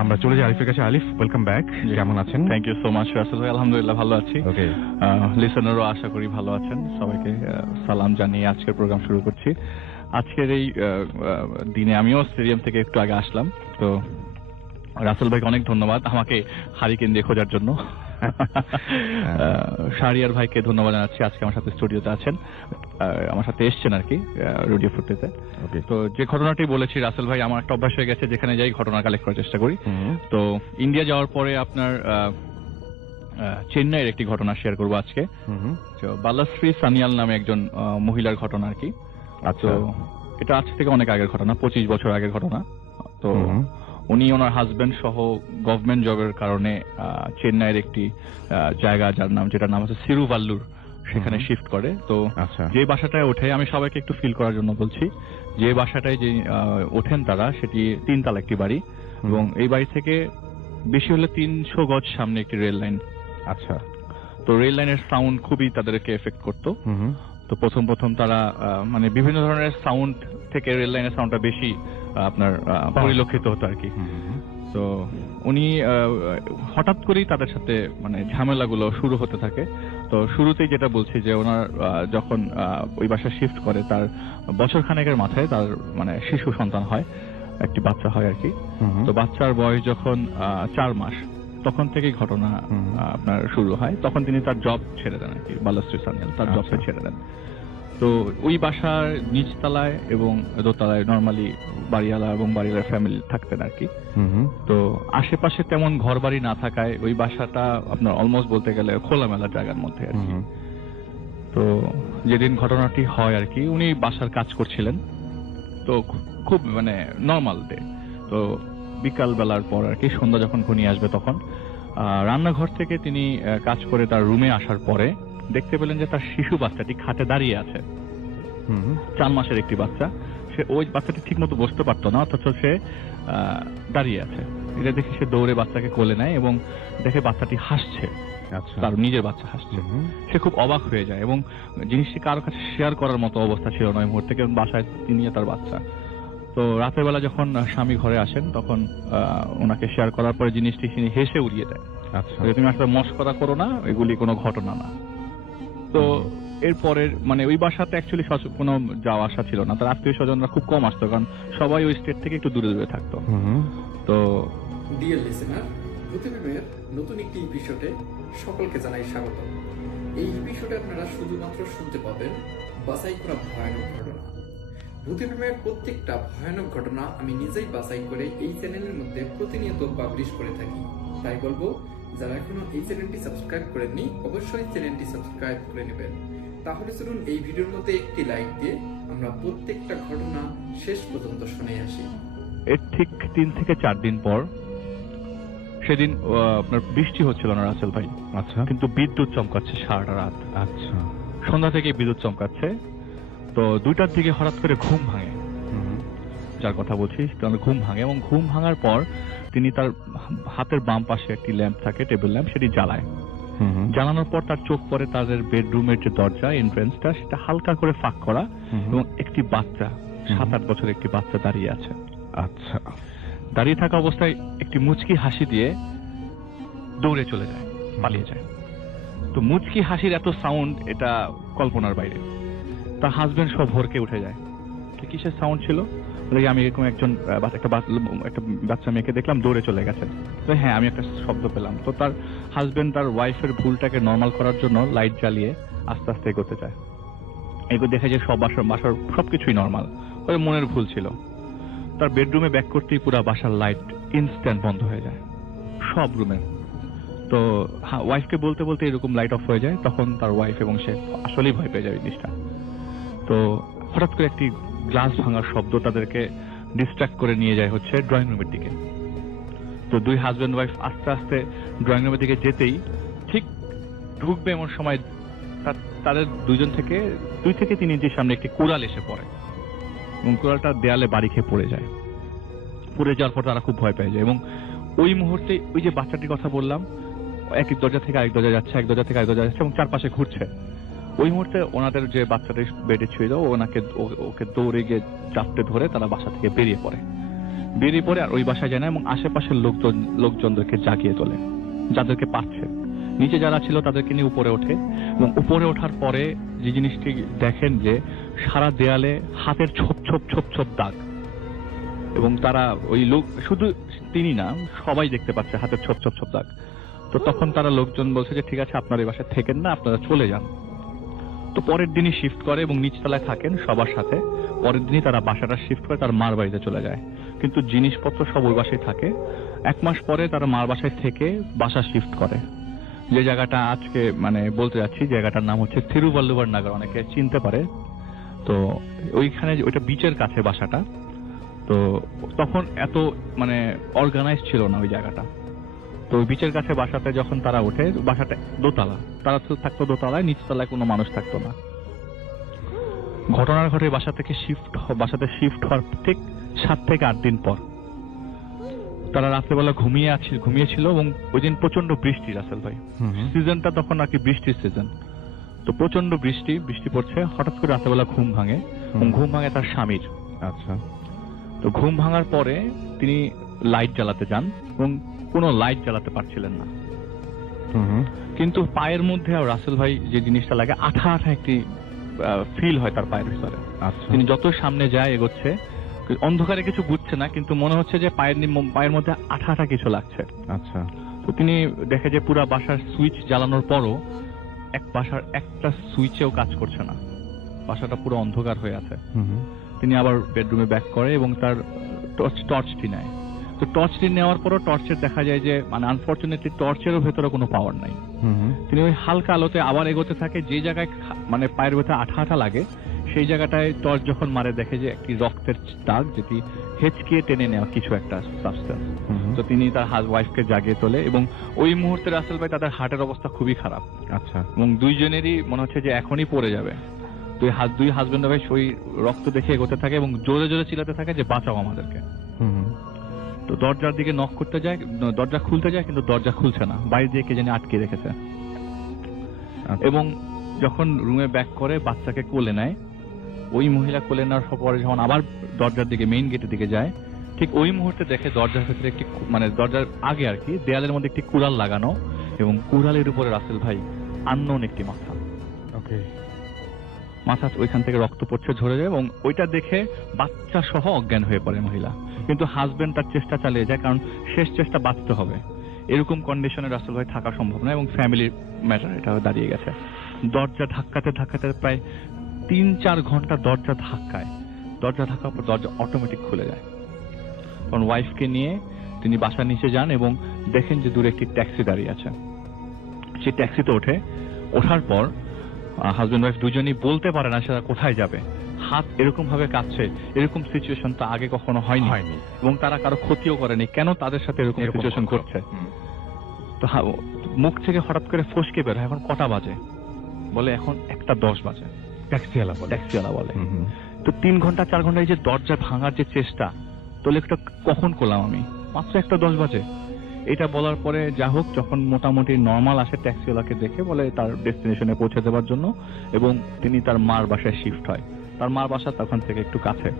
আমরা চলে যাই আলিফের কাছে। আলিফ, ওয়েলকাম ব্যাক। কেমন আছেন? Thank you so much Rasel ভাই, আলহামদুলিল্লাহ ভালো আছি। ওকে, লিসেনারও আশা করি ভালো আছেন। সবাইকে সালাম জানিয়ে আজকের প্রোগ্রাম শুরু করছি। আজকের এই দিনে আমিও স্টেডিয়াম থেকে একটু আগে আসলাম, তো রাসেল ভাইকে অনেক ধন্যবাদ আমাকে হারিকেন দিয়ে খোঁজার জন্য। শাহরিয়ার ভাইকে ধন্যবাদ জানাচ্ছি, আজকে আমার সাথে স্টুডিওতে আছেন, আমার সাথে এসছেন আর কি রেডিও ফুটেতে। তো যে ঘটনাটি বলেছি রাসেল ভাই, আমার একটা অভ্যাস হয়ে গেছে যেখানে যাই ঘটনা কালেক্ট করার চেষ্টা করি। তো ইন্ডিয়া যাওয়ার পরে আপনার চেন্নাইয়ের একটি ঘটনা শেয়ার করবো আজকে। বালাশ্রী সানিয়াল নামে একজন মহিলার ঘটনা আর কি। তো এটা আজ থেকে অনেক আগের ঘটনা, 25 বছর আগের ঘটনা। তো উনি ওনার হাজবেন্ড সহ গভর্নমেন্ট জবের কারণে চেন্নাইয়ের একটি জায়গা যেটার নাম হচ্ছে সিরুভাল্লুর, সেখানে শিফট করে। তো যে বাসাটায় ওঠে, আমি সবাইকে একটু ফিল করার জন্য বলছি, যে বাসাটায় যে ওঠেন তারা, সেটি 3 তলা একটি বাড়ি, এবং এই বাড়ি থেকে বেশি হলে 300 গজ সামনে একটি রেল লাইন। আচ্ছা। তো রেল লাইনের সাউন্ড খুবই তাদেরকে এফেক্ট করতো। তো প্রথম তারা মানে বিভিন্ন ধরনের সাউন্ড থেকে রেল লাইনের সাউন্ডটা বেশি আপনার পরিলক্ষিত হতো আর কি। তো উনি হঠাৎ করেই তাদের সাথে মানে ঝামেলাগুলো শুরু হতে থাকে। তো শুরুতেই যেটা বলছি যে ওনার যখন ওই বাসায় শিফট করে, তার বছর খানেকের মাথায় তার মানে শিশু সন্তান হয়, একটি বাচ্চা হয় আর কি। তো বাচ্চার বয়স যখন 4 মাস, তখন থেকেই ঘটনা আপনার শুরু হয়। তখন তিনি তার জব ছেড়ে দেন আর কি, বালাশ্রী সানিয়াল তার জবটা ছেড়ে দেন। তো ওই বাসার নিচতলায় এবং দোতলায় নর্মালি বাড়িওয়ালা এবং বাড়িওয়ালার ফ্যামিলি থাকতেন আর কি। তো আশেপাশে তেমন ঘর বাড়ি না থাকায় ওই বাসাটা আপনার অলমোস্ট বলতে গেলে খোলামেলা জায়গার মধ্যে আর কি। তো যেদিন ঘটনাটি হয় আর কি, উনি বাসার কাজ করছিলেন, তো খুব মানে নর্মাল ডে। তো বিকাল বেলার পর আর কি, সন্ধ্যা যখন ঘনিয়ে আসবে তখন রান্নাঘর থেকে তিনি কাজ করে তার রুমে আসার পরে দেখতে পেলেন যে তার শিশু বাচ্চাটি খাটে দাঁড়িয়ে আছে। 4 মাসের একটি বাচ্চা। সে ওই বাচ্চাটি ঠিক মতো বসতে পারতো না, অথচ সে দাঁড়িয়ে আছে। এটা দেখে সে দৌড়ে বাচ্চাকে কোলে নেয় এবং দেখে বাচ্চাটি হাসছে, তার নিজের বাচ্চা হাসছে। সে খুব অবাক হয়ে যায় এবং জিনিসটি কারোর কাছে শেয়ার করার মতো অবস্থা ছিল না ওই মুহূর্তে, কারণ বাসায় তিনি তার বাচ্চা। তো রাতের বেলা যখন স্বামী ঘরে আসেন, তখন ওনাকে শেয়ার করার পরে জিনিসটি তিনি হেসে উড়িয়ে দেয়। তুমি আসলে মস্করা করো না, এগুলি কোনো ঘটনা না। তো এরপরের মানে ওই বাসাতে অ্যাকচুয়ালি কোনো যাওয়া আসা ছিল না, তার আত্মীয় স্বজনরা খুব কম আসতো, কারণ সবাই ওই স্টেট থেকে একটু দূরে দূরে থাকতো। তো ডিয়ার লিসেনার, ভূতিপ্রেমের নতুন একটি এপিসোডে সকলকে জানাই স্বাগত। এই এপিসোডে আপনারা শুধুমাত্র শুনতে পাবেন বাছাই করা ভয়ানক ঘটনা। ভূতিপ্রেমের প্রত্যেকটা ভয়ানক ঘটনা আমি নিজেই বাছাই করে এই চ্যানেলের মধ্যে প্রতিনিয়ত পাবলিশ করে থাকি। তাই বলবো, যারা এখনো এই চ্যানেলটি সাবস্ক্রাইব করেননি, অবশ্যই চ্যানেলটি সাবস্ক্রাইব করে নেবেন। তাহলে চলুন এই ভিডিওর মধ্যে একটি লাইক দিয়ে আমরা প্রত্যেকটা ঘটনা শেষ পর্যন্ত শুনে আসি। এর ঠিক 3 থেকে 4 দিন পর, সেদিন আপনার বৃষ্টি হচ্ছিল না রাসেল ভাই। আচ্ছা। কিন্তু বিদ্যুৎ চমকাচ্ছে সারাটা রাত। আচ্ছা। সন্ধ্যা থেকে বিদ্যুৎ চমকাচ্ছে। তো 2টার দিকে হঠাৎ করে ঘুম ভাঙে, যার কথা বলছি তার ঘুম ভাঙে, এবং ঘুম ভাঙার পর তিনি তার হাতের বাম পাশে একটি ল্যাম্প থাকে, টেবিল ল্যাম্প, সেটি জ্বালায়। জ্বালানোর পর তার চোখ পড়ে তাদের বেডরুমের যে দরজা, এন্ট্রান্সটা, সেটা হালকা করে ফাঁক করা, এবং একটি বাচ্চা, 7-8 বছরের একটি বাচ্চা দাঁড়িয়ে আছে। আচ্ছা। দাঁড়িয়ে থাকা অবস্থায় একটি মুচকি হাসি দিয়ে দৌড়ে চলে যায়, পালিয়ে যায়। তো মুচকি হাসির এত সাউন্ড, এটা কল্পনার বাইরে। তার হাজবেন্ড সব ভরকে উঠে যায়। কিসের সাউন্ড ছিল? আমি এরকম একটা বাচ্চা মেয়েকে দেখলাম দৌড়ে চলে গেছে। তো হ্যাঁ, আমি একটা শব্দ পেলাম। তো তার হাজবেন্ড তার ওয়াইফের ভুলটাকে নর্মাল করার জন্য লাইট জ্বালিয়ে আস্তে আস্তে এগোতে চায়। এগুলো দেখে যে সব বাসার সবকিছুই নর্মাল, ওই মনের ভুল ছিল। তার বেডরুমে ব্যাক করতেই পুরো বাসার লাইট ইনস্ট্যান্ট বন্ধ হয়ে যায়, সব রুমে। তো ওয়াইফকে বলতে বলতে এরকম লাইট অফ হয়ে যায়। তখন তার ওয়াইফ এবং সে আসলেই ভয় পেয়ে যায় এই জিনিসটা। তো হঠাৎ করে একটি গ্লাস ভাঙার শব্দ তাদেরকে ডিস্ট্রাক্ট করে নিয়ে যায় হচ্ছে ড্রয়িং রুমের দিকে। তো 2 হাজবেন্ড ওয়াইফ আস্তে আস্তে ড্রয়িং রুমের দিকে যেতেই ঠিক ঢুকবে এমন সময় তাদের 2 থেকে 3 ইঞ্চির সামনে একটি কুড়াল এসে পড়ে, এবং কুড়ালটা দেয়ালে বাড়ি খেয়ে পড়ে যায়। পড়ে যাওয়ার পর তারা খুব ভয় পেয়ে যায়, এবং ওই মুহূর্তে ওই যে বাচ্চাটির কথা বললাম, এক দরজা থেকে আরেক দরজা যাচ্ছে, এক দরজা থেকে আরেক দরজা যাচ্ছে, এবং চারপাশে ঘুরছে। ওই মুহূর্তে ওনাদের যে বাচ্চাটি বেডে ছিল, ওকে দৌড়ে গিয়ে চাপটে ধরে তারা বাসা থেকে বেরিয়ে পড়ে। বেরিয়ে পড়ে আর ওই বাসায় যায় না এবং আশেপাশের লোকজনদেরকে জাগিয়ে তোলে, যাদেরকে পাচ্ছে। নিচে যারা ছিল তাদেরকে নিয়ে উপরে ওঠে এবং উপরে ওঠার পরে যে জিনিসটি দেখেন যে সারা দেয়ালে হাতের ছোপ ছোপ ছোপ ছোপ দাগ, এবং তারা ওই লোক, শুধু তিনি না সবাই দেখতে পাচ্ছে হাতের ছোপ ছোপ ছোপ দাগ। তো তখন তারা লোকজন বলছে যে ঠিক আছে আপনারা এই বাসায় থেকেন না, আপনারা চলে যান। তো পরের দিনই শিফট করে এবং নিচতলায় থাকেন সবার সাথে। পরের দিনই তারা বাসাটা শিফট করে তার মার বাড়িতে চলে যায়, কিন্তু জিনিসপত্র সব ওই বাসায় থাকে। 1 মাস পরে তারা মার বাসায় থেকে বাসা শিফট করে, যে জায়গাটা আজকে মানে বলতে যাচ্ছি, জায়গাটার নাম হচ্ছে থিরুভাল্লুভার নাগার, অনেকে চিনতে পারে। তো ওইখানে ওইটা বিচের কাছে বাসাটা। তো তখন এত মানে অর্গানাইজ ছিল না ওই জায়গাটা। তো ওই বিচের কাছে বাসাতে যখন তারা ওঠে, বাসাটা দোতলা, তারা থাকতো দোতলায়, নিচতলায় কোনো মানুষ থাকতো না। ঘটনার ঘটে বাসাতে শিফট হওয়ার ঠিক 7 থেকে 8 দিন পর তারা রাত্রেবেলা ঘুমিয়েছিল এবং ওই দিন প্রচন্ড বৃষ্টি, রাসেল ভাই সিজনটা তখন আর কি বৃষ্টির সিজন। তো প্রচন্ড বৃষ্টি পড়ছে, হঠাৎ করে রাত্রেবেলা ঘুম ভাঙে এবং ঘুম ভাঙে তার স্বামীর। আচ্ছা। তো ঘুম ভাঙার পরে তিনি লাইট জ্বালাতে যান এবং কোনো লাইট জ্বালাতে পারছিলেন না। কিন্তু পায়ের মধ্যে রাসেল ভাই যে জিনিসটা লাগে, আঠা আঠা একটি ফিল হয় তার পায়ের ভিতরে। তিনি যত সামনে যায় এগোচ্ছে, অন্ধকারে কিছু বুঝছে না, কিন্তু মনে হচ্ছে যে পায়ের মধ্যে আঠা আঠা কিছু লাগছে। আচ্ছা। তো তিনি দেখে যে পুরো বাসার সুইচ জ্বালানোর পরও বাসার একটা সুইচেও কাজ করছে না, বাসাটা পুরো অন্ধকার হয়ে আছে। তিনি আবার বেডরুমে ব্যাক করে এবং তার টর্চটি নেয়। তো টর্চটি নেওয়ার পরও টর্চের দেখা যায় যে মানে আনফরচুনেটলি টর্চেরও ভেতরে কোনো পাওয়ার নাই। তিনি ওই হালকা আলোতে আবার এগোতে থাকে, যে জায়গায় মানে পায়ের ভেতরে আঠা আঠা লাগে সেই জায়গাটায় টর্চ যখন মারে দেখে যে একটি রক্তের দাগ, যেটি হেঁচকিয়ে টেনে নেওয়া কিছু একটা সাবস্টেন্স। তো তিনি তার ওয়াইফকে জাগিয়ে তোলে এবং ওই মুহূর্তে রাসেল ভাই তাদের হার্টের অবস্থা খুবই খারাপ। আচ্ছা। এবং দুইজনেরই মনে হচ্ছে যে এখনই পড়ে যাবে। দুই হাজবেন্ড ভাই ওই রক্ত দেখে এগোতে থাকে এবং জোরে জোরে চিল্লাতে থাকে যে বাঁচাও আমাদেরকে। তো দরজার দিকে নক করতে যায়, দরজা খুলতে যায়, কিন্তু দরজা খুলছে না, বাইরে দিয়ে কে জানি আটকে রেখেছে। এবং যখন রুমে ব্যাক করে বাচ্চাকে কোলে নেয়, ওই মহিলা কোলে নেওয়ার পরে যখন আবার দরজার দিকে মেইন গেটের দিকে যায়, ঠিক ওই মুহূর্তে দেখে দরজার ভেতরে একটি মানে দরজার আগে আর কি দেয়ালের মধ্যে একটি কুড়াল লাগানো এবং কুড়ালের উপরে রাসেল ভাই আননোন একটি মাথা। ওকে। মাথা ওইখান থেকে রক্ত পড়ছে, ঝরে যায় এবং ওইটা দেখে বাচ্চা সহ অজ্ঞান হয়ে পড়ে মহিলা। কিন্তু হাজবেন্ড তার চেষ্টা চালিয়ে যায়, কারণ শেষ চেষ্টা বাঁচতে হবে। এরকম কন্ডিশনে রাসেল ভাই থাকা সম্ভব না এবং ফ্যামিলির ম্যাটার এটা দাঁড়িয়ে গেছে। দরজা ধাক্কাতে প্রায় 3-4 ঘন্টা দরজা ধাক্কার পর দরজা অটোমেটিক খুলে যায়। তখন ওয়াইফকে নিয়ে তিনি বাসার নিচে যান এবং দেখেন যে দূরে একটি ট্যাক্সি দাঁড়িয়ে আছে। সেই ট্যাক্সিতে ওঠার পর হাজবেন্ড ওয়াইফ দুজনেই বলতে পারে না সেটা কোথায় যাবে। হাত এরকম ভাবে কাঁপছে, এরকম সিচুয়েশন তো আগে কখনো হয়নি এবং তারা কারো ক্ষতিও করেনি, কেন তাদের সাথে এরকম সিচুয়েশন ঘটছে। তো মুখ থেকে হঠাৎ করে ফসকে বের হয়, এখন কটা বাজে? বলে এখন 1:10 বাজে। ট্যাক্সিওয়ালা বলে। তো 3-4 ঘন্টা এই যে দরজা ভাঙার যে চেষ্টা, তো লেখটা কখন করলাম আমি, মাত্র 1:10 বাজে। এটা বলার পরে যা হোক, যখন মোটামুটি নর্মাল আসে ট্যাক্সিওয়ালাকে দেখে বলে তার ডেস্টিনেশনে পৌঁছে দেওয়ার জন্য, এবং তিনি তার মার বাসায় শিফট হয়। তার মার বাসা তখন থেকে একটু কাছে,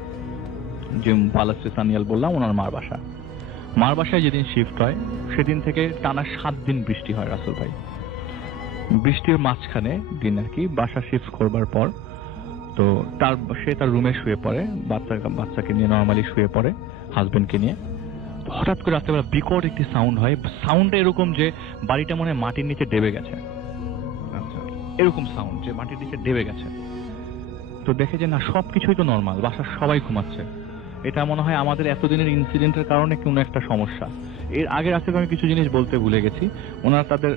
যে পালাসে সানিয়াল বললাম ওনার মার বাসায় যেদিন শিফট হয় সেদিন থেকে টানা 7 দিন বৃষ্টি হয় রাসেল ভাই। বৃষ্টির মাঝখানে দিন আর কি বাসা শিফট করবার পর তো সে তার রুমে শুয়ে পড়ে, বাচ্চাকে নিয়ে নর্মালি শুয়ে পড়ে, হাজবেন্ডকে নিয়ে। হঠাৎ করে রাত্রেবেলা বিকট একটি সাউন্ড হয়। সাউন্ডটা এরকম যে বাড়িটা মনে হয় মাটির নিচে ডেবে গেছে, এরকম সাউন্ড যে মাটির নিচে ডেবে গেছে। তো দেখে যে না, সবকিছুই তো নর্মাল, বাসার সবাই ঘুমাচ্ছে। এটা মনে হয় আমাদের এতদিনের ইনসিডেন্টের কারণে কোনো একটা সমস্যা। এর আগে রাতে আমি কিছু জিনিস বলতে ভুলে গেছি। ওনারা তাদের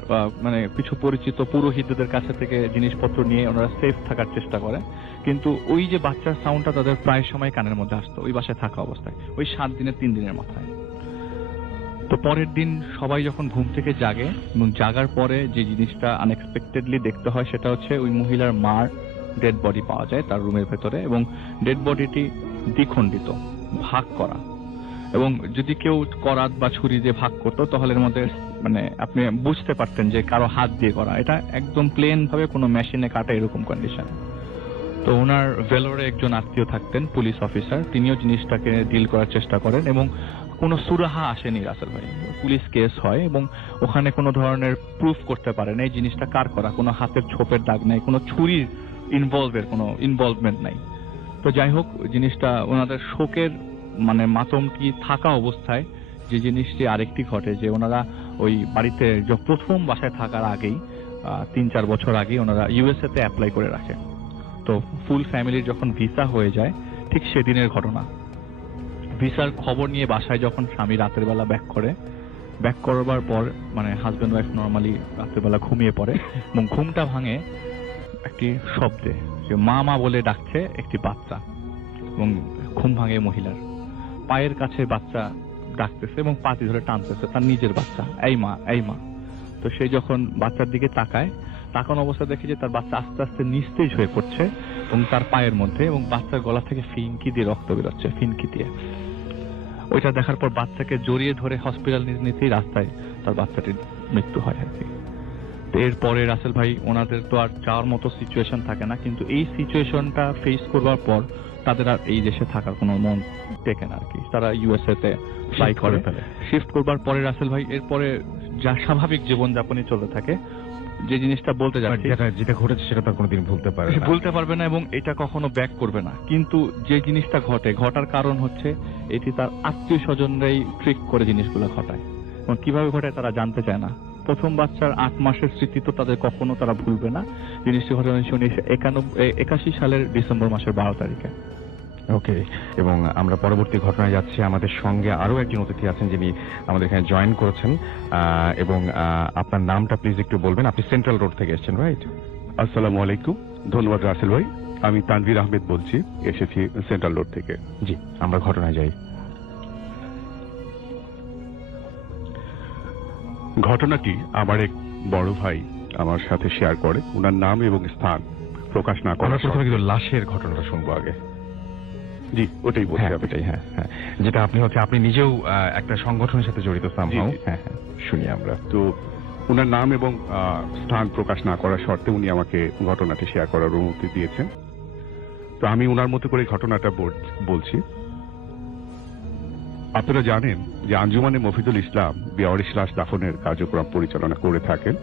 মানে কিছু পরিচিত পুরোহিতদের কাছে থেকে জিনিসপত্র নিয়ে ওনারা সেফ থাকার চেষ্টা করে, কিন্তু ওই যে বাচ্চার সাউন্ডটা তাদের প্রায় সময় কানের মধ্যে আসতো ওই বাসায় থাকা অবস্থায়, ওই 7 দিনের 3 দিনের মাথায়। তো পরের দিন সবাই যখন ঘুম থেকে জাগে, এবং জাগার পরে যে জিনিসটা আনএক্সপেক্টেডলি দেখতে হয় সেটা হচ্ছে ওই মহিলার মার ডেড বডি পাওয়া যায় তার রুমের ভেতরে, এবং ডেড বডিটি দ্বিখণ্ডিত, ভাগ করা। এবং যদি কেউ করাত বা ছুরি দিয়ে ভাগ করতো তাহলে এর মধ্যে মানে আপনি বুঝতে পারতেন যে কারো হাত দিয়ে করা, এটা একদম প্লেন ভাবে কোনো মেশিনে কাটা এরকম কন্ডিশন। তো ওনার ভেলোরে একজন আত্মীয় থাকতেন পুলিশ অফিসার, তিনিও জিনিসটাকে ডিল করার চেষ্টা করেন এবং কোনো সুরাহা আসেনি রাসেল ভাই। পুলিশ কেস হয় এবং ওখানে কোনো ধরনের প্রুফ করতে পারে না এই জিনিসটা কার করা, কোনো হাতের ছোপের দাগ নাই, কোনো ছুরির কোনো ইনভলভমেন্ট নাই। তো যাই হোক, জিনিসটা ওনাদের শোকের মানে মাতমটি থাকা অবস্থায় যে জিনিসটি আরেকটি ঘটে যে ওনারা ওই বাড়িতে প্রথম বাসায় থাকার আগেই 3-4 বছর আগে ওনারা ইউএসএ তে অ্যাপ্লাই করে রাখে। তো ফুল ফ্যামিলির যখন ভিসা হয়ে যায় ঠিক সেদিনের ঘটনা। ভিসার খবর নিয়ে বাসায় যখন স্বামী রাতের বেলা ব্যাক করবার পর মানে হাজবেন্ড ওয়াইফ নর্মালি রাতের বেলা ঘুমিয়ে পড়ে এবং ঘুমটা ভাঙে একটি শব্দে, যে মা মা বলে ডাকছে একটি বাচ্চা, এবং ঘুম ভাঙে মহিলার। পায়ের কাছে বাচ্চা ডাকতেছে এবং পাতি ধরে টানতেছে, তার নিজের বাচ্চা, এই মা এই মা। তো সে যখন বাচ্চার দিকে তাকানো অবস্থা দেখে যে তার বাচ্চা আস্তে আস্তে নিস্তেজ হয়ে পড়ছে এবং তার পায়ের মধ্যে, এবং বাচ্চার গলা থেকে ফিনকি দিয়ে রক্ত বেরোচ্ছে, ফিনকি দিয়ে। ওইটা দেখার পর বাচ্চাকে জড়িয়ে ধরে হসপিটাল নিতেই রাস্তায় তার বাচ্চাটির মৃত্যু হয় আর কি। তো এরপরে রাসেল ভাই ওনাদের তো আর যাওয়ার মতো সিচুয়েশন থাকে না, কিন্তু এই সিচুয়েশনটা ফেস করবার পর তাদের আর এই দেশে থাকার কোনো মন টেকে না আর কি। তারা ইউএসএ তে ফ্লাই করে শিফট করবার পরে রাসেল ভাই এরপরে যা স্বাভাবিক জীবনযাপনই চলতে থাকে। যে জিনিসটা বলতে যাচ্ছি, যেটা ঘটেছে সেটা তার কোনোদিন ভুলতে পারবে না এবং এটা কখনো ব্যাক করবে না। কিন্তু যে জিনিসটা ঘটার কারণ হচ্ছে এটি তার আত্মীয় স্বজনরাই ট্রিক করে জিনিসগুলো ঘটায়, এবং কিভাবে ঘটায় তারা জানতে চায় না। প্রথম বাচ্চার 8 মাসের স্মৃতি তো তাদের কখনো তারা ভুলবে না। জিনিসটি ঘটে 1981 সালের ডিসেম্বর মাসের 12 তারিখে। ওকে, এবং আমরা পরবর্তী ঘটনায় যাচ্ছি। আমাদের সঙ্গে আরো একজন অতিথি আছেন যিনি আমাদের এখানে জয়েন করেছেন, এবং আপনার নামটা প্লিজ একটু বলবেন। আপনি সেন্ট্রাল রোড থেকে এসেছেন, রাইট? আসসালামু আলাইকুম, ধন্যবাদ রাসেল ভাই। আমি তানভীর আহমেদ বলছি, এসেছি সেন্ট্রাল রোড থেকে। জি, আমরা ঘটনায় যাই। ঘটনাটি আমার এক বড় ভাই আমার সাথে শেয়ার করে। ওনার নাম এবং স্থান প্রকাশ না করার প্রথমে কিন্তু লাশের ঘটনাটা শুনবো আগে। জি, ওটাই বলছি। হ্যাঁ, যেটা আপনি নিজেও একটা সংগঠনের সাথে জড়িত সামহাউ। হ্যাঁ, শুনি আমরা। তো ওনার নাম এবং স্থান প্রকাশ না করার শর্তে উনি আমাকে ঘটনাটি শেয়ার করার অনুমতি দিয়েছেন। তো আমি ওনার মতো করে ঘটনাটা বলছি। আপনারা জানেন যে আঞ্জুমানে মফিদুল ইসলাম বেওয়ারিশ লাশ দাফনের কার্যক্রম পরিচালনা করে থাকেন,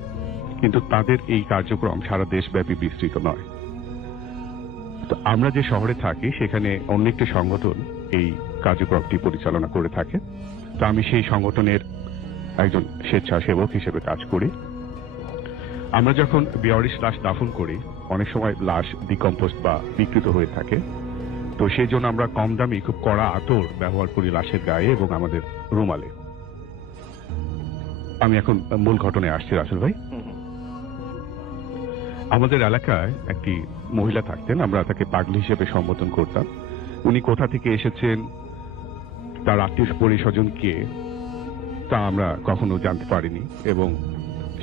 কিন্তু তাদের এই কার্যক্রম সারা দেশব্যাপী বিস্তৃত নয়। তো আমরা যে শহরে থাকি সেখানে অন্য একটি সংগঠন এই কার্যক্রমটি পরিচালনা করে থাকে। তো আমি সেই সংগঠনের একজন স্বেচ্ছাসেবক হিসেবে কাজ করি। আমরা যখন বেওয়ারিশ লাশ দাফন করি, অনেক সময় লাশ ডিকম্পোস্ট বা বিকৃত হয়ে থাকে। তো সেই জন্য আমরা কম দামি খুব কড়া আতর ব্যবহার করি লাশের গায়ে এবং আমাদের রুমালে। আমি এখন মূল ঘটনায় আসছি রাসেল ভাই। আমাদের এলাকায় একটি মহিলা থাকতেন, আমরা তাকে পাগলি হিসেবে সম্বোধন করতাম। উনি কোথা থেকে এসেছেন, তার আত্মীয় পরিস্বজন কে, তা আমরা কখনো জানতে পারিনি, এবং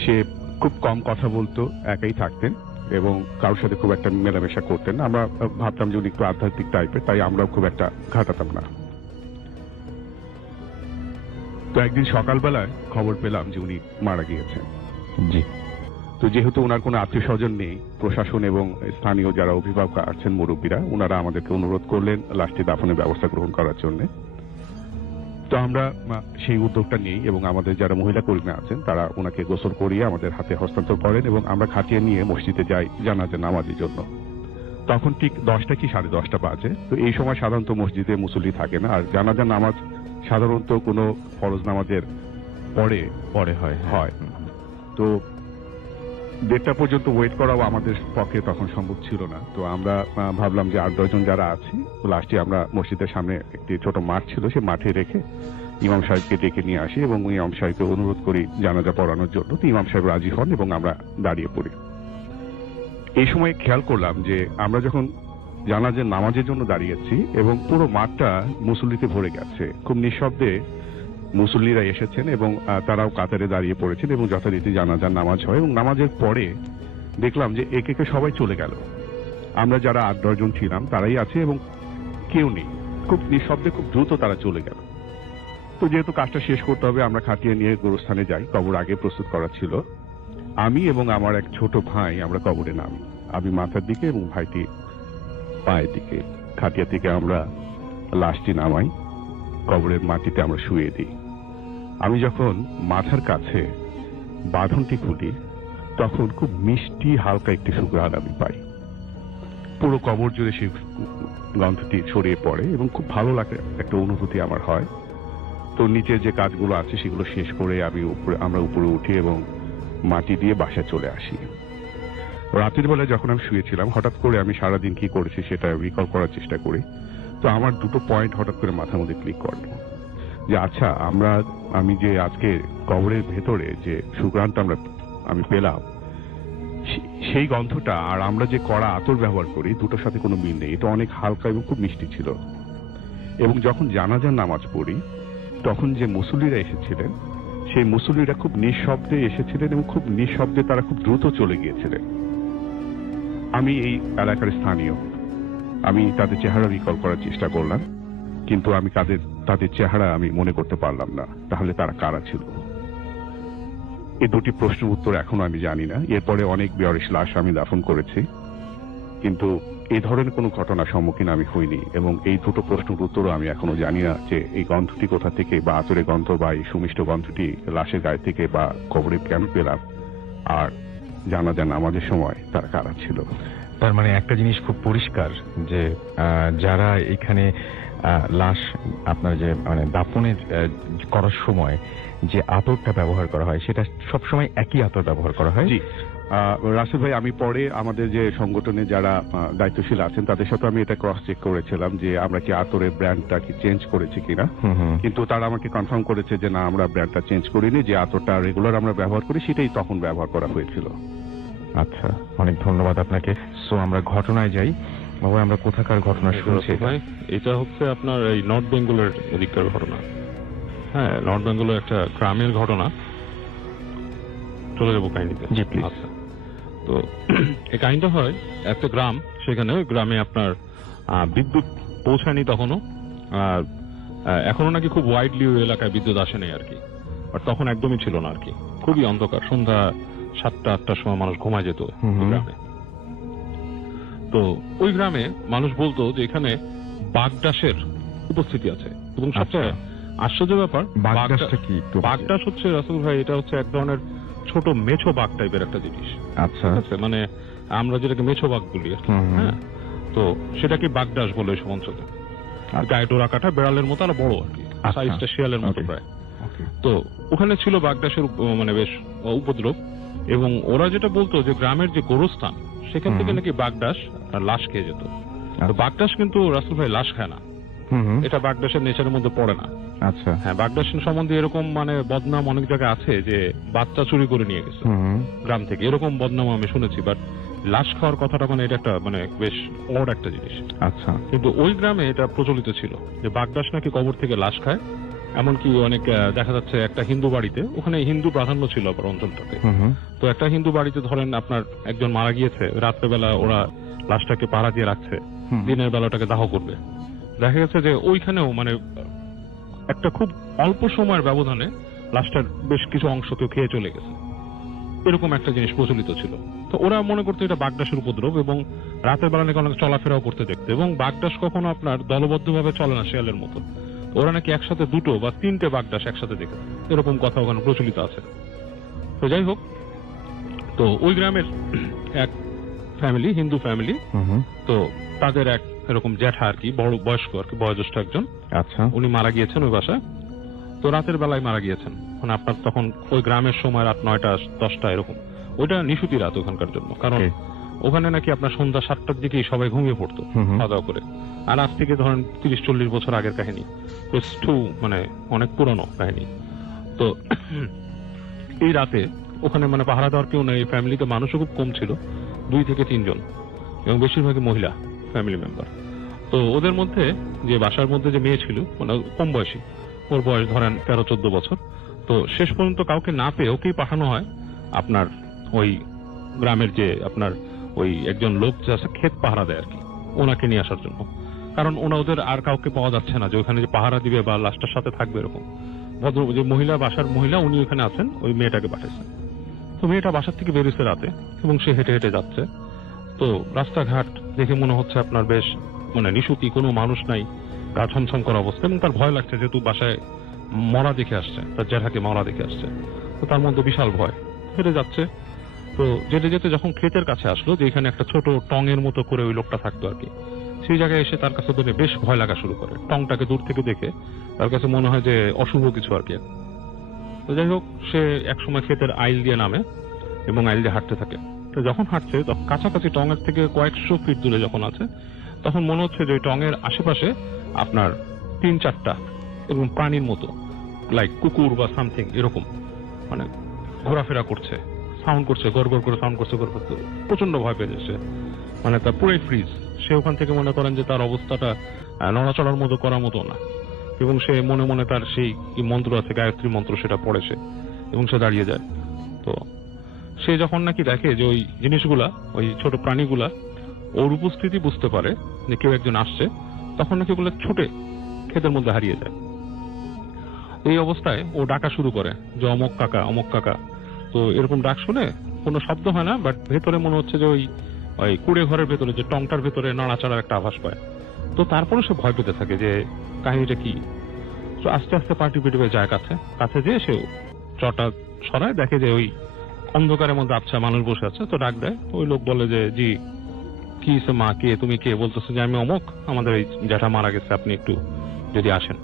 সে খুব কম কথা বলতো, একাই থাকতেন এবং কারোর সাথে খুব একটা মেলামেশা করতেন না। আমরা ভাবতাম যে উনি একটু আধ্যাত্মিক টাইপের, তাই আমরাও খুব একটা ঘাটাতাম না। তো একদিন সকালবেলায় খবর পেলাম যে উনি মারা গিয়েছেন। জি। তো যেহেতু ওনার কোনো আত্মীয় স্বজন নেই, প্রশাসন এবং স্থানীয় যারা অভিভাবক আছেন, মুরব্বীরা, ওনারা আমাদেরকে অনুরোধ করলেন লাশটি দাফনের ব্যবস্থা গ্রহণ করার জন্য। তো আমরা সেই উদ্যোগটা নিই এবং আমাদের যারা মহিলা কর্মী আছেন তারা ওনাকে গোসল করিয়ে আমাদের হাতে হস্তান্তর করেন এবং আমরা খাটিয়ে নিয়ে মসজিদে যাই জানাজা নামাজের জন্য। তখন ঠিক 10টা কি 10:30 বাজে। তো এই সময় সাধারণত মসজিদে মুসল্লি থাকে না, আর জানাজা নামাজ সাধারণত কোনো ফরজ নামাজের পরে হয়। তো 1:30 পর্যন্ত ওয়েট করাও আমাদের পক্ষে তখন সম্ভব ছিল না। তো আমরা ভাবলাম যে 8-10 জন যারা আছি, লাস্টে আমরা মসজিদের সামনে একটি ছোট মাঠ ছিল, সে মাঠে রেখে ইমাম সাহেবকে ডেকে নিয়ে আসি এবং ইমাম সাহেবকে অনুরোধ করি জানাজা পড়ানোর জন্য। তো ইমাম সাহেব রাজি হন এবং আমরা দাঁড়িয়ে পড়ি। এই সময় খেয়াল করলাম যে আমরা যখন জানাজার নামাজের জন্য দাঁড়িয়েছি এবং পুরো মাঠটা মুসল্লিতে ভরে গেছে, খুব নিঃশব্দে মুসল্লিরা এসেছেন এবং তারাও কাতারে দাঁড়িয়ে পড়েছেন এবং যথারীতি জানাজার নামাজ হয়। এবং নামাজের পরে দেখলাম যে একে একে সবাই চলে গেল। আমরা যারা 8-10 জন ছিলাম তারাই আছে এবং কেউ নেই, খুব নিঃশব্দে খুব দ্রুত তারা চলে গেল। তো যেহেতু কাজটা শেষ করতে হবে, আমরা খাটিয়ে নিয়ে গোরস্থানে যাই। কবর আগে প্রস্তুত করা ছিল। আমি এবং আমার এক ছোট ভাই আমরা কবরে নামি। আমি মাথার দিকে এবং ভাইটি পায়ের দিকে খাটিয়া থেকে আমরা লাশটি নামাই, কবরের মাটিতে আমরা শুয়ে দিই। আমি যখন মাথার কাছে বাঁধনটি খুলি তখন খুব মিষ্টি হালকা একটি সুঘ্রাণ আমি পাই। পুরো কবর জুড়ে সেই গন্ধটি ছড়িয়ে পড়ে এবং খুব ভালো লাগে, একটা অনুভূতি আমার হয়। তো নিচের যে কাজগুলো আছে সেগুলো শেষ করে আমরা উপরে উঠি এবং মাটি দিয়ে বাসায় চলে আসি। রাতের বেলায় যখন আমি শুয়েছিলাম হঠাৎ করে আমি সারাদিন কি করেছি সেটা রিকল করার চেষ্টা করি। তো আমার দুটো পয়েন্ট হঠাৎ করে মাথার মধ্যে ক্লিক করলো যে আচ্ছা, আমি যে আজকে কবরের ভেতরে যে সুঘ্রাণটা আমি পেলাম, সেই গন্ধটা আর আমরা যে কড়া আতর ব্যবহার করি দুটোর সাথে কোনো মিল নেই। এটা অনেক হালকা এবং খুব মিষ্টি ছিল। এবং যখন জানাজার নামাজ পড়ি তখন যে মুসল্লিরা এসেছিলেন সেই মুসল্লিরা খুব নিঃশব্দে এসেছিলেন এবং খুব নিঃশব্দে তারা খুব দ্রুত চলে গিয়েছিলেন। আমি এই এলাকার স্থানীয়, আমি তাদের চেহারা রিকল করার চেষ্টা করলাম, কিন্তু আমি তাদের চেহারা আমি মনে করতে পারলাম না। তাহলে তারা কারা ছিল? এই দুটি প্রশ্নের উত্তর এখনো আমি জানি না। এরপরে অনেক বেয়ারিশ লাশ আমি দাফন করেছি, কিন্তু এই ধরনের কোনো ঘটনার সম্মুখীন আমি হইনি। এবং এই দুটো প্রশ্নের উত্তরও আমি এখনো জানি না যে এই গন্ধটি কোথা থেকে, বা আতরের গন্ধ বা এই সুমিষ্ট গন্ধটি লাশের গায়ে থেকে বা কবরে কেন পেলাম, আর জানাজান নামাজের সময় তারা কারা ছিল। তার মানে একটা জিনিস খুব পরিষ্কার যে যারা এখানে লাশ আপনার যে মানে দাফনের করার সময় যে আতরটা ব্যবহার করা হয় সেটা সবসময় একই আতর ব্যবহার করা হয়। জি রাসেল ভাই, আমি পরে আমাদের যে সংগঠনে যারা দায়িত্বশীল আছেন তাদের সাথে আমি এটা ক্রস চেক করেছিলাম যে আমরা কি আতরের ব্র্যান্ডটা কি চেঞ্জ করেছি কিনা, কিন্তু তারা আমাকে কনফার্ম করেছে যে না, আমরা ব্র্যান্ডটা চেঞ্জ করিনি, যে আতরটা রেগুলার আমরা ব্যবহার করি সেটাই তখন ব্যবহার করা হয়েছিল। আচ্ছা, অনেক ধন্যবাদ আপনাকে। সো আমরা ঘটনায় যাই। বাবা, আমরা কোথাকার ঘটনা শুনছি? ভাই, এটা হচ্ছে আপনার এই নর্থ বেঙ্গলের এদিককার ঘটনা। হ্যাঁ, নর্থ বেঙ্গলের একটা গ্রামের ঘটনা। চলে যাবো কাহিনীতে। জি প্লিজ। আচ্ছা, তো এই কাহিনীটা হয় একটা গ্রাম, সেখানে ওই গ্রামে আপনার বিদ্যুৎ পৌঁছায়নি তখনও, আর এখনো নাকি খুব ওয়াইডলি ওই এলাকায় বিদ্যুৎ আসে নাই আর কি। আর তখন একদমই ছিল না আর কি, খুবই অন্ধকার। সন্ধ্যা 7টা-8টার সময় মানুষ ঘুমায় যেত গ্রামে। তো ওই গ্রামে মানুষ বলতো যে এখানে বাগডাসের উপস্থিতি আছে। এবং সবচেয়ে আশ্চর্য ব্যাপার, বাগডাস হচ্ছে রাসেল ভাই, এটা হচ্ছে এক ধরনের ছোট মেছো বাঘ টাইপের একটা জিনিস। আচ্ছা, মানে আমরা যেটাকে মেছো বাঘ বলি। হ্যাঁ, তো সেটাকে বাগডাস বলে ওই সব অঞ্চলে। গায়ে ডোরা কাটা, বেড়ালের মতো আর বড় আর কি, সাইজটা শিয়ালের মতো প্রায়। তো ওখানে ছিল বাগডাসের মানে বেশ উপদ্রব। এবং ওরা যেটা বলতো যে গ্রামের যে গোরস্থান সেখান থেকে নাকি বাগডাস লাশ খেয়ে যেত। তো বাগডাস কিন্তু রাসেল ভাই লাশ খায় না, এটা বাগডাসের নেচারের মধ্যে পড়ে না। আচ্ছা, হ্যাঁ, বাগডাস সম্বন্ধে এরকম মানে বদনাম অনেক জায়গায় আছে যে বাচ্চা চুরি করে নিয়ে গেছে গ্রাম থেকে, এরকম বদনাম আমি শুনেছি। বাট লাশ খাওয়ার কথাটা মানে এটা একটা মানে বেশ অড একটা জিনিস। আচ্ছা, কিন্তু ওই গ্রামে এটা প্রচলিত ছিল যে বাগডাস নাকি কবর থেকে লাশ খায়। এমনকি অনেক দেখা যাচ্ছে একটা হিন্দু বাড়িতে, ওখানে হিন্দু প্রাধান্য ছিল আবার অঞ্চলটাতে। তো একটা হিন্দু বাড়িতে ধরেন আপনার একজন মারা গিয়েছে, রাত্রেবেলা ওরা লাশটাকে পাহারা দিয়ে রাখছে, দিনের বেলাটাকে দাহ করবে। দেখা গেছে যে ওইখানেও মানে একটা খুব অল্প সময়ের ব্যবধানে লাশটার বেশ কিছু অংশ কেউ খেয়ে চলে গেছে, এরকম একটা জিনিস প্রচলিত ছিল। তো ওরা মনে করতো এটা বাগডাসের উপদ্রব, এবং রাতের বেলা নাকি অনেক চলাফেরাও করতে দেখতো। এবং বাগডাস কখনো আপনার দলবদ্ধভাবে চলে না শিয়ালের মতো, ওরা নাকি একসাথে 2 বা 3টে বাগডাস একসাথে দেখে, এরকম কথা ওখানে প্রচলিত আছে। তো যাই হোক, তো ওই গ্রামের এক ফ্যামিলি, হিন্দু ফ্যামিলি, তো তাদের এক এরকম জ্যাঠা আর কি, বড় বয়স্ক আর কি, বয়োজ্যেষ্ঠ একজন। আচ্ছা, উনি মারা গিয়েছেন ওই বাসায়। তো রাতের বেলায় মারা গিয়েছেন, মানে আপনার তখন ওই গ্রামের সময় রাত 9টা-10টা এরকম। ওইটা নিশুতি রাত ওখানকার জন্য, কারণ ওখানে নাকি আপনার সন্ধ্যা 7টার দিকেই সবাই ঘুমিয়ে পড়তো খাওয়া দাওয়া করে। আর আজ থেকে ধরেন 30-40 বছর আগের কাহিনী, মানে অনেক পুরনো কাহিনী। তো এই রাতে ওখানে মানে পাহারা দেওয়ার কেউ নেই, ফ্যামিলিতে মানুষও খুব কম ছিল, 2 থেকে 3 জন, এবং বেশিরভাগই মহিলা ফ্যামিলি মেম্বার। তো ওদের মধ্যে যে বাসার মধ্যে যে মেয়ে ছিল, মানে কম বয়সী, ওর বয়স ধরেন 13-14 বছর। তো শেষ পর্যন্ত কাউকে না পেয়ে ওকেই পাঠানো হয় আপনার ওই গ্রামের যে আপনার ওই একজন লোক যে আছে ক্ষেত পাহারা দেয় আর কি, ওনাকে নিয়ে আসার জন্য। কারণ ওদের আর কাউকে পাওয়া যাচ্ছে না যে ওখানে যে পাহারা দিবে বা লাশটার সাথে থাকবে এরকম। ভদ্র যে মহিলা, বাসার মহিলা, উনি ওখানে আছেন, ওই মেয়েটাকে পাঠাইছেন। তো মেয়েটা বাসার থেকে বেরিয়েছে রাতে, এবং সে হেঁটে হেঁটে যাচ্ছে। তো রাস্তাঘাট দেখে মনে হচ্ছে আপনার বেশ মানে নিশুতি, কোনো মানুষ নাই, গা ছমছম করা অবস্থা, এবং তার ভয় লাগছে যেহেতু বাসায় মরা দেখে আসছে, তার জেঠাকে মরা দেখে আসছে, তো তার মধ্যে বিশাল ভয়। হেঁটে যাচ্ছে, তো যেতে যেতে যখন ক্ষেতের কাছে আসলো, যে এখানে একটা ছোট টঙের মতো করে ওই লোকটা থাকতো আর কি, সেই জায়গায় এসে তার কাছে ধরে বেশ ভয় লাগা শুরু করে। টংটাকে দূর থেকে দেখে তার কাছে মনে হয় যে অশুভ কিছু আর কি। তো যাই হোক, সে একসময় ক্ষেতের আইল দিয়ে নামে এবং আইল দিয়ে হাঁটতে থাকে। তো যখন হাঁটছে তখন কাছাকাছি টঙের থেকে কয়েকশো ফিট দূরে যখন আছে, তখন মনে হচ্ছে যে ওই টঙের আশেপাশে আপনার 3-4টা এবং প্রাণীর মতো, লাইক কুকুর বা সামথিং এরকম, মানে ঘোরাফেরা করছে, সাউন্ড করছে, গড় গড় করে সাউন্ড করছে, গড় করতে। প্রচন্ড ভয় পেয়ে যাচ্ছে, মানে তার পুরোই ফ্রিজ। সে ওখান থেকে মনে করেন যে তার অবস্থাটা নড়াচড়ার মতো করার মতো না, এবং সে মনে মনে তার সেই কি মন্ত্র আছে, গায়ত্রী মন্ত্র, সেটা পড়ে সে, এবং সে দাঁড়িয়ে যায়। তো সে যখন নাকি দেখে যে ওই জিনিসগুলা, ওই ছোট প্রাণীগুলা ওর উপস্থিতি বুঝতে পারে যে কেউ একজন আসছে, তখন নাকি ওগুলো ছুটে ক্ষেতের মধ্যে হারিয়ে যায়। এই অবস্থায় ও ডাকা শুরু করে যে অমক কাকা, অমক কাকা। তো এরকম ডাক শুনে কোনো শব্দ হয় না, বাট ভেতরে মনে হচ্ছে যে ওই কুড়ে ঘরের ভেতরে, যে টংটার ভেতরে নাড়াচাড়ার একটা আভাস পায়। তো তারপরে সে ভয় পেতে থাকে যে কাহিনীটা কি। তো আস্তে আস্তে পার্টি পিটিপে যায় কাছে যেয়ে সে চটা সরায়, দেখে যে ওই অন্ধকারের মধ্যে আচ্ছা মানুষ বসে আছে। তো ডাক দেয়, ওই লোক বলে যে জি কি সে মা, কে তুমি, কে? বলতেছে যে আমি অমুক, আমাদের এই জ্যাঠা মারা গেছে, আপনি একটু যদি আসেন।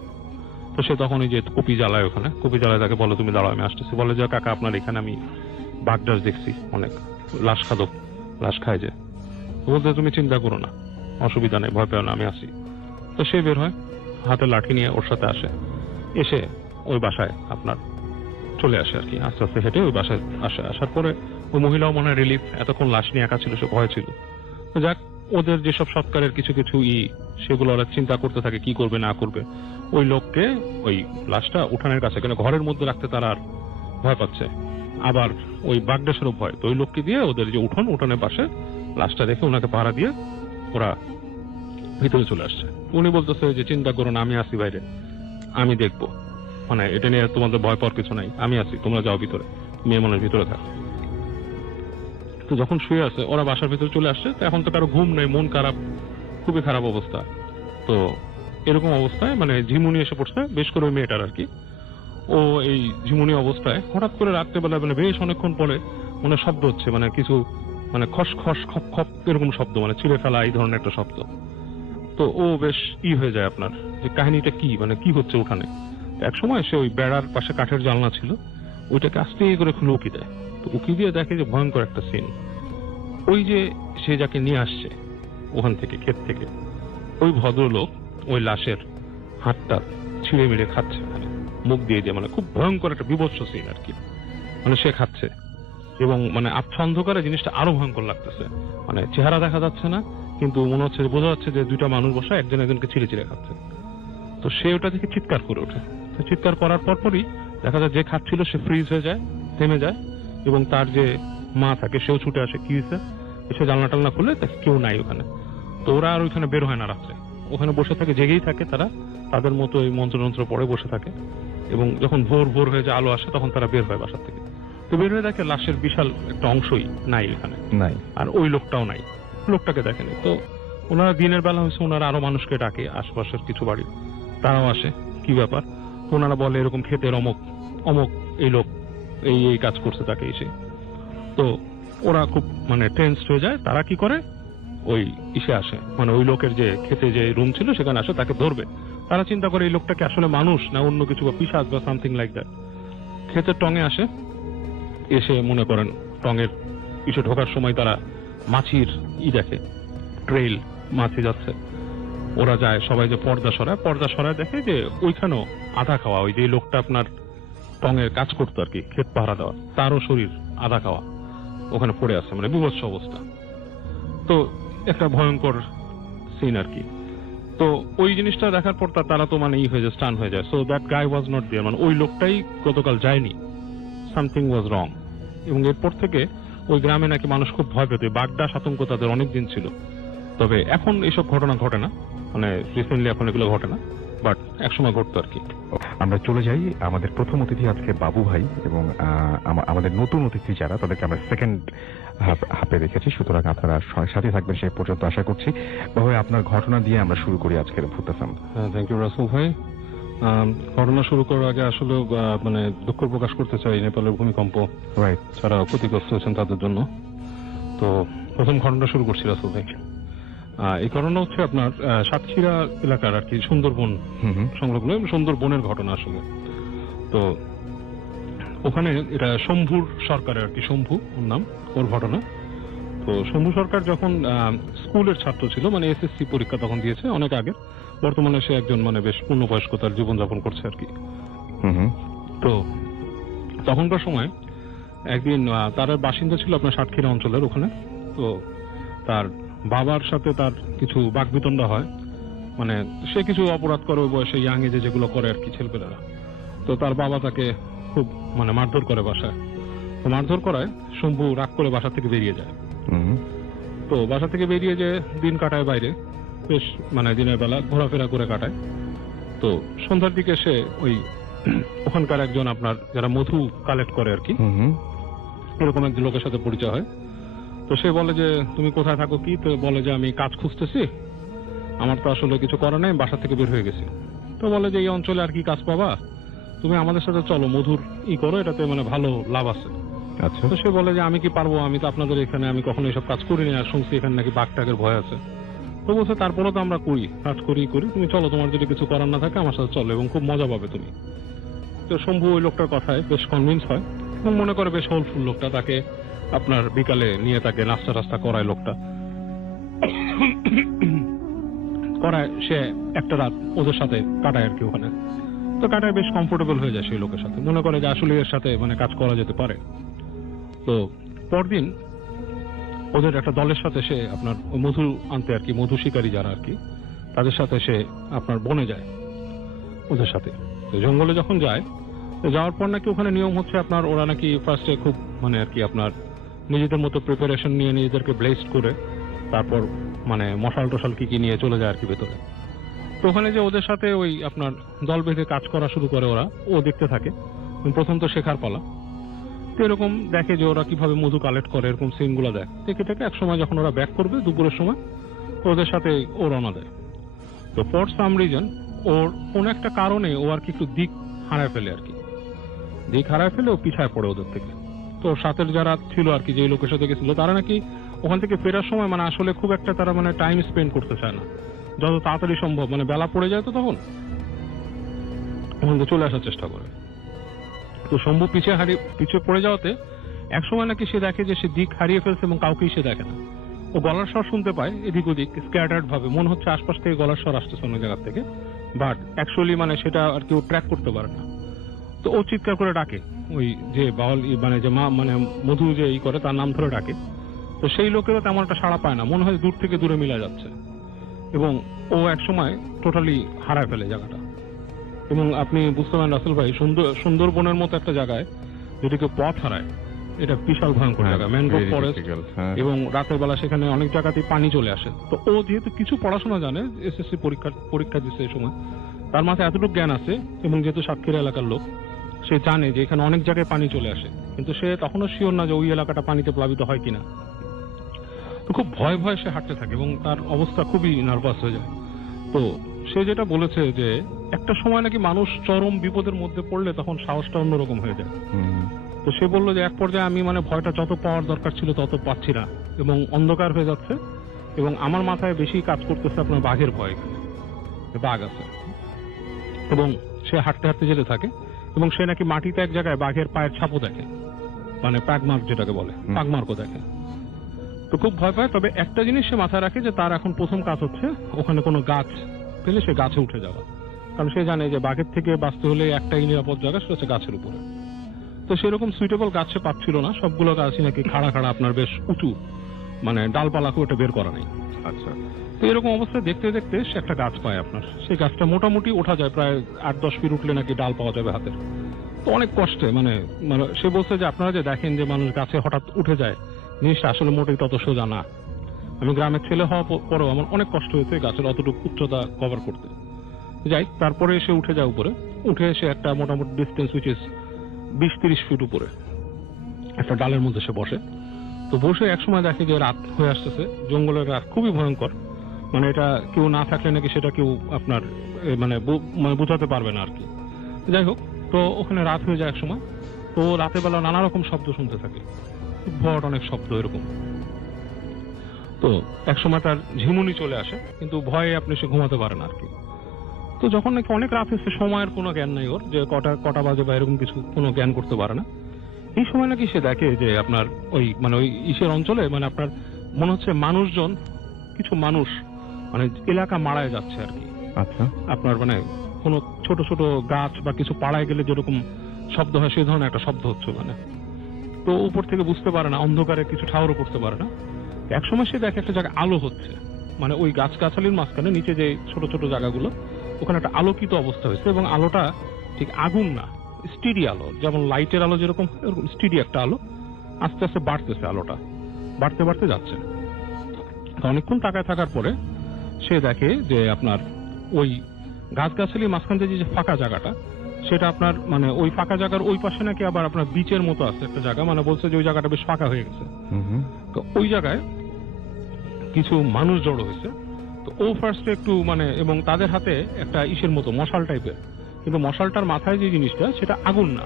তো সে তখন ওই যে কপি জ্বালায়, ওখানে কপি জ্বালায়, তাকে বলে তুমি দাঁড়াও, আমি আসতেছি। বলে যে কাকা আপনার এখানে আমি বাগডাস দেখছি, অনেক লাশ খাদক, লাশ খায় যে। বলতে তুমি চিন্তা করো না, অসুবিধা নেই, ভয় পেও না, আমি আসি। তো সে বের হয়, হাতে লাঠি নিয়ে ওর সাথে আসে, এসে ওই বাসায় আপনার চলে আসে আর কি। আস্তে আস্তে হেঁটে ওই বাসায় আসে। আসার পরে ওই মহিলাও মনে হয় রিলিফ, এতক্ষণ লাশ নিয়ে একা ছিল, সে ভয় ছিল। তো যাক, ওদের যেসব সৎকারের কিছু কিছু সেগুলো ওরা চিন্তা করতে থাকে কি করবে না করবে। ওই লোককে ওই লাশটা উঠানের কাছে, কেন ঘরের মধ্যে রাখতে তারা আর ভয় পাচ্ছে, আবার ওই বাগডাসেরও ভয়। তো ওই লোককে দিয়ে ওদের যে উঠোনের পাশে লাশটা রেখে ওনাকে পাহারা দিয়ে ওরা ভিতরে চলে আসছে। উনি বলতেছে যে চিন্তা করো না, আমি আসি বাইরে, আমি দেখবো, মানে এটা নিয়ে তোমাদের ভয় পাওয়ার কিছু নাই, আমি আসি, তোমরা যাও ভিতরে, মেয়ে মানুষ ভিতরে থাক। তো যখন শুয়ে আছে, ওরা বাসার ভিতরে চলে আসছে। তো এখন তো কারো ঘুম নেই, মন খারাপ, খুবই খারাপ অবস্থা। তো এরকম অবস্থায় মানে ঝিমুনি এসে পড়ছে, বেশ করে ওই মেয়েটার আর কি। ও এই ঝিমুনি অবস্থায় হঠাৎ করে রাত্রেবেলা মানে বেশ অনেকক্ষণ পরে মানে শব্দ হচ্ছে, মানে কিছু মানে খস খস খপ খপ এরকম শব্দ, মানে ছিঁড়ে ফেলা এই ধরনের একটা শব্দ। তো ও বেশ হয়ে যায় আপনার, যে কাহিনীটা কি, মানে কি হচ্ছে উঠানে। এক সময় সে ওই বেড়ার পাশে কাঠের জানলা ছিল, ওইটাকে আস্তে করে খুলে উকি দেয়। তো উকি দিয়ে দেখে যে ভয়ঙ্কর একটা সিন। ওই যে সে যাকে নিয়ে আসছে ওখান থেকে, ক্ষেত থেকে, ওই ভদ্রলোক ওই লাশের হাতটা ছিঁড়ে মিড়ে খাচ্ছে, মানে মুখ দিয়ে দিয়ে, মানে খুব ভয়ঙ্কর একটা বিভৎস সিন আর কি। মানে সে খাচ্ছে, এবং মানে আচ্ছা অন্ধকারে জিনিসটা আরো ভয়ঙ্কর লাগতেছে, মানে চেহারা দেখা যাচ্ছে না, কিন্তু মনে হচ্ছে, বোঝা যাচ্ছে যে দুইটা মানুষ বসা একজন একজনকে ছিঁড়ে ছিঁড়ে খাচ্ছে। তো সে ওটা দেখে চিৎকার করে ওঠে। চিৎকার করার পরপরই দেখা যায় যে খাচ্ছিল সে ফ্রিজ হয়ে যায়, থেমে যায়, এবং তার যে মা থাকে সেও ছুটে আসে, কি হয়েছে, এসে জানলা টালনা খুলে কেউ নাই ওখানে। তো ওরা আর ওইখানে বের হয় না রাত্রে, ওখানে বসে থাকে, জেগেই থাকে তারা, তাদের মতো ওই মন্ত্রযন্ত্র পড়ে বসে থাকে। এবং যখন ভোর হয়ে যায়, আলো আসে, তখন তারা বের হয় বাসার থেকে। তো বের হয়ে দেখে লাশের বিশাল একটা অংশই নাই এখানে, নাই, আর ওই লোকটাও নাই, লোকটাকে দেখেনি। তো ওনারা দিনের বেলা হয়েছে, ওনারা আরো মানুষকে ডাকে, আশপাশের কিছু বাড়ির, তারাও আসে, কি ব্যাপার। তো ওনারা বলে এরকম ক্ষেতের অমক অমক এই লোক এই কাজ করছে, তাকে এসে। তো ওরা খুব মানে টেন্সড হয়ে যায়। তারা কি করে, ওই আসে, মানে ওই লোকের যে ক্ষেতে যে রুম ছিল সেখানে আসে, তাকে ধরবে। তারা চিন্তা করে এই লোকটাকে আসলে মানুষ না অন্য কিছু, বা পিশাচ বা সামথিং লাইক দ্যাট। ক্ষেতের টঙে আসে, এসে মনে করেন টঙের পিছে ঢোকার সময় তারা মাছির দেখে, ট্রেইল, মাছি যাচ্ছে। ওরা যায়, সবাই যে পর্দা সরায় দেখে যে ওইখানেও আধা খাওয়া, ওই যে লোকটা আপনার টঙের কাজ করতো আর কি, ক্ষেত পাহারা দেওয়া, তারও শরীর আধা খাওয়া ওখানে পড়ে আছে, মানে বিভৎস অবস্থা। তো একটা ভয়ঙ্কর সিন আর কি। তো ওই জিনিসটা দেখার পর তারা তো মানে হয়ে যায়, স্টান হয়ে যায়। So that guy was not there, মানে ওই লোকটাই গতকাল যায়নি, সামথিং ওয়াজ রং। এবং এরপর থেকে ওই গ্রামে নাকি মানুষ খুব ভয় পেত, বাগডাস আতঙ্ক তাদের অনেক দিন ছিল। তবে এখন এইসব ঘটনা ঘটে না, মানে রিসেন্টলি এখন এগুলো ঘটে না। বাট একসময় ঘটতো আর কি। আমরা চলে যাই আমাদের প্রথম অতিথি আজকে বাবু ভাই, এবং আমাদের নতুন অতিথি যারা তাদেরকে আমরা সেকেন্ড হাফে রেখেছি, সুতরাং আপনারা সাথে থাকবেন সেই পর্যন্ত আশা করছি। বাবু ভাই, আপনার ঘটনা দিয়ে আমরা শুরু করি আজকের ভূতাসাম। হ্যাঁ, থ্যাংক ইউ রাসেল ভাই। ঘটনা শুরু করার আগে আসলে মানে দুঃখ প্রকাশ করতে চাই নেপালের ভূমিকম্প যারা ক্ষতিগ্রস্ত হয়েছেন তাদের জন্য। তো প্রথম ঘটনা শুরু করছি রাসেল ভাই। এই ঘটনা হচ্ছে আপনার সাতক্ষীরা এলাকার আর কি, সুন্দরবন সংলগ্ন সুন্দরবনের ঘটনা আসলে। তো ওখানে এটা শম্ভুর সরকারের আর কি, শম্ভু ওর নাম, ওর ঘটনা। তো শম্ভু সরকার যখন স্কুলের ছাত্র ছিল, মানে এসএসসি পরীক্ষা তখন দিয়েছে অনেক আগে, বর্তমানে সে একজন মানে বেশ পূর্ণবয়স্কতার জীবনযাপন করছে আর কি। তো তখনকার সময় একদিন তার বাসিন্দা ছিল আপনার সাতক্ষীরা অঞ্চলের ওখানে। তো তার বাবার সাথে তার কিছু বাকবিতণ্ডা হয়, মানে সে কিছু অপরাধ করে ওই বয়সে, ইয়াং এজে যেগুলো করে আর কি ছেলেপেলেরা। তো তার বাবা তাকে খুব মানে মারধর করে বাসায়। তো মারধর করায় শম্ভু রাগ করে বাসা থেকে বেরিয়ে যায়। তো বাসা থেকে বেরিয়ে যে দিন কাটায় বাইরে, বেশ মানে দিনের বেলা ঘোরাফেরা করে কাটায়। তো সন্ধ্যার দিকে সে ওই ওখানকার একজন আপনার যারা মধু কালেক্ট করে আর কি, এরকম একজন লোকের সাথে পরিচয় হয়। তো সে বলে যে তুমি কোথায় থাকো কি? তো বলে যে আমি কাজ খুঁজতেছি, আমার তো আসলে কিছু করার নেই, বাসা থেকে বের হয়ে গেছি। তো বলে যে এই অঞ্চলে আর কি কাজ পাবা, তুমি আমাদের সাথে চলো, মধুর করো, এটাতে মানে ভালো লাভ আছে। আচ্ছা। তো সে বলে যে আমি কি পারবো, আমি তো আপনাদের এখানে আমি কখনো এসব কাজ করিনি, আর শুনছি এখানে নাকি বাঘটাকের ভয় আছে। তো বলছে তারপরে তো আমরা কাজ করি, তুমি চলো, তোমার যদি কিছু করার না থাকে আমার সাথে চলো, এবং খুব মজা পাবে তুমি। তো শম্ভু ওই লোকটার কথায় বেশ কনভিন্স হয় এবং মনে করে বেশ হোলফুল লোকটা, তাকে আপনার বিকালে নিয়ে তাকে নাস্তা টাস্তা করায়, লোকটা করায়, সে একটা রাত ওদের সাথে কাটায় আর কি ওখানে। তো কাটায় বেশ কমফোর্টেবল হয়ে যায় সেই লোকের সাথে, মনে করে যে আসলে এর সাথে মানে কাজ করা যেতে পারে। তো পরদিন ওদের একটা দলের সাথে সে আপনার মধু আনতে আর কি, মধু শিকারী যারা আর কি, তাদের সাথে সে আপনার বনে যায় ওদের সাথে। তো জঙ্গলে যখন যায়, তো যাওয়ার পর নাকি ওখানে নিয়ম হচ্ছে আপনার, ওরা নাকি ফার্স্টে খুব মানে আর কি আপনার নিজেদের মতো প্রিপারেশন নিয়ে নিজেদেরকে ব্লেসড করে তারপর মানে মশাল টশাল কি নিয়ে চলে যায় আর কি ভেতরে। তো ওখানে যে ওদের সাথে ওই আপনার দল বেঁধে কাজ করা শুরু করে ওরা, ও দেখতে থাকে। প্রথম তো শেখার পালা, তো এরকম দেখে যে ওরা কিভাবে মধু কালেক্ট করে, এরকম সিনগুলো দেখে এক সময় যখন ওরা ব্যাক করবে দুপুরের সময়, তো ওদের সাথে ও রওনা দেয়। তো ফর সাম রিজন ওর কোন একটা কারণে ও আর কি একটু দিক হারায় ফেলে আর কি, দিক হারায় ফেলে ও পিছায় পড়ে ওদের থেকে। তো সাথের যারা ছিল আর কি, যে লোকের সাথে গেছিল, তারা নাকি ওখান থেকে ফেরার সময় মানে আসলে খুব একটা তারা মানে টাইম স্পেন্ড করতে চায় না, যত তাড়াতাড়ি সম্ভব, মানে বেলা পড়ে যায় তো তখন ওখান থেকে চলে আসার চেষ্টা করে। তো শম্ভু পিছিয়ে পড়ে যাওয়াতে এক সময় নাকি সে দেখে যে সে দিক হারিয়ে ফেলছে এবং কাউকেই সে দেখে না। ও গলার স্বর শুনতে পায় এদিক ওদিক স্ক্যাটার্ড ভাবে, মনে হচ্ছে আশপাশ থেকে গলার স্বর আসতেছে অন্য জায়গা থেকে, বাট অ্যাকচুয়ালি মানে সেটা আর কি ও ট্র্যাক করতে পারে না। তো ও চিৎকার করে ডাকে, ওই যে বাউল মানে যে মা মানে মধু যে করে তার নাম ধরে ডাকে। তো সেই লোকেরও তেমন একটা সাড়া পায় না, মনে হয় দূর থেকে দূরে মিলা যাচ্ছে, এবং ও এক সময় টোটালি হারায় ফেলে জায়গাটা। এবং আপনি বুঝতে পারেন রাসেল ভাই, সুন্দরবনের মতো একটা জায়গায় যেটিকে পথ হারায়, এটা বিশাল ভয়ঙ্কর জায়গা, ম্যানগ্রোভ ফরেস্ট, এবং রাতের বেলা সেখানে অনেক জায়গাতেই পানি চলে আসে। তো ও যেহেতু কিছু পড়াশোনা জানে, এসএসসি পরীক্ষা দিচ্ছে এই সময়, তার মাথায় এতটুকু জ্ঞান আছে, এবং যেহেতু সাতক্ষীরা এলাকার লোক, সে জানে যে এখানে অনেক জায়গায় পানি চলে আসে, কিন্তু সে তখনও শিওর না যে ওই এলাকাটা পানিতে প্লাবিত হয় কিনা। তো খুব ভয় সে হাঁটতে থাকে এবং তার অবস্থা খুবই নার্ভাস হয়ে যায়। তো সে যেটা বলেছে যে একটা সময় নাকি মানুষ চরম বিপদের মধ্যে পড়লে তখন সাহসটা অন্যরকম হয়ে যায়। তো সে বললো যে এক পর্যায়ে আমি মানে ভয়টা যত পাওয়ার দরকার ছিল তত পাচ্ছি না, এবং অন্ধকার হয়ে যাচ্ছে, এবং আমার মাথায় বেশি কাজ করতেছে আপনার বাঘের ভয়, এখানে বাঘ আছে। এবং সে হাঁটতে হাঁটতে যেতে থাকে, এবং সে নাকি মাটিতে এক জায়গায় বাঘের পায়ের ছাপও দেখে, মানে প্যাগমার্ক যেটাকে বলে, পাগমার্কও দেখে। তো খুব ভয় পায়, তবে একটা জিনিস সে মাথায় রাখে যে তার এখন প্রথম কাজ হচ্ছে ওখানে কোনো গাছ পেলে সে গাছে উঠে যাওয়া, কারণ সে জানে যে বাঘের থেকে বাঁচতে হলে একটাই নিরাপদ জায়গা, সেটা হচ্ছে গাছের উপরে। তো সেরকম সুইটেবল গাছ সে পাচ্ছিল না, সবগুলো গাছই নাকি খাড়া আপনার বেশ উঁচু, মানে ডালপালা খুব একটা বের করা নেই। আচ্ছা। তো এরকম অবস্থায় দেখতে দেখতে সে একটা গাছ পায় আপনার, সেই গাছটা মোটামুটি ওঠা যায়, প্রায় 8-10 ফিট উঠলে নাকি ডাল পাওয়া যাবে হাতের। তো অনেক কষ্টে মানে সে বলছে যে আপনারা যে দেখেন যে মানুষ গাছে হঠাৎ উঠে যায়, জিনিসটা আসলে মোটেই তত সোজা না। আমি গ্রামের ছেলে হওয়া পরেও আমার অনেক কষ্ট হয়েছে গাছের অতটুকু উচ্চতা কভার করতে। যাই, তারপরে এসে উঠে যায় উপরে, উঠে এসে একটা মোটামুটি ডিস্টেন্স উইচ ইজ 20-30 ফিট উপরে একটা ডালের মধ্যে সে বসে। তো বসে একসময় দেখে যে রাত হয়ে আসতেছে, জঙ্গলের রাত খুবই ভয়ঙ্কর, মানে এটা কেউ না থাকলে নাকি সেটা কেউ আপনার মানে বোঝাতে পারবে না আর কি। যাই হোক, তো ওখানে রাত হয়ে যায় এক সময়। তো রাতের বেলা নানা রকম শব্দ শুনতে থাকে, ভট অনেক শব্দ এরকম। তো এক সময় তার ঝিমুনি চলে আসে, কিন্তু ভয়ে আপনি সে ঘুমাতে পারে না আর কি। তো যখন নাকি অনেক রাত হচ্ছে, সময়ের কোনো জ্ঞান নাই ওর, যে কটা বাজে বা এরকম কিছু কোনো জ্ঞান করতে পারে না। এই সময় নাকি সে দেখে যে আপনার ওই মানে ওই ইসের অঞ্চলে মানে আপনার মনে হচ্ছে মানুষজন, কিছু মানুষ মানে এলাকা মারায় যাচ্ছে আর কি। আচ্ছা, আপনার মানে কোনো ছোট ছোট গাছ বা কিছু পাড়ায় গেলে যেরকম শব্দ হয় সেই ধরনের একটা শব্দ হচ্ছে মানে। তো উপর থেকে বুঝতে পারে না, অন্ধকারে কিছু ঠাউরও করতে পারে না। একসময় সে দেখে একটা জায়গায় আলো হচ্ছে, মানে ওই গাছগাছালির মাঝখানে নিচে যে ছোট ছোট জায়গাগুলো, ওখানে একটা আলোকিত অবস্থা হয়েছে, এবং আলোটা ঠিক আগুন না, স্টিডি আলো, যেমন লাইটের আলো যেরকম এরকম স্টিডি একটা আলো, আস্তে আস্তে বাড়তেছে, আলোটা বাড়তে বাড়তে যাচ্ছে। তো অনেকক্ষণ তাকায় থাকার পরে সে দেখে যে আপনার ওই গাছগাছালির মাঝখান থেকে যে ফাঁকা জায়গাটা, সেটা আপনার মানে ওই ফাঁকা জায়গার ওই পাশে নাকি আবার আপনার বিচের মতো আছে একটা জায়গা, মানে বলছে যে ওই জায়গাটা বেশ ফাঁকা হয়ে গেছে। তো ওই জায়গায় কিছু মানুষ জড়ো হয়েছে। তো ও ফার্স্টে একটু মানে, এবং তাদের হাতে একটা ইসের মতো মশাল টাইপের, কিন্তু মশালটার মাথায় যে জিনিসটা সেটা আগুন না,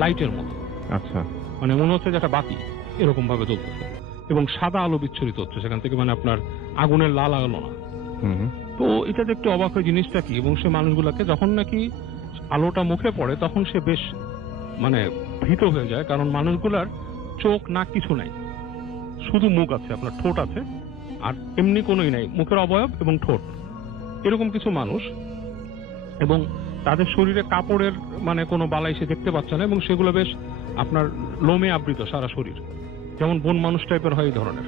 লাইটের মতো। আচ্ছা, মানে মনে হচ্ছে যে একটা বাতি এরকম ভাবে জ্বলতেছে, এবং সাদা আলো বিচ্ছুরিত হচ্ছে সেখান থেকে, মানে আপনার আগুনের লাল আলো না। তো এটা দেখতে অবাক হয় জিনিসটা কি, এবং সে মানুষগুলাকে যখন নাকি আলোটা মুখে পড়ে তখন সে বেশ মানে ভীত হয়ে যায়, কারণ মানুষগুলার চোখ নাক কিছু নাই, শুধু মুখ আছে, আপনার ঠোঁট আছে, আর এমনি কোনোই নাই, মুখের অবয়ব এবং ঠোঁট, এরকম কিছু মানুষ। এবং তাদের শরীরে কাপড়ের মানে কোনো বালাই সে দেখতে পাচ্ছে না, এবং সেগুলো বেশ আপনার লোমে আবৃত সারা শরীর, যেমন বন মানুষ টাইপের হয় এই ধরনের।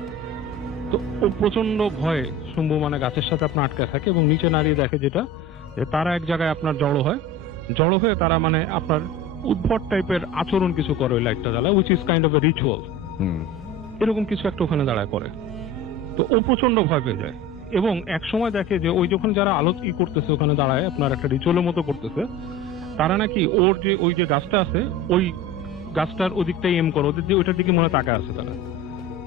তো ও প্রচন্ড ভয়ে শম্ভু মানে গাছের সাথে আপনার আটকে থাকে, এবং নিচে নাড়িয়ে দেখে যেটা, যে তারা এক জায়গায় আপনার জড়ো হয়ে তারা মানে আপনার উদ্ভট টাইপের আচরণ কিছু করে ওই লাইটটা জ্বালায়, which is kind of A ritual, এরকম কিছু একটা ওখানে দাঁড়ায় করে। তো ও প্রচন্ড ভয় পেয়ে যায়, এবং এক সময় দেখে যে ওই যখন যারা আলো করতেছে ওখানে দাঁড়ায় আপনার একটা রিচুয়ালের মতো করতেছে, তারা নাকি ওর যে ওই যে গাছটা আছে ওই গাছটার ওদিকটাই এম করে, ওদের যে ওইটার দিকে মনে তাকায় আছে তারা,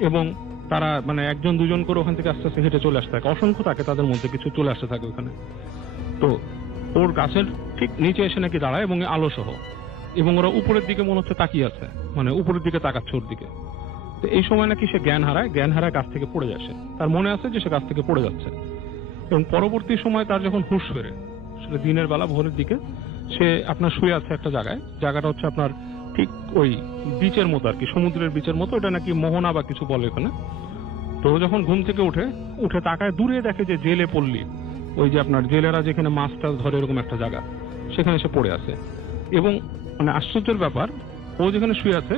এবং তারা মানে একজন দুজন করে ওখান থেকে আস্তে আস্তে হেঁটে চলে আসতে থাকে, অসংখ্য থাকে তাদের মধ্যে, কিছু চলে আসতে থাকে ওখানে। তো ওর গাছের ঠিক নিচে এসে নাকি দাঁড়ায়, এবং আলো সহ, এবং ওরা উপরের দিকে মনে হচ্ছে তাকিয়ে আছে, মানে উপরের দিকে তাকাচ্ছে ওর দিকে। তো এই সময় নাকি সে জ্ঞান হারায় গাছ থেকে পড়ে যাচ্ছে, তার মনে আছে যে সে গাছ থেকে পড়ে যাচ্ছে, এবং পরবর্তী সময় তার যখন হুঁশ ফেরে, সেটা দিনের বেলা ভোরের দিকে, সে আপনার শুয়ে আছে একটা জায়গাটা হচ্ছে আপনার ঠিক ওই বিচের মতো আর কি, সমুদ্রের বিচের মতো, ওটা নাকি মোহনা বা কিছু বলে ওখানে। তো যখন ঘুম থেকে উঠে তাকায়, দূরে দেখে যে জেলে পল্লী, ওই যে আপনার জেলেরা যেখানে মাছ টাছ ধরে এরকম একটা জায়গা, সেখানে সে পড়ে আছে। এবং মানে আশ্চর্যের ব্যাপার, ও যেখানে শুয়ে আছে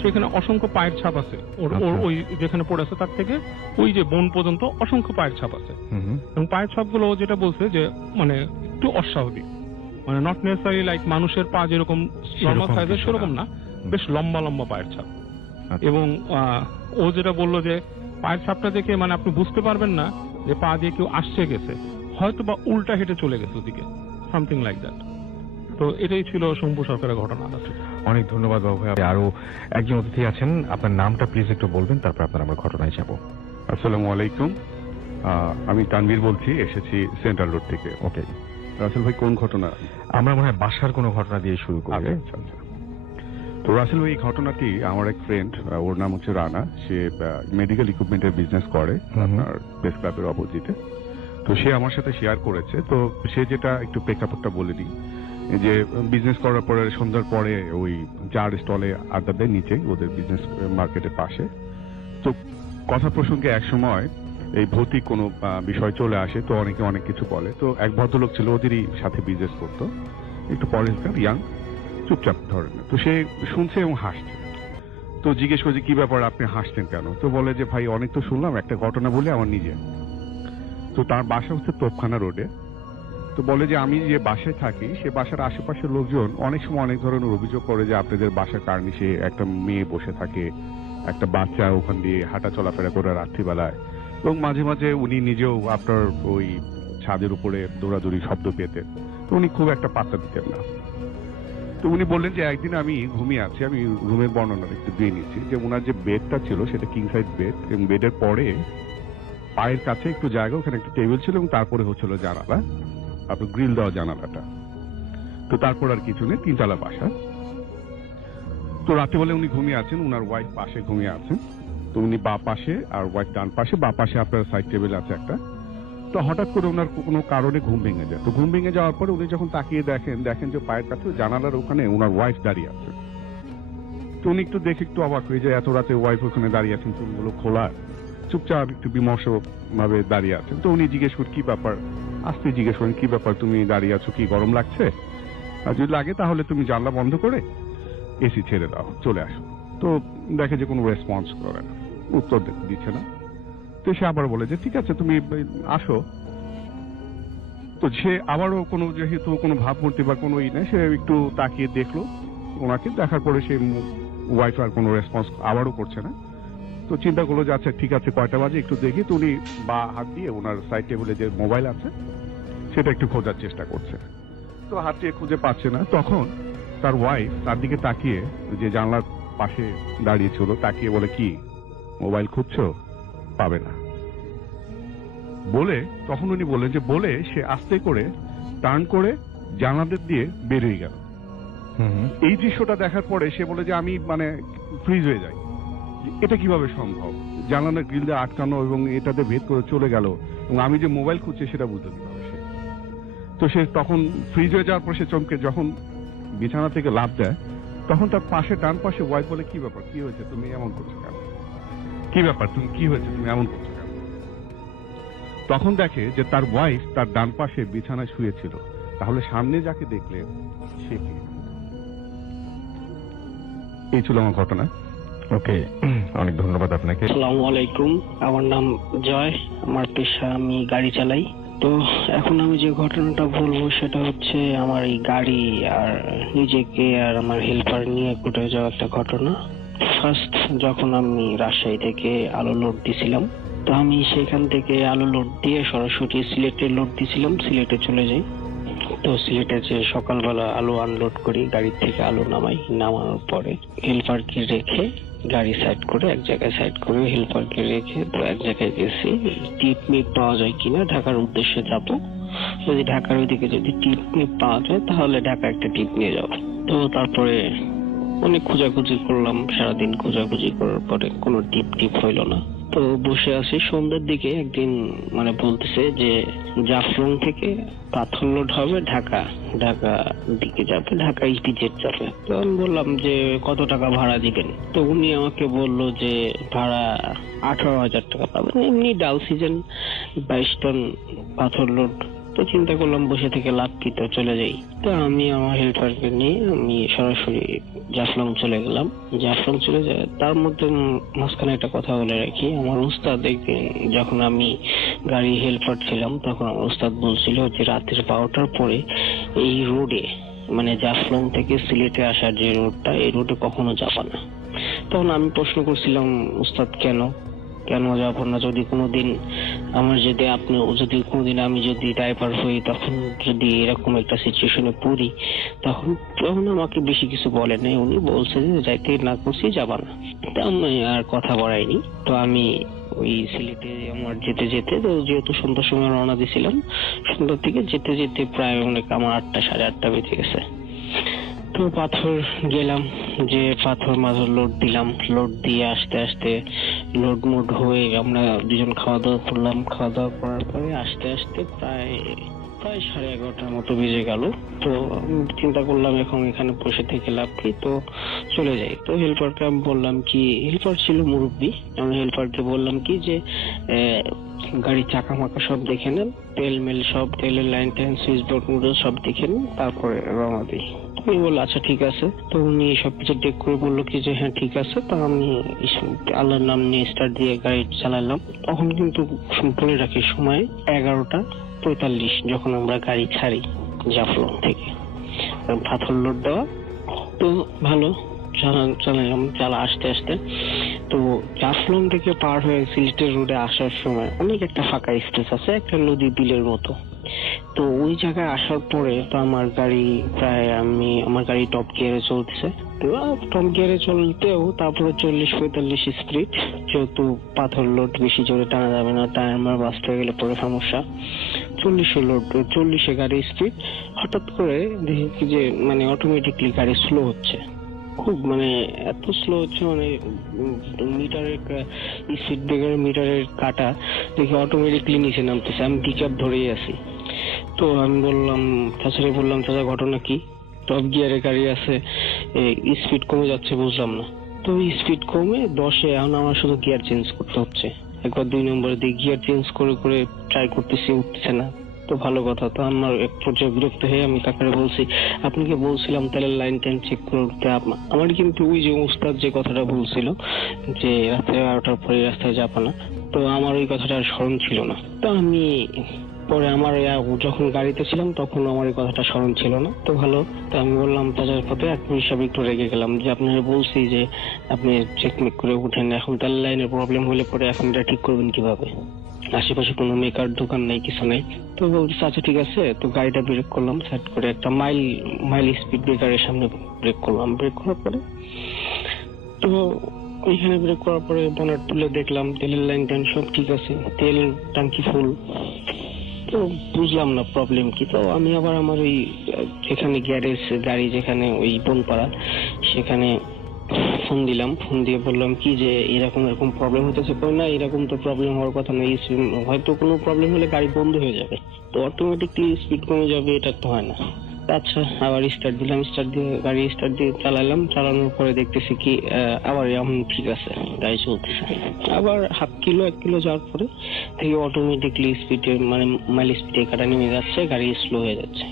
সেখানে অসংখ্য পায়ের ছাপ আছে, ওর ওই যেখানে পড়ে আছে তার থেকে ওই যে বন পর্যন্ত অসংখ্য পায়ের ছাপ আছে, এবং পায়ের ছাপগুলো যেটা বলছে যে মানে একটু অস্বাভাবিক, মানে নট নেসেসারি লাইক মানুষের পা যেরকম নরমাল সাইজের সেরকম না, বেশ লম্বা লম্বা পায়ের ছাপ। এবং ও যেটা বললো যে পায়ের ছাপটা দেখে মানে আপনি বুঝতে পারবেন না যে পা দিয়ে কেউ আসছে গেছে, হয়তো বা উল্টা হেঁটে চলে গেছে ওদিকে, সামথিং লাইক দ্যাট। তো এটাই ছিল শম্ভু সরকারের ঘটনা। অনেক ধন্যবাদ বাবু ভাই। আরো একজন অতিথি আছেন, আপনার নামটা প্লিজ একটু বলবেন, তারপর আপনার আমরা ঘটনায় যাব। আসসালামু আলাইকুম, আমি তানভীর বলছি, এসেছি সেন্ট্রাল রোড থেকে। ওকে রাসেল ভাই, কোন ঘটনা? আমরা মনে হয় বাসার কোনো ঘটনা দিয়ে শুরু করি। আচ্ছা। তো রাসেল ভাই, এই ঘটনাটি আমার এক ফ্রেন্ড, ওর নাম হচ্ছে রানা, সে মেডিকেল ইকুইপমেন্টের বিজনেস করে আপনার প্রেস ক্লাবের অপোজিটে। তো সে আমার সাথে শেয়ার করেছে। তো সে যেটা একটু প্রেক্ষাপটটা বলে দিই, যে বিজনেস করার পরে সন্ধ্যার পরে ওই চার স্টলে আড্ডা দেয় নিচে ওদের বিজনেস মার্কেটের পাশে। তো কথা প্রসঙ্গে এক সময় এই ভৌতিক কোনো বিষয় চলে আসে, তো অনেকে অনেক কিছু বলে। তো এক ভদ্রলোক ছিল, ওদেরই সাথে বিজনেস করতো, একটু পরেশগার, ইয়াং, চুপচাপ ধরনের। তো সে শুনছে এবং হাসছে। তো জিজ্ঞেস করছে, কি ব্যাপার, আপনি হাসছেন কেন? তো বলে যে ভাই, অনেক তো শুনলাম, একটা ঘটনা বলে আমার নিজে। তো তার বাসা হচ্ছে তোপখানা রোডে। তো বলে যে আমি যে বাসায় থাকি, সে বাসার আশেপাশের লোকজন অনেক সময় অনেক ধরনের অভিযোগ করে যে আপনাদের বাসার কারণে সে একটা মেয়ে বসে থাকে, একটা বাচ্চা ওখান দিয়ে হাঁটা চলাফেরা করে রাত্রিবেলায়, এবং মাঝে মাঝে উনি নিজেও আপনার ওই ছাদের উপরে দৌড়াদৌড়ি শব্দ পেতেন, তো উনি খুব একটা পাত্তা দিতেন না। তো উনি বললেন যে একদিন আমি ঘুমিয়ে আছি, আমি রুমের বর্ণনা একটু দিয়ে নিচ্ছি, যে ওনার যে বেডটা ছিল সেটা কিং সাইজ বেড, এবং বেডের পরে পায়ের কাছে একটু জায়গা, ওখানে একটা টেবিল ছিল, এবং তারপরে হচ্ছিল জানালা, আপনার গ্রিল দেওয়া জানালাটা। তো তারপর আর কিছু নেই, 3 তলা বাসা। তো রাতে বলে উনি ঘুমিয়ে আছেন, উনার ওয়াইফ পাশে ঘুমিয়ে আছেন। তো উনি বা পাশে আর ওয়াইফ ডান পাশে, বা পাশে আপনার সাইড টেবিল আছে একটা। তো হঠাৎ করে ওনার কোনো কারণে ঘুম ভেঙে যায়। তো ঘুম ভেঙে যাওয়ার পরে উনি যখন তাকিয়ে দেখেন যে পায়ের কাছে জানালার ওখানে ওনার ওয়াইফ দাঁড়িয়ে আছে। তো উনি একটু দেখে একটু অবাক হয়ে যায়, এত রাতে ওয়াইফ ওখানে দাঁড়িয়ে আছেন, চুলগুলো খোলা, চুপচাপ একটু বিমর্ষ ভাবে দাঁড়িয়ে আছেন। তো উনি জিজ্ঞেস করেন কি ব্যাপার, আস্তে জিজ্ঞেস করেন কি ব্যাপার, তুমি দাঁড়িয়ে আছো, কি গরম লাগছে? আর যদি লাগে তাহলে তুমি জানলা বন্ধ করে এসি ছেড়ে দাও, চলে আসো। তো দেখে যে কোনো রেসপন্স করে না, উত্তর দিচ্ছে না। তো সে আবার বলে যে ঠিক আছে তুমি আসো। তো সে আবারও কোনো, যেহেতু কোনো ভাবমূর্তি বা কোনো ই নেই, সে একটু তাকিয়ে দেখলো ওনাকে, দেখার পরে সে ওয়াইফ আর কোনো রেসপন্স আবারও করছে না। তো চিন্তা করলো যে আচ্ছা ঠিক আছে, কয়টা বাজে একটু দেখি। তো উনি বা হাত দিয়ে ওনার সাইড টেবিলে যে মোবাইল আছে সেটা একটু খোঁজার চেষ্টা করছে। তো হাত দিয়ে খুঁজে পাচ্ছে না। তখন তার ওয়াইফ তার দিকে তাকিয়ে, যে জানলার পাশে দাঁড়িয়ে ছিল, তাকিয়ে বলে কি মোবাইল খুঁজছো, পাবে না বলে। তখন উনি বললেন যে, বলে সে আস্তে করে টার্ন করে জানালাদের দিয়ে বের হয়ে গেল। এই দৃশ্যটা দেখার পরে সে বলে যে আমি মানে ফ্রিজ হয়ে যাই, এটা কিভাবে সম্ভব, জানালার গ্রিল দিয়ে আটকানো এবং এটাতে ভেদ করে চলে গেল, এবং আমি যে মোবাইল খুঁজছি সেটা বুঝতে কিভাবে সে। তো সে তখন ফ্রিজ হয়ে যাওয়ার পর সে চমকে যখন বিছানা থেকে লাফ দেয়, তখন তার পাশে ডান পাশে ওয়াইফ বলে কি ব্যাপার, কি হয়েছে, তুমি এমন করছো কেন, কি ব্যাপার, তুমি কি হয়েছে, তুমি এমন করছো কেন? তখন দেখে যে তার ওয়াইফ তার ডান পাশে বিছানায় শুয়েছিল। তাহলে সামনে যাকে দেখলেন সে কে? এই ছিল আমার ঘটনা। ওকে, অনেক ধন্যবাদ আপনাকে। আসসালামু আলাইকুম, আমার নাম জয়, আমার পেশা আমি গাড়ি চালাই। তো এখন আমি যে ঘটনাটা বলবো সেটা হচ্ছে আমার এই গাড়ি আর নিজেকে আর আমার হেল্পার নিয়ে ঘটে যাওয়া একটা ঘটনা। ফার্স্ট যখন আমি রাজশাহী থেকে আলু লোড দিছিলাম, তো আমি সেখান থেকে আলু লোড দিয়ে সরাসরি সিলেটে লোড দিছিলাম, সিলেটে চলে যাই। তো সিলেটে যে সকালবেলা আলু আনলোড করি, গাড়ি থেকে আলু নামাই, নামানোর পরে হেল্পারকে রেখে গাড়ি সাইড করে এক জায়গায় সাইড করে হেল্পারকে রেখে তো এক জায়গায় গেছি, টিপ মিপ পাওয়া যায় কিনা ঢাকার উদ্দেশ্যে যাব। যদি ঢাকার ওইদিকে যদি টিপ মিপ পাওয়া যায় তাহলে ঢাকা একটা টিপ নিয়ে যাব। তো তারপরে অনেক খোঁজাখুঁজি করলাম, সারাদিন খোঁজাখুঁজি করার পরে কোনো টিপ টিপ হইল না। তো বসে আছি, সন্ধ্যার দিকে একদিন মানে বলতেছে যে জাফলং থেকে পাথর লোড হবে ঢাকা দিকে যাবে, ঢাকা ইপিজেড যাবে। তো আমি বললাম যে কত টাকা ভাড়া দিবেন? তো উনি আমাকে বললো যে ভাড়া 18,000 টাকা পাবেন, এমনি ডাল সিজন 22 টন পাথর লোড। তো চিন্তা করলাম বসে থেকে লাভ কি, তো চলে যাই। তো আমি আমার হেল্পারকে নিয়ে আমি সরাসরি জাফলং চলে গেলাম। জাফলং চলে যায়, তার মধ্যে মাঝখানে একটা কথা বলে রাখি, আমার উস্তাদ যখন আমি গাড়ি হেল্পার ছিলাম তখন আমার উস্তাদ বলছিল যে রাতের 12টার পরে এই রোডে মানে জাফলং থেকে সিলেটে আসার যে রোডটা, এই রোডে কখনো যাবা না। তখন আমি প্রশ্ন করছিলাম উস্তাদ কেন যাব না, যদি কোনোদিন আমার যদি কোনোদিন আমি যদি ড্রাইভার হই, তখন যদি এরকম একটা সিচুয়েশনে পড়ি, তখন আমাকে বেশি কিছু বলে নাই। উনি বলছে যে যাইতে না করছি যাবা না। তো আমি আর কথা বাড়াইনি। তো আমি ওই সিলেটে আমার যেতে তো যেহেতু সন্ধ্যার সময় রওনা দিয়েছিলাম, সন্ধ্যার দিকে যেতে প্রায় অনেক আমার 8টা 8:30 বেজে গেছে। তো পাথর গেলাম, যে পাথর মাঝে লোড দিলাম, লোড দিয়ে আস্তে লোড মোড হয়ে আমরা দুজন খাওয়া দাওয়া করলাম। খাওয়া দাওয়া করার পরে আস্তে প্রায় 11:30 মতো বেজে গেল। তো চিন্তা করলাম এখন এখানে বসে থেকে লাভ কি, তো চলে যাই। তো হেল্পারকে আমি বললাম কি, হেল্পার ছিল মুরব্বী, আমি হেল্পারকে বললাম কি যে গাড়ির চাকা মাকা সব দেখে নেন, তেল সব, তেলের লাইন টাইন সুইচ বোর্ড সব দেখে নেন, তারপরে রওনা দিই। উনি বললো আচ্ছা ঠিক আছে। তো উনি সবকিছু চেক করে বললো কি যে হ্যাঁ ঠিক আছে। তো আমি আল্লাহর নাম নিয়ে স্টার্ট দিয়ে গাড়ি চালালাম। তখন কিন্তু বলে রাখি সময় 11:45 যখন আমরা গাড়ি ছাড়ি জাফলং থেকে, পাথর লোড দেওয়া। তো ভালো চালালাম, আস্তে তো জাফলং থেকে পার হয়ে সিলেটের রোডে আসার সময় অনেক একটা ফাঁকা স্পেস আছে, একটা নদী বিলের মতো। তো ওই জায়গায় আসার পরে তো আমার গাড়ি টপ গিয়ারে চলতেছে। তো টপ গিয়ারে চলতেও তারপরে 40-45 স্পিড, যেহেতু পাথর লোড বেশি জোরে টানা যাবে না, টায়ার আমার বাস্ট হয়ে গেলে পরে সমস্যা। 40 গাড়ি স্পিড, হঠাৎ করে দেখি যে মানে অটোমেটিকলি গাড়ি স্লো হচ্ছে, খুব মানে এত স্লো হচ্ছে, মানে মিটারের স্পিড ব্রেকার মিটারের কাটা দেখি অটোমেটিকলি নিচে নামতেছে। আমি পিকআপ ধরেই আছি। তো আমি বললাম চাচা ঘটনা কি? টপ গিয়ারে গাড়ি আছে, স্পিড কমে যাচ্ছে, বুঝলাম না। তো স্পিড কমে 10-এ, এখন আমার শুধু গিয়ার চেঞ্জ করতে হচ্ছে। একবার 2 নম্বরে দিয়ে গিয়ার চেঞ্জ করে করে ট্রাই করতেছি, উঠছে না। তো ভালো কথা। তো আমার এক পর্যায়ে বিরক্ত হয়ে আমি কাকারে বলছি, আপনাকে বলছিলাম তাহলে লাইন টাইন চেক করে উঠতে। আমার কিন্তু ওই যে উস্তাদ যে কথাটা বলছিল যে রাত্রে 12টার পরে রাস্তায় যাবা না, তো আমার ওই কথাটা স্মরণ ছিল না। তো আমি পরে যখন গাড়িতে ছিলাম তখন আমার এই কথাটা স্মরণ ছিল না। তো ভালো। তো আমি বললাম তাদের পথে এক হিসাবে একটু রেগে গেলাম যে আপনারা বলছি যে আপনি চেকমেক করে উঠেন, এখন তার লাইনের প্রবলেম হলে পরে এখন এটা ঠিক করবেন কিভাবে? আশেপাশে কোনো মেকার দোকান নেই, কিছু নেই। তো বলছি আচ্ছা ঠিক আছে। তো গাড়িটা ব্রেক করলাম, সাইড করে একটা মাইল স্পিড ব্রেকারের সামনে ব্রেক করলাম। ব্রেক করার পরে তো ওইখানে ব্রেক করার পরে বনার তুলে দেখলাম তেলের লাইন টাইন সব ঠিক আছে, তেল ট্যাঙ্কি ফুল। তো বুঝলাম না প্রবলেম কি। তো আমি আবার আমার ওই যেখানে গ্যারেজ গাড়ি যেখানে ওই বনপাড়া, সেখানে ফোন দিলাম। ফোন দিয়ে বললাম কি যে এরকম প্রবলেম হতেছে। না, এরকম তো প্রবলেম হওয়ার কথা নয়, হয়তো কোনো প্রবলেম হলে গাড়ি বন্ধ হয়ে যাবে, তো অটোমেটিকলি স্পিড কমে যাবে, এটা তো হয় না। আচ্ছা, আবার স্টার্ট দিলাম, গাড়ি স্টার্ট দিয়ে চালালাম। চালানোর পরে দেখতেছি কি আবার এখন ঠিক আছে, গাড়ি চলতেছে। আবার 1 কিলো যাওয়ার পরে থেকে অটোমেটিকলি স্পিডে মানে মাইল স্পিডে কাটা নেমে যাচ্ছে, গাড়ি স্লো হয়ে যাচ্ছে।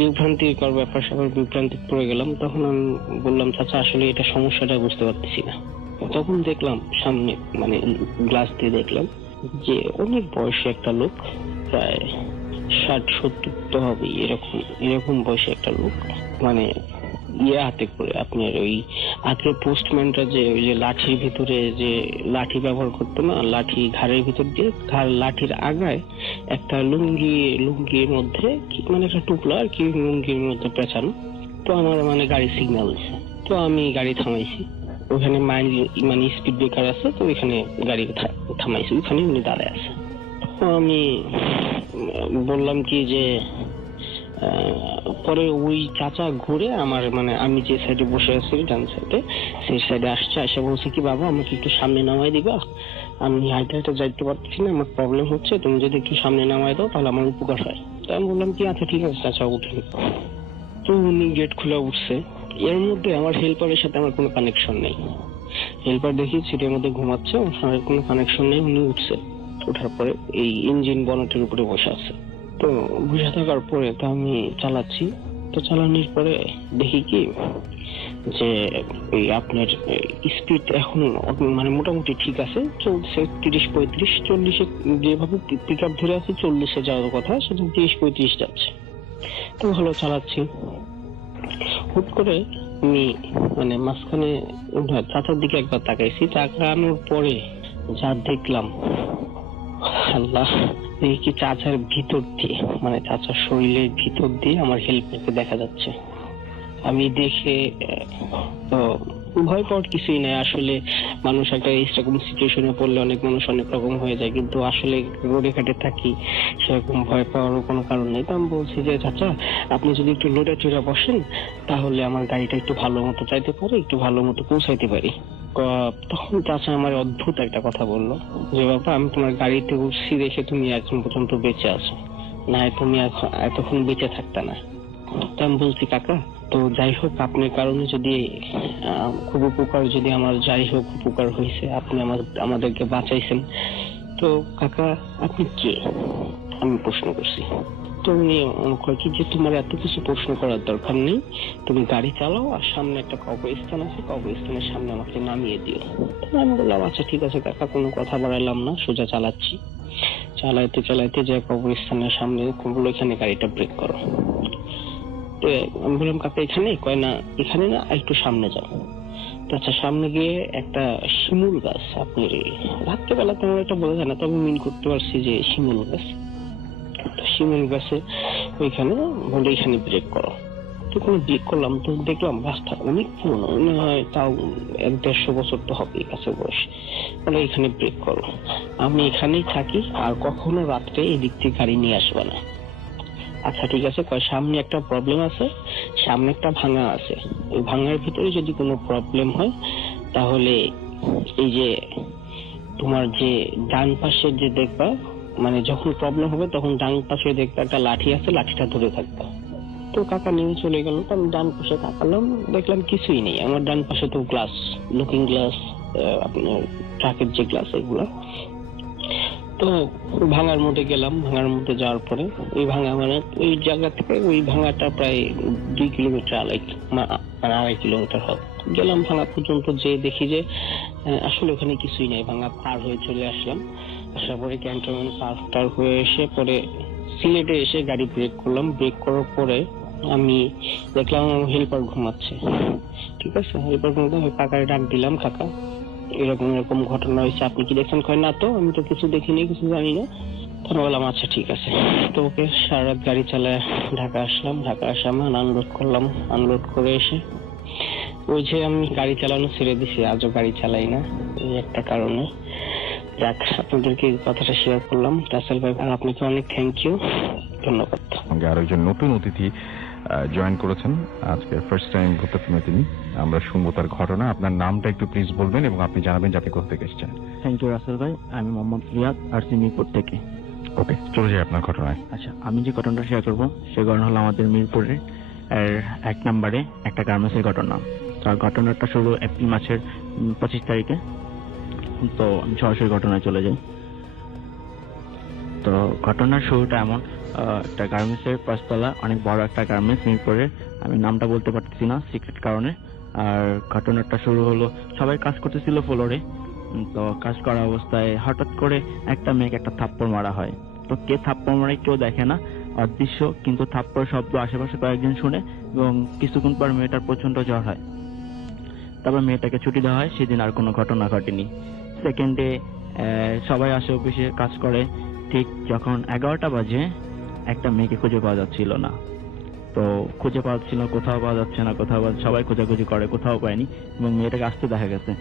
বিভ্রান্তিকর ব্যাপার স্যাপার, বিভ্রান্তি পড়ে গেলাম। তখন আমি বললাম চাচা আসলে এটা সমস্যাটা বুঝতে পারতেছি না। তখন দেখলাম সামনে মানে গ্লাস দিয়ে দেখলাম যে অনেক বয়সী একটা লোক, প্রায় 60-70 তো হবে, এরকম বয়সী একটা লোক, মানে হাতে করে আপনার ওই আগে পোস্টম্যানরা যে ওই যে লাঠির ভিতরে যে লাঠি ব্যবহার করতো না, লাঠি ঘাড়ের ভিতর দিয়ে লাঠির আগায় একটা লুঙ্গির মধ্যে মানে একটা টুকলা আর কি লুঙ্গির মধ্যে পেঁচানো। তো আমার মানে গাড়ি সিগন্যাল দিচ্ছে, তো আমি গাড়ি থামাইছি। ওখানে মানে স্পিড ব্রেকার আছে, তো ওইখানে গাড়ি থামাইছি, ওইখানে উনি দাঁড়ায় আছে। তো আমি বললাম কি যে পরে ওই চাচা ঘুরে আমার মানে আমি যে সাইডে বসে আছি ডান সাইডে, সেই সাইডে এসে বলছে কি বাবা আমাকে একটু সামনে নামাই দিবা, আমি হাইটে যাইতে পারতেছি না, আমার প্রবলেম হচ্ছে, তুমি যদি একটু সামনে নামাই দাও তাহলে আমার উপকার হয়। তো আমি বললাম কি আচ্ছা ঠিক আছে চাচা উঠে। তো উনি গেট খুলে উঠছে। এর মধ্যে আমার হেল্পারের সাথে আমার কোনো কানেকশন নেই। হেল্পার দেখি সিটের মধ্যে ঘুমাচ্ছে, ওর সঙ্গে কোনো কানেকশন নেই। উনি উঠছে, ওঠার পরে এই ইঞ্জিন বনেটের উপরে বসে আছে। তো বসে থাকার পরে তো আমি চালাচ্ছি। তো চালানোর পরে দেখি কি যে এই আপনার স্পিড এখন মানে মোটামুটি ঠিক আছে, চলছে 30-35, 40-এ যেভাবে পিক আপ ধরে আছে 40-এ যাওয়ার কথা, সেটা 30-35 যাচ্ছে। তো ভালো চালাচ্ছি। হুট করে আমি মানে মাঝখানে চাচার দিকে একবার তাকাইছি, তাকানোর পরে যা দেখলাম আল্লাহ, এই কি চাচার ভিতর দিয়ে মানে চাচার শরীরের ভিতর দিয়ে আমার হেল্পারকে দেখা যাচ্ছে। আমি দেখে তো ভয় পাওয়ার কিছুই নাই। আসলে মানুষ একটা এরকম সিচুয়েশনে পড়লে অনেক মানুষ অনেক রকম হয়ে যায়, কিন্তু আসলে রোডে ঘাটে থাকি, সেরকম ভয় পাওয়ারও কোনো কারণ নেই। তো আমি বলছি যে চাচা আপনি যদি একটু লোডে চড়ে বসেন তাহলে আমার গাড়িটা একটু ভালো মতো চাইতে পারে, একটু ভালো মতো পৌঁছাইতে পারি। তখন চাচা আমার অদ্ভুত একটা কথা বললো যে বাবা আমি তোমার গাড়িতে উঠছি দেখে তুমি এখন পর্যন্ত বেঁচে আছো, না তুমি এতক্ষণ বেঁচে থাকতে না। তো আমি বলছি কাকা তো যাই হোক আপনার কারণে যদি খুব উপকার, যদি আমার যাই হোক উপকার হয়েছে, আপনি আমাদেরকে বাঁচাইছেন, তো কাকা আপনি কে? আমি প্রশ্ন করছি। তো উনি কয় কি যে তোমার এত কিছু প্রশ্ন করার দরকার নেই, তুমি গাড়ি চালাও আর সামনে একটা কবরস্থান আছে, কবরস্থানের সামনে আমাকে নামিয়ে দিও। আমি বললাম আচ্ছা ঠিক আছে কাকা, কোনো কথা বাড়াইলাম না, সোজা চালাচ্ছি। চালাইতে যে কবরস্থানের সামনে বললো এখানে গাড়িটা ব্রেক করো। তো আমি বললাম কাকা এখানে? কয় না এখানে না, একটু সামনে যাও। তো আচ্ছা, সামনে গিয়ে একটা শিমুল গাছ, আপনি রাত্রেবেলা তেমন একটা বোঝা যায় না, তবে মিন করতে পারছি যে শিমুল গাছ। তো শিমুল গাছে ওইখানে বলে এখানে ব্রেক করো। তো কোনো ব্রেক করলাম, তো দেখলাম গাছটা অনেক পুরনো, মনে হয় তাও 100-150 বছর তো হবে এই গাছের বয়স। বলে এখানে ব্রেক করো, আমি এখানেই থাকি আর কখনো রাত্রে এদিক থেকে গাড়ি নিয়ে আসবে না। আচ্ছা ঠিক আছে, কয় সামনে একটা প্রবলেম আছে, সামনে একটা ভাঙা আছে, ওই ভাঙার ভিতরে যদি কোনো প্রবলেম হয় তাহলে এই যে তোমার যে ডান পাশের যে দেখবা, মানে যখন প্রবলেম হবে তখন ডান পাশে দেখবা একটা লাঠি আছে, লাঠিটা ধরে থাকবা। তো কাকা নিয়ে চলে গেল, তো আমি ডান পাশে তাকালাম, দেখলাম কিছুই নেই। আমার ডান পাশে তো গ্লাস, লুকিং গ্লাস, আপনার ট্রাকের যে গ্লাস এগুলো। তো ভাঙার মধ্যে গেলাম, ভাঙার মধ্যে যাওয়ার পরে ওই ভাঙা মানে ওই জায়গা থেকে ওই ভাঙাটা প্রায় 2 কিলোমিটার, 2.5 কিলোমিটার হবে। গেলাম ভাঙা পর্যন্ত, যে দেখি যে আসলে ওখানে কিছুই নাই। ভাঙা পার হয়ে চলে আসলাম, আসার পরে ক্যান্টনমেন্ট পার হয়ে এসে পরে সিলেটে এসে গাড়ি ব্রেক করলাম। ব্রেক করার পরে আমি দেখলাম আমার হেল্পার ঘুমাচ্ছে। ঠিক আছে, হেল্পার ঘুমাতে আমি কাকারে ডাক দিলাম, কাকা এরকম এরকম ঘটনা হয়েছে, আপনি কি দেখছেন? কয় না তো, আমি তো কিছু দেখিনি, কিছু জানি না। তখন বললাম আচ্ছা ঠিক আছে। তো ওকে সারা রাত গাড়ি চালায় ঢাকা আসলাম। ঢাকা আসে আমার আনলোড করলাম, আনলোড করে এসে ওই যে আমি গাড়ি চালানো ছেড়ে দিছি, আজও গাড়ি চালাই না, এই একটা কারণে। যাক, আপনাদেরকে এই কথাটা শেয়ার করলাম। রাসেল ভাই, আর আপনাকে অনেক থ্যাংক ইউ, ধন্যবাদ। আর একজন নতুন অতিথি জয়েন করেছেন আজকে, ফার্স্ট টাইম ভূত ফিল্মে তিনি। আমরা শুনবো তার ঘটনা। আপনার নামটা একটু প্লিজ বলবেন এবং আপনি জানাবেন যে আপনি কোথা থেকে এসেছেন। থ্যাংক ইউ রাসেল ভাই, আমি মোহাম্মদ রিয়াদ, আরসি মিরপুর থেকে। ওকে, চলে যাই আপনার ঘটনায়। আচ্ছা, আমি যে ঘটনাটা শেয়ার করবো সে ঘটনা হলো আমাদের মিরপুরের 1 নম্বরে একটা গার্মেন্টসের ঘটনা। তার ঘটনাটা শুরু এপ্রিল মাসের 25 তারিখে। তো আমি সরাসরি ঘটনায় চলে যাই। তো ঘটনার শুরুটা এমন, একটা গার্মেন্টসের 5 তলা অনেক বড় একটা গার্মেন্টস মিরপুরের, আমি নামটা বলতে পারতেছি না সিক্রেট কারণে। আর ঘটনাটা শুরু হলো, সবাই কাজ করতেছিল ফ্লোরে। তো কাজ করা অবস্থায় হঠাৎ করে একটা মেয়েকে একটা থাপ্পড় মারা হয়। তো কে থাপ্পড় মারে কেউ দেখে না, অদৃশ্য, কিন্তু থাপ্পড় শব্দ আশেপাশে কয়েকজন শুনে এবং কিছুক্ষণ পর মেয়েটার প্রচন্ড জ্বর হয়। তারপর মেয়েটাকে ছুটি দেওয়া হয়, সেদিন আর কোনো ঘটনা ঘটেনি। সেকেন্ড ডে সবাই আসে, অফিসে কাজ করে। ঠিক যখন 11টা বাজে একটা মেয়েকে খুঁজে পাওয়া যাচ্ছিল না। তো খুঁজে পাওয়া যাচ্ছিল, কোথাও পাওয়া যাচ্ছে না, সবাই খোঁজাখুঁজি করে, কোথাও পায়নি এবং মেয়েটাকে আসতে দেখা গেছে।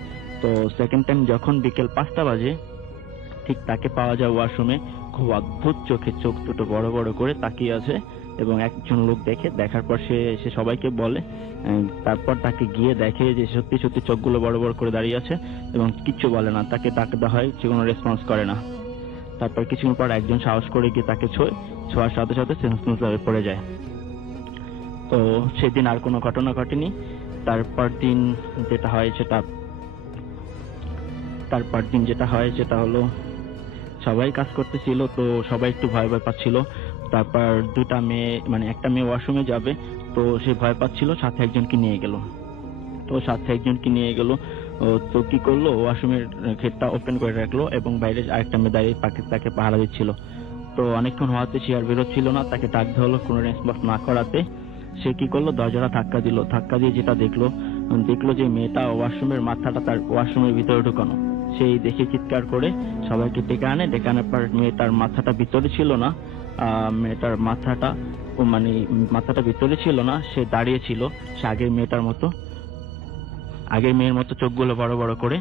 তো সেকেন্ড টাইম যখন বিকেল 5টা বাজে ঠিক তাকে পাওয়া যায় ওয়াশরুমে, খুব অদ্ভুত চোখে, চোখ দুটো বড় বড় করে তাকিয়ে আছে এবং একজন লোক দেখার পর সে সবাইকে বলে। তারপর তাকে গিয়ে দেখে যে সত্যি সত্যি চোখগুলো বড় বড় করে দাঁড়িয়ে আছে এবং কিচ্ছু বলে না। তাকে ডাকতে হয়, সে কোনো রেসপন্স করে না। তারপর কিছুক্ষণ পর একজন সাহস করে গিয়ে তাকে ছোঁয়ার সাথে সাথে সেন্সলেস হয়ে পড়ে যায়। তো সেদিন আর কোনো ঘটনা ঘটেনি। তারপর দিন যেটা হয় সেটা হলো, সবাই কাজ করতেছিল, তো সবাই একটু ভয় পাচ্ছিল। তারপর দুটা মেয়ে, মানে একটা মেয়ে ওয়াশরুমে যাবে, তো সে ভয় পাচ্ছিল, সাথে একজনকে নিয়ে গেল। তো কি করলো, ওয়াশরুমের গেটটা ওপেন করে রাখলো এবং বাইরে আরেকটা মেয়ে দাঁড়িয়ে তাকে পাহারা দিচ্ছিল। তো অনেকক্ষণ হওয়াতে সে আর বেরোচ্ছিল না, তাকে ডাকতে হলো, কোনো রেসপন্স না করাতে সে কি করলো, দরজাটা ধাক্কা দিল। ধাক্কা দিয়ে যেটা দেখলো যে মেয়েটা ওয়াশরুমের মাথাটা তার ওয়াশরুমের ভিতরে ঢুকানো। সেই দেখে চিৎকার করে সবাইকে ডেকে আনার পর মেয়েটার মাথাটা ভিতরে ছিল না, মাথাটা ভিতরে ছিল না, সে দাঁড়িয়ে ছিল সে আগের মেয়ের মতো চোখগুলো বড় বড় করে,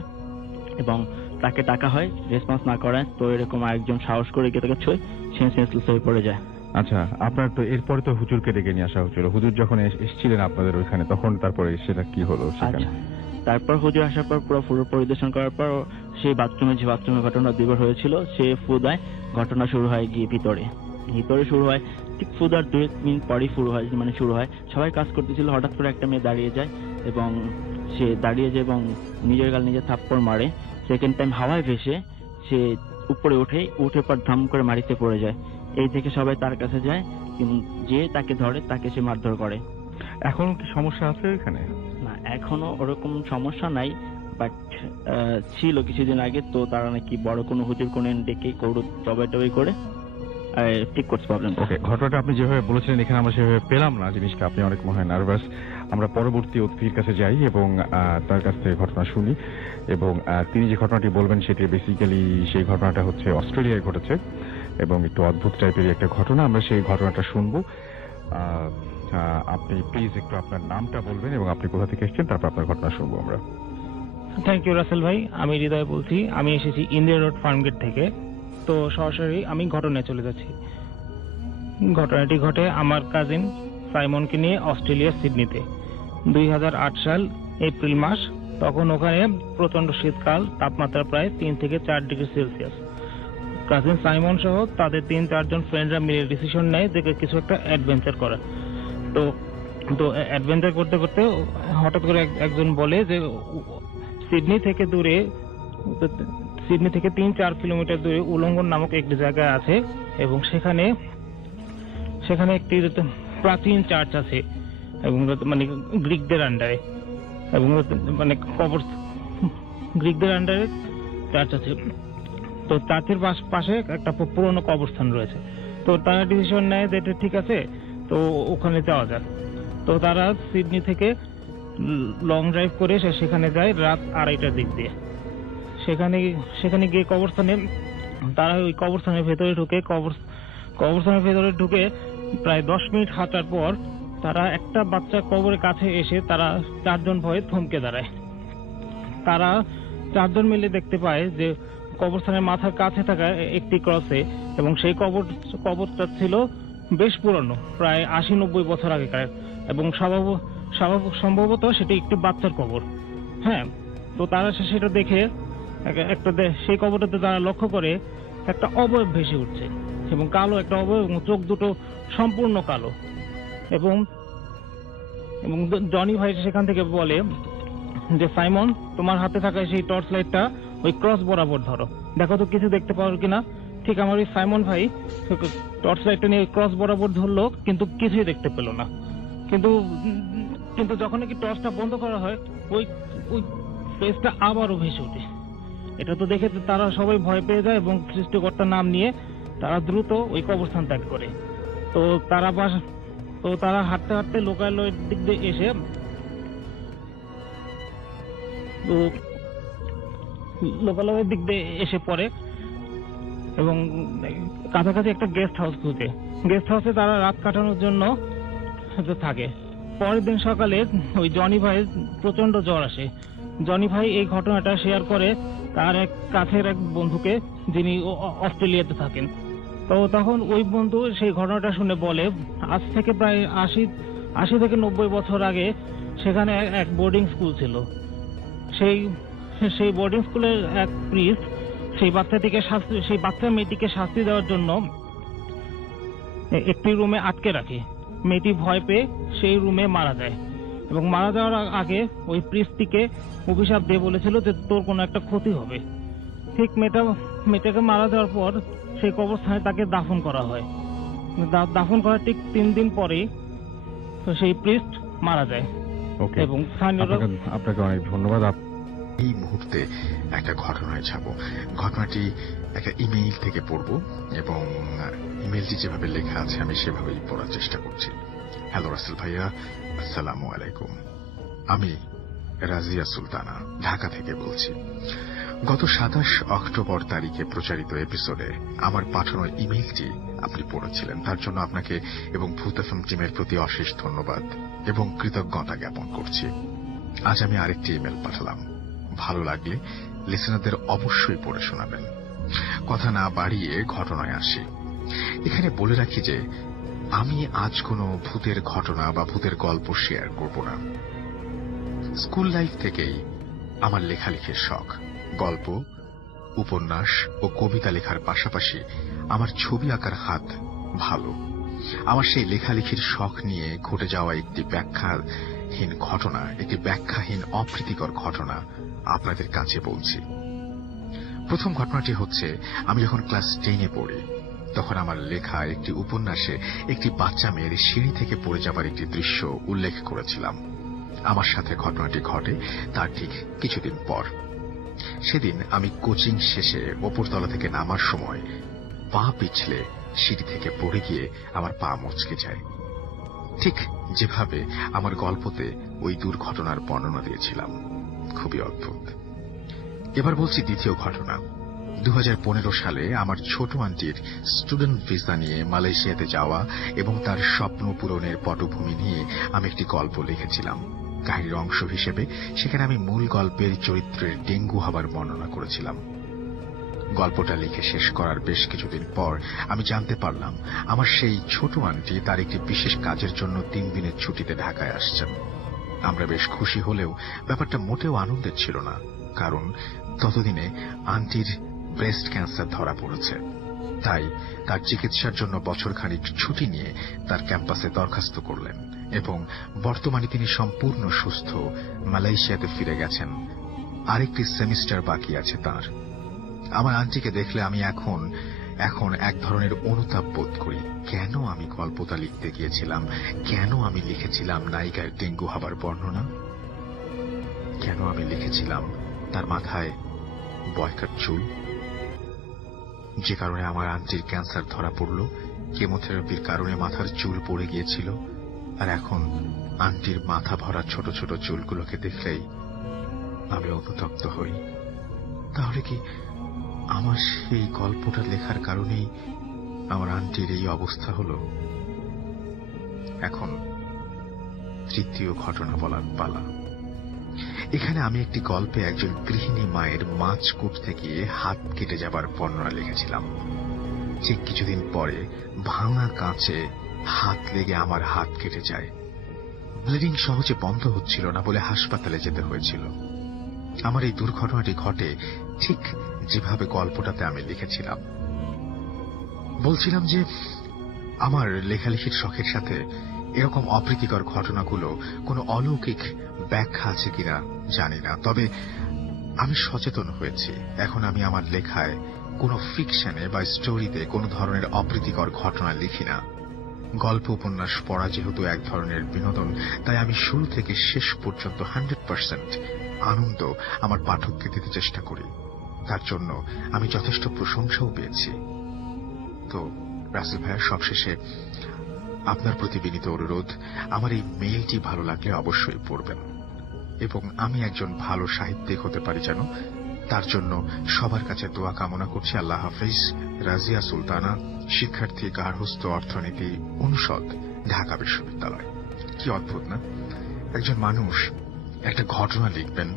এবং তাকে ডাকা হয়, রেসপন্স না করায়। তো এরকম আরেকজন সাহস করে গিয়ে তাকে ছুঁয়ে সে সেন্সলেস হয়ে পড়ে যায়। আচ্ছা, আপনার তো এরপরে তো হুজুরকে ডেকে নিয়ে আসা হচ্ছিল। হুজুর যখন এসেছিলেন আপনাদের ওইখানে, তখন তারপরে সেটা কি হলো সেখানে? তারপর হুজুর আসার পর পুরো ফ্লোর পরিদর্শন করার পর সেই বাথরুমে ঘটনা দুবার হয়েছিল, সে ফু দেয়। ঘটনা শুরু হয় গিয়ে ভিতরে শুরু হয়, ঠিক ফু দেওয়ার 2 মিনিট পরই শুরু হয়। সবাই কাজ করতেছিল, হঠাৎ করে একটা মেয়ে দাঁড়িয়ে যায় এবং নিজের গাল নিজে থাপ্পড় মারে। সেকেন্ড টাইম হাওয়ায় ভেসে সে উপরে উঠে পর ধাম করে মাটিতে পড়ে যায়। এই থেকে সবাই তার কাছে যায়, যে তাকে ধরে, তাকে সে মারধর করে। এখনো কি সমস্যা আছে এখানে? না, এখনো ওরকম সমস্যা নাই, বাট ছিল কিছুদিন আগে। তো তারা নাকি বড় কোনো হুজুর কোন ডেকে জবাই টবাই করে ঠিক করছে প্রবলেমটা। ওকে, ঘটনাটা আপনি যেভাবে বলেছিলেন এখানে আমরা সেভাবে পেলাম না জিনিসটা, আপনি অনেক মনে হয় নার্ভাস। আমরা পরবর্তী অতিথির কাছে যাই এবং তার কাছ থেকে ঘটনা শুনি, এবং তিনি যে ঘটনাটি বলবেন সেটি বেসিক্যালি সেই ঘটনাটা হচ্ছে অস্ট্রেলিয়ায় ঘটেছে এবং একটু অদ্ভুত টাইপের একটা ঘটনা। আমরা সেই ঘটনাটা শুনবো। আপনি প্লিজ একটু আপনার নামটা বলবেন এবং আপনি কোথা থেকে এসেছেন, তারপর আপনার ঘটনা শুনবো আমরা। থ্যাংক ইউ রাসেল ভাই, আমি হৃদয় বলছি। আমি এসেছি ইন্ডিয়া রোড ফার্মগেট থেকে। তো সরাসরি আমি ঘটনায় চলে যাচ্ছি। ঘটনাটি ঘটে আমার কাজিন সাইমনকে নিয়ে অস্ট্রেলিয়ার সিডনিতে 2008 সাল এপ্রিল মাস। তখন ওখানে প্রচন্ড শীতকাল, তাপমাত্রা প্রায় 3 থেকে 4 ডিগ্রি সেলসিয়াস। কাজিন সাইমন সহ তাদের 3-4 জন ফ্রেন্ডরা মিলে ডিসিশন নেয় যে কিছু একটা অ্যাডভেঞ্চার করা। তো অ্যাডভেঞ্চার করতে করতে হঠাৎ করে একজন বলে যে সিডনি থেকে 3-4 কিলোমিটার দূরে উলঙ্গন নামক একটি জায়গা আছে এবং সেখানে একটি প্রাচীন চার্চ আছে এবং মানে গ্রিকদের আন্ডারে, এবং মানে গ্রিকদের আন্ডারে চার্চ আছে। তো চার্চের পাশে একটা পুরনো কবরস্থান রয়েছে। তো তারা ডিসিশন নেয় যে এটা ঠিক আছে, তো ওখানে যাওয়া যাক। তো তারা সিডনি থেকে লং ড্রাইভ করে সেখানে যায় রাত 2:30টার দিক দিয়ে। সেখানে গিয়ে তারা ওই কবরস্থানের ভেতরে ঢুকে প্রায় 10 মিনিট হাঁটার পর তারা একটা বাচ্চা কবরের কাছে এসে তারা 4 জন ভয়ে থমকে দাঁড়ায়। তারা 4 জন মিলে দেখতে পায় যে কবরস্থানের মাথার কাছে থাকা একটি ক্রসে, এবং সেই কবরটা ছিল বেশ পুরনো, প্রায় 80-90 বছর আগেকার, এবং সম্ভবত সেটি একটি বাচ্চার কবর। হ্যাঁ, তো তারা সেটা দেখে সেই কবরটাতে তারা লক্ষ্য করে একটা অবয়ব ভেসে উঠছে, এবং কালো একটা অবয়ব, এবং চোখ দুটো সম্পূর্ণ কালো। এবং জনি ভাই সেখান থেকে বলে যে সাইমন, তোমার হাতে থাকা সেই টর্চ লাইটটা ওই ক্রস বরাবর ধরো, দেখো তো কিছু দেখতে পাও কিনা। ঠিক আমার ওই সাইমন ভাই টর্চ লাইটটা নিয়ে ক্রস বরাবর ধরলো, কিন্তু কিছুই দেখতে পেল না। কিন্তু যখন নাকি টর্চটা বন্ধ করা হয়, ওই ফেসটা আবারও ভেসে ওঠে। এটা তো দেখে তারা সবাই ভয় পেয়ে যায় এবং সৃষ্টিকর্তার নাম নিয়ে তারা দ্রুত ওই কবরস্থান ত্যাগ করে। তো তারা হাঁটতে হাঁটতে লোকালয়ের দিক দিয়ে এসে পড়ে এবং কাছাকাছি একটা গেস্ট হাউস খুঁজে। গেস্ট হাউসে তারা রাত কাটানোর জন্য থাকে। পরের দিন সকালে ওই জনি ভাইয়ের প্রচন্ড জ্বর আসে। জনি ভাই এই ঘটনাটা শেয়ার করে তার এক কাছের এক বন্ধুকে, যিনি অস্ট্রেলিয়াতে থাকেন। তো তখন ওই বন্ধু সেই ঘটনাটা শুনে বলে, আজ থেকে প্রায় 80 থেকে 90 বছর আগে সেখানে এক বোর্ডিং স্কুল ছিল। সেই বোর্ডিং স্কুলের এক প্রিস্ট সেই বাচ্চা মেয়েটিকে শাস্তি দেওয়ার জন্য একটি রুমে আটকে রাখে। মেয়েটি ভয় পেয়ে সেই রুমে মারা যায়, এবং মারা যাওয়ার আগে ওই প্রিস্টটিকে অভিশাপ দিয়ে বলেছিল যে তোর কোনো একটা ক্ষতি হবে। ঠিক মেয়েটাকে মারা যাওয়ার পর সেই কবরস্থানে তাকে দাফন করা হয়। দাফন করার ঠিক 3 দিন পরেই সেই প্রিস্ট মারা যায়। এবং আপনাকে অনেক ধন্যবাদ। এই মুহূর্তে একটা ঘটনায় যাব। ঘটনাটি একটা ইমেইল থেকে পড়ব এবং ইমেইলটি যেভাবে লেখা আছে আমি সেভাবেই পড়ার চেষ্টা করছি। হ্যালো রাসেল ভাইয়া, আসসালামু আলাইকুম। আমি রাজিয়া সুলতানা ঢাকা থেকে বলছি। গত 27 অক্টোবর তারিখে প্রচারিত এপিসোডে আমার পাঠানো ইমেইলটি আপনি পড়েছিলেন, তার জন্য আপনাকে এবং ভূত এফএম টিমের প্রতি অশেষ ধন্যবাদ এবং কৃতজ্ঞতা জ্ঞাপন করছি। আজ আমি আরেকটি ইমেল পাঠালাম। ভালো লাগলে লিসেনারদের অবশ্যই পড়ে শোনাবেন। কথা না বাড়িয়ে ঘটনায় আসি। এখানে বলে রাখি যে আমি আজ কোনো ভূতের ঘটনা বা ভূতের গল্প শেয়ার করব না। স্কুল লাইফ থেকেই আমার লেখালেখির শখ। গল্প, উপন্যাস ও কবিতা লেখার পাশাপাশি আমার ছবি আঁকার হাত ভালো। আমার সেই লেখালেখির শখ নিয়ে ঘটে যাওয়া একটি ব্যাখ্যাহীন অপ্রীতিকর ঘটনা আপনাদের কাছে বলছি। প্রথম ঘটনাটি হচ্ছে, আমি যখন ক্লাস 10-এ পড়ি তখন আমার লেখা একটি উপন্যাসে একটি বাচ্চা মেয়ের সিঁড়ি থেকে পড়ে যাবার একটি দৃশ্য উল্লেখ করেছিলাম। আমার সাথে ঘটনাটি ঘটে তার ঠিক কিছুদিন পর। সেদিন আমি কোচিং শেষে ওপরতলা থেকে নামার সময় পা পিছলে সিঁড়ি থেকে পড়ে গিয়ে আমার পা মচকে যায়, ঠিক যেভাবে আমার গল্পতে ওই দুর্ঘটনার বর্ণনা দিয়েছিলাম। খুবই অদ্ভুত। এবার বলছি দ্বিতীয় ঘটনা। 2015 সালে আমার ছোট আন্টির স্টুডেন্ট ভিসা নিয়ে মালয়েশিয়াতে যাওয়া এবং তার স্বপ্ন পূরণের পটভূমি নিয়ে আমি একটি গল্প লিখেছিলাম। কাহিনীর অংশ হিসেবে সেখানে আমি মূল গল্পের চরিত্রের ডেঙ্গু হবার বর্ণনা করেছিলাম। গল্পটা লিখে শেষ করার বেশ কিছুদিন পর আমি জানতে পারলাম আমার সেই ছোট আন্টি তার একটি বিশেষ কাজের জন্য 3 দিনের ছুটিতে ঢাকায় আসছেন। আমরা বেশ খুশি হলেও ব্যাপারটা মোটেও আনন্দের ছিল না, কারণ ততদিনে আন্টির ব্রেস্ট ক্যান্সার ধরা পড়েছে। তাই তার চিকিৎসার জন্য বছরখানিক ছুটি নিয়ে তার ক্যাম্পাসে দরখাস্ত করলেন এবং বর্তমানে তিনি সম্পূর্ণ সুস্থ মালয়েশিয়াতে ফিরে গেছেন। আরেকটি সেমিস্টার বাকি আছে তার। আমার আন্টিকে দেখলে আমি এখন এক ধরনের অনুতাপ বোধ করি। কেন আমি গল্পটা লিখতে গিয়েছিলাম? কেন আমি লিখেছিলাম নায়িকার ডেঙ্গু হবার বর্ণনা? কেন আমি লিখেছিলাম তার মাথায় বয়কার চুল? যে কারণে আমার আন্টির ক্যান্সার ধরা পড়ল, কেমোথেরাপির কারণে মাথার চুল পড়ে গিয়েছিল, আর এখন আন্টির মাথা ভরা ছোট ছোট চুলগুলোকে দেখলেই আমি অনুতপ্ত হই। তাহলে কি আমার সেই গল্পটা লেখার কারণেই আমার আন্টির এই অবস্থা হলো? এখন তৃতীয় ঘটনা বলার পালা। এখানে আমি একটি গল্পে একজন গৃহিণী মায়ের মাছ কুটতে গিয়ে হাত কেটে যাবার বর্ণনা লিখেছিলাম। ঠিক কিছুদিন পরে ভাঙা কাঁচে হাত লেগে আমার হাত কেটে যায়। ব্লিডিং সহজে বন্ধ হচ্ছিল না বলে হাসপাতালে যেতে হয়েছিল। আমার এই দুর্ঘটনাটি ঘটে ঠিক যেভাবে গল্পটাতে আমি লিখেছিলাম। বলছিলাম যে আমার লেখালেখির শখের সাথে এরকম অপ্রীতিকর ঘটনাগুলো কোনো অলৌকিক ব্যাখ্যা আছে কিনা জানি না, তবে আমি সচেতন হয়েছি। এখন আমি আমার লেখায় কোনো ফিকশনে বা স্টোরিতে কোনো ধরনের অপ্রীতিকর ঘটনা লিখি না। গল্প উপন্যাস পড়া যেহেতু এক ধরনের বিনোদন, তাই আমি শুরু থেকে শেষ পর্যন্ত 100% আনন্দ আমার পাঠককে দিতে চেষ্টা করি। তার জন্য আমি যথেষ্ট প্রশংসাও পেয়েছি। তো রাসেল ভাইয়া, সবশেষে আপনার প্রতি বিনীত অনুরোধ, আমার এই মেইলটি ভালো লাগলে অবশ্যই পড়বেন এবং আমি একজন ভালো সাহিত্যিক হতে পারি যেন, তার জন্য সবার কাছে দোয়া কামনা করছি। আল্লাহ হাফিজ। রাজিয়া সুলতানা, শিক্ষার্থী, গার্হস্থ্য অর্থনীতি অনুষদ, ঢাকা বিশ্ববিদ্যালয়। কি অদ্ভুত না? একজন মানুষ একটা ঘটনা লিখবেন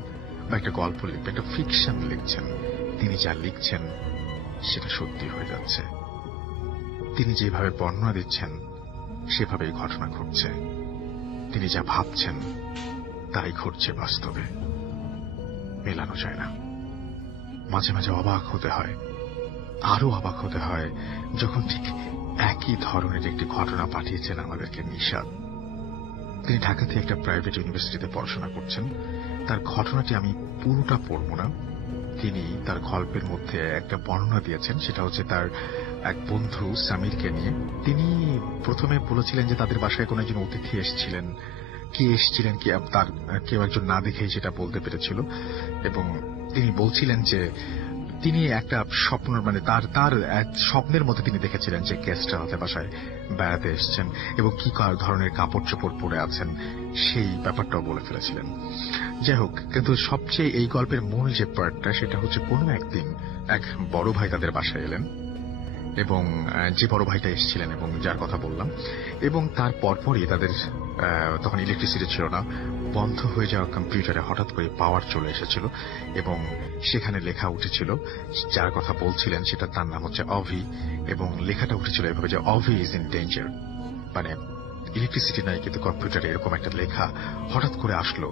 বা একটা গল্প লিখবেন, একটা ফিকশন লিখছেন, তিনি যা লিখছেন সেটা সত্যি হয়ে যাচ্ছে। তিনি যেভাবে বর্ণনা দিচ্ছেন সেভাবেই ঘটনা ঘটছে। তিনি যা ভাবছেন তাই ঘটছে বাস্তবে। মেলানো যায় না। মাঝে মাঝে অবাক হতে হয়, আরো অবাক হতে হয় যখন ঠিক একই ধরনের একটি ঘটনা পাঠিয়েছেন আমাদেরকে নিশাদ। তিনি ঢাকাতে একটা প্রাইভেট ইউনিভার্সিটিতে পড়াশোনা করছেন। তার ঘটনাটি আমি পুরোটা পড়ব না। তিনি তার গল্পের মধ্যে একটা বর্ণনা দিয়েছেন, সেটা হচ্ছে তার এক বন্ধু সামিরকে নিয়ে। তিনি প্রথমে বলেছিলেন যে তাদের বাসায় কোনো একজন অতিথি এসেছিলেন, কি তার কেউ একজন না দেখেই সেটা বলতে পেরেছিল, এবং তিনি বলছিলেন যে তিনি একটা স্বপ্ন, মানে তার এক স্বপ্নের মধ্যে তিনি দেখেছিলেন যে গেস্টরা হতে বাসায় বেড়াতে এসছেন এবং কি ধরনের কাপড় চোপড় পরে আছেন সেই ব্যাপারটাও বলে ফেলেছিলেন। যাই হোক, কিন্তু সবচেয়ে এই গল্পের মূল যে পার্টটা সেটা হচ্ছে কোনো একদিন এক বড় ভাই তাদের বাসায় এলেন, এবং যে বড় ভাইটা এসেছিলেন এবং যার কথা বললাম, এবং তার পরপরই তাদের তখন ইলেকট্রিসিটি ছিল না, বন্ধ হয়ে যাওয়া কম্পিউটারে হঠাৎ করে পাওয়ার চলে এসেছিল এবং সেখানে লেখা উঠেছিল, যার কথা বলছিলেন সেটা তার নাম হচ্ছে অভি, এবং লেখাটা উঠেছিল এভাবে যে অভি ইজ ইন ডেঞ্জার। মানে ইলেকট্রিসিটি নাই কিন্তু কম্পিউটারে এরকম একটা লেখা হঠাৎ করে আসলো।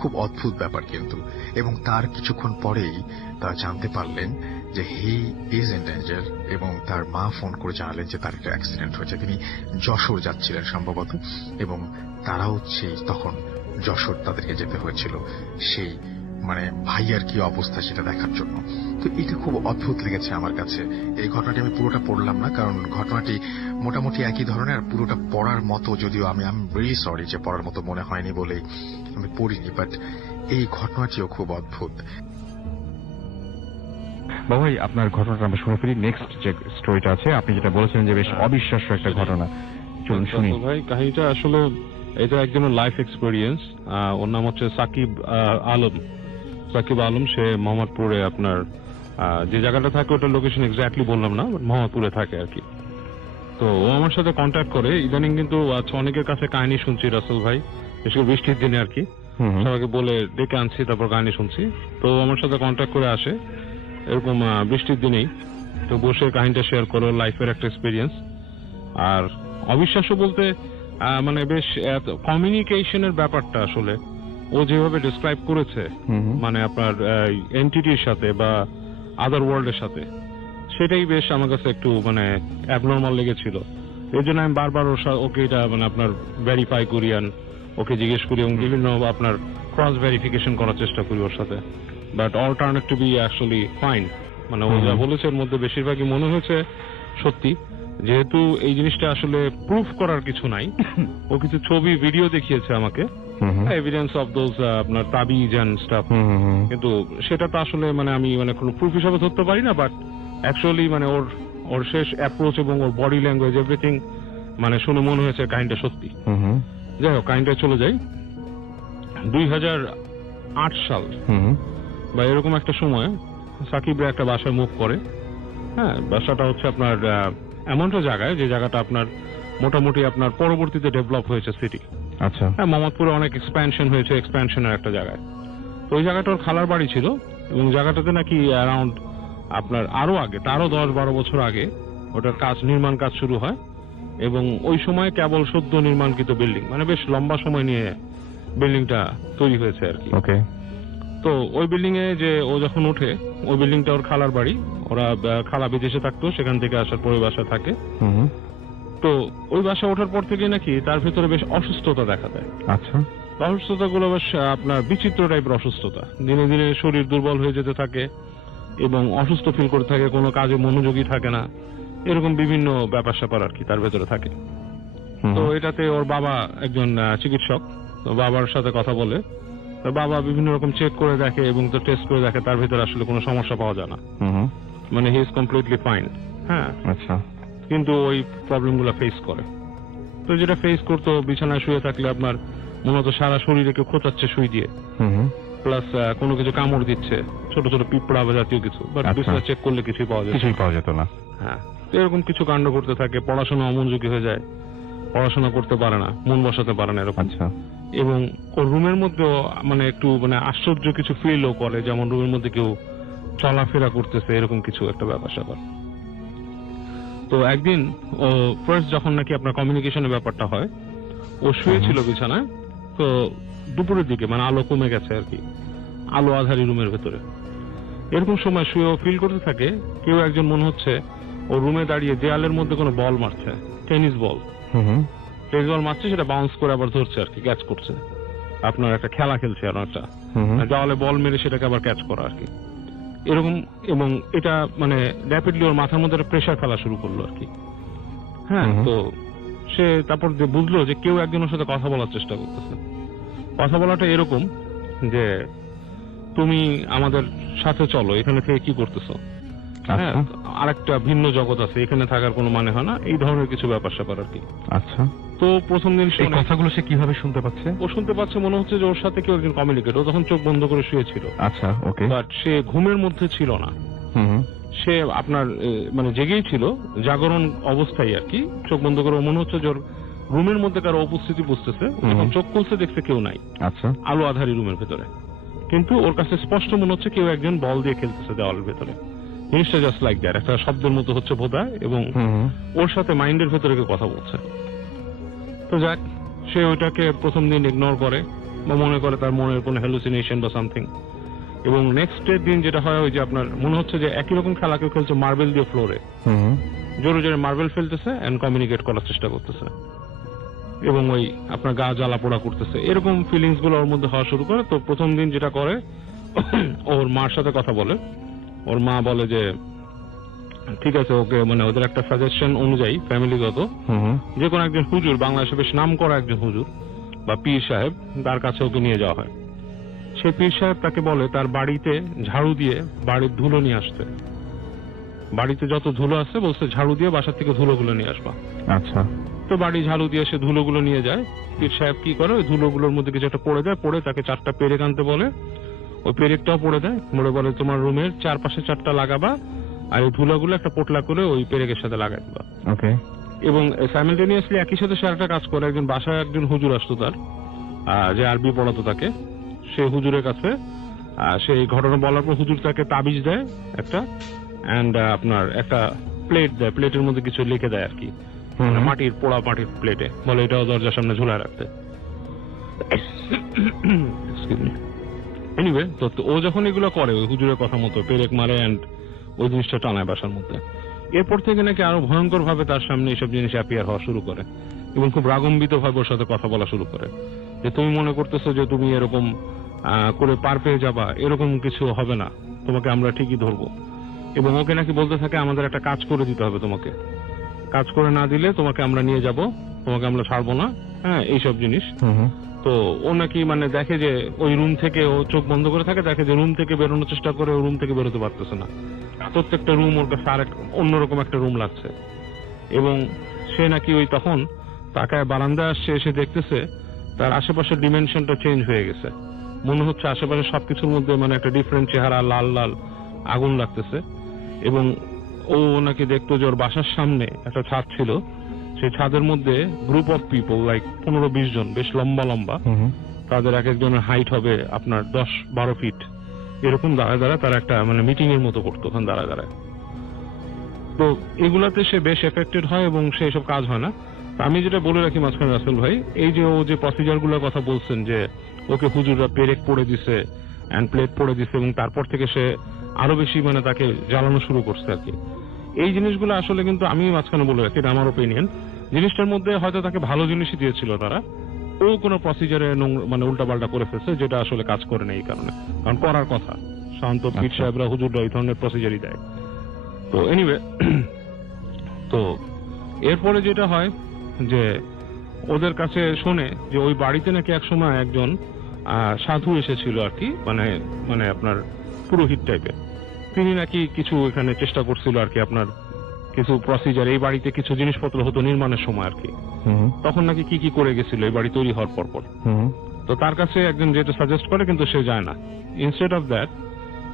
খুব অদ্ভুত ব্যাপার কিন্তু। এবং তার কিছুক্ষণ পরেই তারা জানতে পারলেন যে হি ইজ ইন ডেঞ্জার, এবং তার মা ফোন করে জানালেন যে তার একটা অ্যাক্সিডেন্ট হয়েছে। তিনি যশোর যাচ্ছিলেন সম্ভবত, এবং তারাও তখন যশোর তাদেরকে যেতে হয়েছিল সেই মানে ভাইয়ার কি অবস্থা সেটা দেখার জন্য। তো এটা খুব অদ্ভুত লেগেছে আমার কাছে। এই ঘটনাটি আমি পুরোটা পড়লাম না, কারণ ঘটনাটি মোটামুটি একই ধরনের, আর পুরোটা পড়ার মতো, যদিও আমি রিয়েলি সরি যে পড়ার মতো মনে হয়নি বলেই আমি পড়িনি, বাট এই ঘটনাটিও খুব অদ্ভুত। বাবাই আপনার ঘটনাটা আমরা শুনে ফেলি। নেক্সট যে স্টোরিটা আছে, আপনি যেটা বলেছিলেন যে বেশ অবিশ্বাস্য একটা ঘটনা, চলুন শুনি। ভাই কাহিনীটা আসলে এটা একজনের লাইফ এক্সপেরিয়েন্স। ওর নাম হচ্ছে সাকিব আলম। সে মোহাম্মদপুরে আপনার যে জায়গাটা থাকে ওটার লোকেশন এক্স্যাক্টলি বললাম না, মোহাম্মদপুরে থাকে আর কি। তো ও আমার সাথে কন্ট্যাক্ট করে ইদানিং, কিন্তু আচ্ছা অনেকের কাছে কাহিনী শুনছি রাসেল ভাই, বিশেষ করে বৃষ্টির দিনে আর কি, সবাইকে বলে ডেকে আনছি, তারপর কাহিনী শুনছি। তো আমার সাথে কন্ট্যাক্ট করে আসে এরকম বৃষ্টির দিনেই, তো বসে কাহিনীটা শেয়ার করো, লাইফের একটা এক্সপিরিয়েন্স। আর অবিশ্বাস্য বলতে মানে বেশ কমিউনিকেশনের ব্যাপারটা আসলে ও যেভাবে ডিসক্রাইব করেছে, মানে আপনার এন্টিটির সাথে বা আদার ওয়ার্ল্ডের সাথে, সেটাই বেশ আমার কাছে একটু মানে অ্যাবনর্মাল লেগেছিল। এই জন্য আমি বারবার ওকে এটা মানে আপনার ভেরিফাই করি, ওকে জিজ্ঞেস করি এবং বিভিন্ন আপনার ক্রস ভেরিফিকেশন করার চেষ্টা করি ওর সাথে। But all turn to be actually fine. মানে ও যা বলেছে এর মধ্যে বেশিরভাগই মনে হয়েছে সত্যি, যেহেতু এই জিনিসটা আসলে প্রুফ করার কিছু নাই। ও কিছু ছবি ভিডিও দেখিয়েছে আমাকে, এভিডেন্স অফ দোজ আপনার তাবিজ এন্ড স্টাফ, কিন্তু সেটা তো আসলে মানে আমি মানে কোনো প্রুফ হিসাবে ধরতে পারি না। বাট অ্যাকচুয়ালি মানে ওর শেষ অ্যাপ্রোচ এবং ওর বডি ল্যাঙ্গুয়েজ এভরিথিং মানে শুনে মনে হয়েছে কাহিনীটা সত্যি। যাই হোক, কাহিনীটা চলে যাই 2008 সাল বা এরকম একটা সময় সাকিবরা একটা বাসায় মুভ করে। হ্যাঁ, বাসাটা হচ্ছে আপনার এমন একটা জায়গায় যে জায়গাটা আপনার মোটামুটি আপনার পরবর্তীতে ডেভেলপ হয়েছে সিটি। আচ্ছা, হ্যাঁ, মোহাম্মদপুরে অনেক এক্সপ্যানশন হয়েছে, এক্সপ্যানশনের একটা জায়গায়। তো ওই জায়গাটা ওর খালার বাড়ি ছিল এবং জায়গাটাতে নাকি অ্যারাউন্ড আপনার আরো আগে, তারও 10-12 বছর আগে ওটার নির্মাণ কাজ শুরু হয় এবং ওই সময় কেবল সদ্য নির্মাণকৃত বিল্ডিং, মানে বেশ লম্বা সময় নিয়ে বিল্ডিংটা তৈরি হয়েছে আর কি। ওকে। তো ওই বিল্ডিং এ যে ও যখন ওঠে, ওই বিল্ডিংটা ওর খালার বাড়ি, ওরা খালা বিদেশে থাকতো, সেখান থেকে আসার পরে বাসা থাকে। তো ওই বাসা ওঠার পর থেকে নাকি তার ভেতরে বেশ অসুস্থতা দেখা দেয়। আচ্ছা, অসুস্থতা গুলো বেশ আপনার বিচিত্র টাইপের অসুস্থতা, দিনে দিনে শরীর দুর্বল হয়ে যেতে থাকে এবং অসুস্থ ফিল করতে থাকে, কোনো কাজে মনোযোগী থাকে না, এরকম বিভিন্ন ব্যাপার স্যাপার আর কি তার ভেতরে থাকে। তো এটাতে ওর বাবা একজন চিকিৎসক, তো বাবার সাথে কথা বলে, তো বাবা বিভিন্ন রকম চেক করে দেখে এবং তো টেস্ট করে দেখে, তার ভেতরে আসলে কোনো সমস্যা পাওয়া যায় না, মানে হি ইজ কমপ্লিটলি ফাইন। হ্যাঁ, আচ্ছা, কিন্তু ওই প্রবলেম গুলো ফেস করে। তো যেটা ফেস করতো, বিছানায় শুয়ে থাকলে আপনার মূলত সারা শরীরে কেউ খোঁচাচ্ছে সুই দিয়ে, প্লাস কোনো কিছু কামড় দিচ্ছে, ছোট ছোট পিঁপড়া বা জাতীয় কিছু, বাট বিছানা চেক করলে কিছুই পাওয়া যেত না। হ্যাঁ, তো এরকম কিছু কাণ্ড করতে থাকে, পড়াশোনা অমনোযোগী হয়ে যায়, পড়াশোনা করতে পারে না, মন বসাতে পারে না এরকম। আচ্ছা, এবং ওর রুমের মধ্যে মানে একটু মানে আশ্চর্য কিছু ফিলও করে, যেমন রুমের মধ্যে কেউ চলাফেরা করতেছে, এরকম কিছু একটা ব্যাপার স্যাপার। তো একদিন ও ফার্স্ট যখন নাকি আপনার কমিউনিকেশনের ব্যাপারটা হয়, ও শুয়েছিল বিছানায়, তো দুপুরের দিকে মানে আলো কমে গেছে আর কি, আলো আধারি রুমের ভেতরে, এরকম সময় শুয়ে ও ফিল করতে থাকে কেউ একজন মনে হচ্ছে ও রুমে দাঁড়িয়ে দেয়ালের মধ্যে কোনো বল মারছে, টেনিস বল মারছে, সেটা বাউন্স করে আবার ধরছে আর কি, ক্যাচ করছে, আপনার একটা খেলা খেলছে আর একটা দেওয়ালে বল মেরে সেটাকে আবার ক্যাচ করা আর কি, এরকম। এবং এটা মানে র্যাপিডলি ওর মাথার মধ্যে একটা প্রেশার ফেলা শুরু করলো আর কি। হ্যাঁ, তো সে তারপর বুঝলো যে কেউ একজনের সাথে কথা বলার চেষ্টা করতেছে। কথা বলাটা এরকম যে, তুমি আমাদের সাথে চলো, এখানে থেকে কি করতেছো, হ্যাঁ, আরেকটা ভিন্ন জগৎ আছে, এখানে থাকার কোনো মানে হয় না, এই ধরনের কিছু ব্যাপার স্যাপার আর কি। আচ্ছা, তো প্রথম দিন এই কথাগুলো সে কিভাবে শুনতে পাচ্ছে? ও শুনতে পাচ্ছে, মনে হচ্ছে যে ওর সাথে কেউ একজন কমিউনিকেট, ও তখন চোখ বন্ধ করে শুয়েছিল। আচ্ছা, ওকে। বাট সে ঘুমের মধ্যে ছিল না, সে আপনার মানে জেগেই ছিল, জাগরণ অবস্থায় আর কি, চোখ বন্ধ করে মনে হচ্ছে যে ওর রুমের মধ্যে কারো উপস্থিতি বুঝতেছে। যখন চোখ খুলছে দেখছে কেউ নাই, আচ্ছা, আলো আধারি রুমের ভেতরে, কিন্তু ওর কাছে স্পষ্ট মনে হচ্ছে কেউ একজন বল দিয়ে খেলতেছে দেওয়ালের ভেতরে, জিনিসটা জাস্ট লাইক দ্যাট, একটা শব্দের মতো হচ্ছে বোধহয়, এবং ওর সাথে মাইন্ডের ভেতরে কেউ কথা বলছে। তো যাক, সে ওইটাকে প্রথম দিন ইগনোর করে বা মনে করে তার মনের কোনো হ্যালুসিনেশন বা সামথিং, এবং নেক্সট দিন যেটা হয়, ওই যে আপনার মনে হচ্ছে যে একই রকম খেলা কেউ খেলছে মার্বেল দিয়ে ফ্লোরে, জোরে জোরে মার্বেল ফেলতেছে এন্ড কমিউনিকেট করার চেষ্টা করতেছে, এবং ওই আপনার গা জ্বালা পোড়া করতেছে, এরকম ফিলিংস গুলো ওর মধ্যে হওয়া শুরু করে। তো প্রথম দিন যেটা করে, ওর মার সাথে কথা বলে, ওর মা বলে যে ঠিক আছে, ওকে মানে ওদের একটা সাজেশন অনুযায়ী ফ্যামিলিগত যে কোনো একজন হুজুর, বাংলাদেশে বেশ নাম করা একজন হুজুর বা পীর সাহেব, তার কাছে ওকে নিয়ে যাওয়া হয়। সেই পীর সাহেব তাকে বলে তার বাড়িতে ঝাড়ু দিয়ে বাড়ির ধুলো নিয়ে আসতে, বাড়িতে যত ধুলো আছে বলছে ঝাড়ু দিয়ে বাসার থেকে ধুলোগুলো নিয়ে আসবা। আচ্ছা, তো বাড়ি ঝাড়ু দিয়ে সে ধুলোগুলো নিয়ে যায়। পীর সাহেব কি করে, ওই ধুলোগুলোর মধ্যে কিছু একটা পড়ে দেয়, পড়ে তাকে 4টা পেরেক আনতে বলে, ওই পেরেকটাও পড়ে দেয়, বলে তোমার রুমের চারপাশে 4টা লাগাবা, আর এই ধুলোগুলো একটা পোটলা করে ওই পেরেকের সাথে লাগাই দিবা। ওকে। এবং সাইমালটেনিয়াসলি একই সাথে সে একটা কাজ করে, একজন বাসায় একজন হুজুর আসতো তার, যে আরবি পড়াতো তাকে, সে হুজুরের কাছে সেই ঘটনা বলার পর হুজুর তাকে তাবিজ দেয় একটা, এন্ড আপনার একটা প্লেট দেয়, প্লেটের মধ্যে কিছু লিখে দেয় আর কি, মাটির পোড়া মাটির প্লেটে, বলে এটাও দরজার সামনে ঝুলায় রাখতে। এনিওয়ে, তো ও যখন এগুলো করে ওই হুজুরের কথা মতো পেরেক মারে এন্ড ওই জিনিসটা টানায় বাসার মধ্যে, এরপর থেকে নাকি আরো ভয়ঙ্কর ভাবে তার সামনে এইসব জিনিস অ্যাপিয়ার হওয়া শুরু করে এবং খুব রাগম্বিত ভাবে ওর সাথে কথা বলা শুরু করে যে তুমি মনে করতেছো যে তুমি এরকম করে পার পেয়ে যাবা, এরকম কিছু হবে না, তোমাকে আমরা ঠিকই ধরবো। এবং ওকে নাকি বলতে থাকে আমাদের একটা কাজ করে দিতে হবে, তোমাকে কাজ করে না দিলে তোমাকে আমরা নিয়ে যাব, তোমাকে আমরা ছাড়বো না, হ্যাঁ, এইসব জিনিস। তো ও নাকি মানে দেখে যে ওই রুম থেকে, ও চোখ বন্ধ করে থাকে, দেখে যে রুম থেকে বেরোনোর চেষ্টা করে, ও রুম থেকে বেরোতে পারতেছে না, প্রত্যেকটা রুম ওর কাছে আর অন্যরকম একটা রুম লাগছে। এবং সে নাকি ওই তখন তাকায় বারান্দায় আসছে, এসে দেখতেছে তার আশেপাশের ডিমেনশনটা চেঞ্জ হয়ে গেছে, মনে হচ্ছে আশেপাশে সবকিছুর মধ্যে মানে একটা ডিফারেন্ট চেহারা, লাল লাল আগুন লাগতেছে। এবং ও নাকি দেখতো যে ওর বাসার সামনে একটা ছাদ ছিল, সেই ছাদের মধ্যে গ্রুপ অফ পিপল লাইক 15-20 জন, বেশ লম্বা লম্বা, তাদের এক একজনের হাইট হবে আপনার 10-12 ফিট, এরকম দাঁড়ায় দাঁড়ায় তারা একটা মানে মিটিং এর মতো করতো ওখানে দাঁড়ায় দাঁড়ায়। তো এগুলাতে সে বেশ এফেক্টেড হয় এবং সে এসব কাজ হয় না। আমি যেটা বলে রাখি মাঝখানে রাসেল ভাই, এই যে ও যে প্রসিজার গুলোর কথা বলছেন যে ওকে হুজুররা পেরেক পড়ে দিছে এন্ড প্লেট পড়ে দিছে এবং তারপর থেকে সে আরো বেশি মানে তাকে জ্বালানো শুরু করছে আর কি, এই জিনিসগুলো আসলে কিন্তু আমি মাঝখানে বলে রাখি, এটা আমার ওপিনিয়ন, জিনিসটার মধ্যে হয়তো তাকে ভালো জিনিসই দিয়েছিল তারা, ও কোনো প্রসিজারে মানে উল্টাপাল্টা করে ফেলছে যেটা আসলে কাজ করে না এই কারণে, কারণ করার কথা শান্ত পীর সাহেবরা হুজুররা এই ধরনের প্রসিজারই দেয়। তো এনিওয়ে, তো এরপরে যেটা হয় যে ওদের কাছে শোনে যে ওই বাড়িতে নাকি একসময় একজন সাধু এসেছিল আর কি, মানে মানে আপনার পুরোহিত টাইপের, তিনি নাকি কিছু এখানে চেষ্টা করছিল আর কি, আপনার কিছু প্রসিজার, এই বাড়িতে কিছু জিনিসপত্র হতো নির্মাণের সময় আর কি, তখন নাকি কি কি করে গেছিল এই বাড়ি তৈরি হওয়ার পর। তো তার কাছে একজন যেটা সাজেস্ট করে, কিন্তু সে যায় না, ইনস্টেড অফ দ্যাট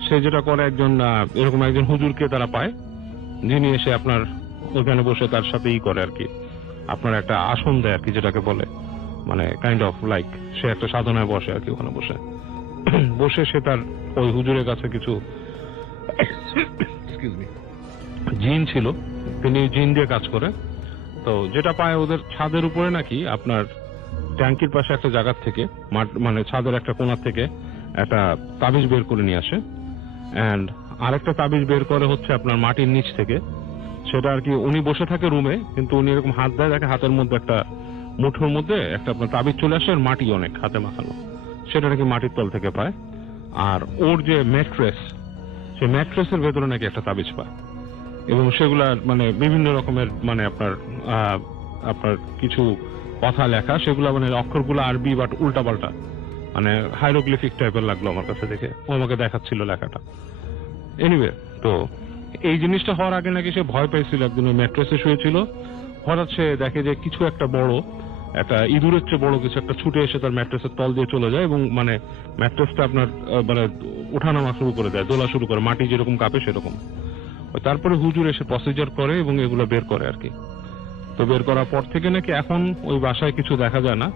সে যেটা করে একজন এরকম একজন হুজুরকে তারা পায়, যিনি এসে আপনার ওখানে বসে তার সাথে করে আর কি, আপনার একটা আসন দেয় আর কি, যেটাকে বলে মানে কাইন্ড অফ লাইক সে একটা সাধনায় বসে আর কি, ওখানে বসে বসে সে তার ওই হুজুরের কাছে কিছু জিন ছিল, তিনি জিন দিয়ে কাজ করে। তো যেটা পায় ওদের ছাদের উপরে নাকি আপনার ট্যাঙ্কির পাশে একটা জায়গা থেকে মানে ছাদের একটা কোণা থেকে একটা তাবিজ বের করে নিয়ে আসে, এন্ড আরেকটা তাবিজ বের করে হচ্ছে আপনার মাটির নিচ থেকে, সেটা আর কি উনি বসে থাকে রুমে, কিন্তু উনি এরকম হাত দেয়, দেখে হাতের মধ্যে একটা মুঠোর মধ্যে একটা আপনার তাবিজ চলে আসে, আর মাটি অনেক হাতে মাখানো, সেটা নাকি মাটির তল থেকে পায়। আর ওর যে ম্যাট্রেস, সেই ম্যাট্রেসের ভেতরে নাকি একটা তাবিজ পায়, এবং সেগুলা মানে বিভিন্ন রকমের মানে আপনার কিছু কথা লেখা, সেগুলা মানে অক্ষরগুলো আরবি বাট উল্টা পাল্টা, মানে হাইরোগ্লিফিক টাইপের লাগলো আমার কাছে দেখে, ও আমাকে দেখাচ্ছিল লেখাটা। এনিওয়ে, তো এই জিনিসটা হওয়ার আগে নাকি সে ভয় পেয়েছিল, একদিন ওই ম্যাট্রেসে শুয়েছিল, হঠাৎ সে দেখে যে কিছু একটা বড়, একটা ইঁদুরের চেয়ে বড় কিছু একটা ছুটে এসে তার ম্যাট্রেসের তল দিয়ে চলে যায়, এবং মানে ম্যাট্রেসটা আপনার মানে ওঠানামা শুরু করে দেয়, দোলা শুরু করে, মাটি যেরকম কাঁপে সেরকম। তারপরে হুজুর এসে প্রসিজার করে এবং এগুলো বের করে আর কি। তো বের করার পর থেকে নাকি এখন ওই বাসায় কিছু দেখা যায় না,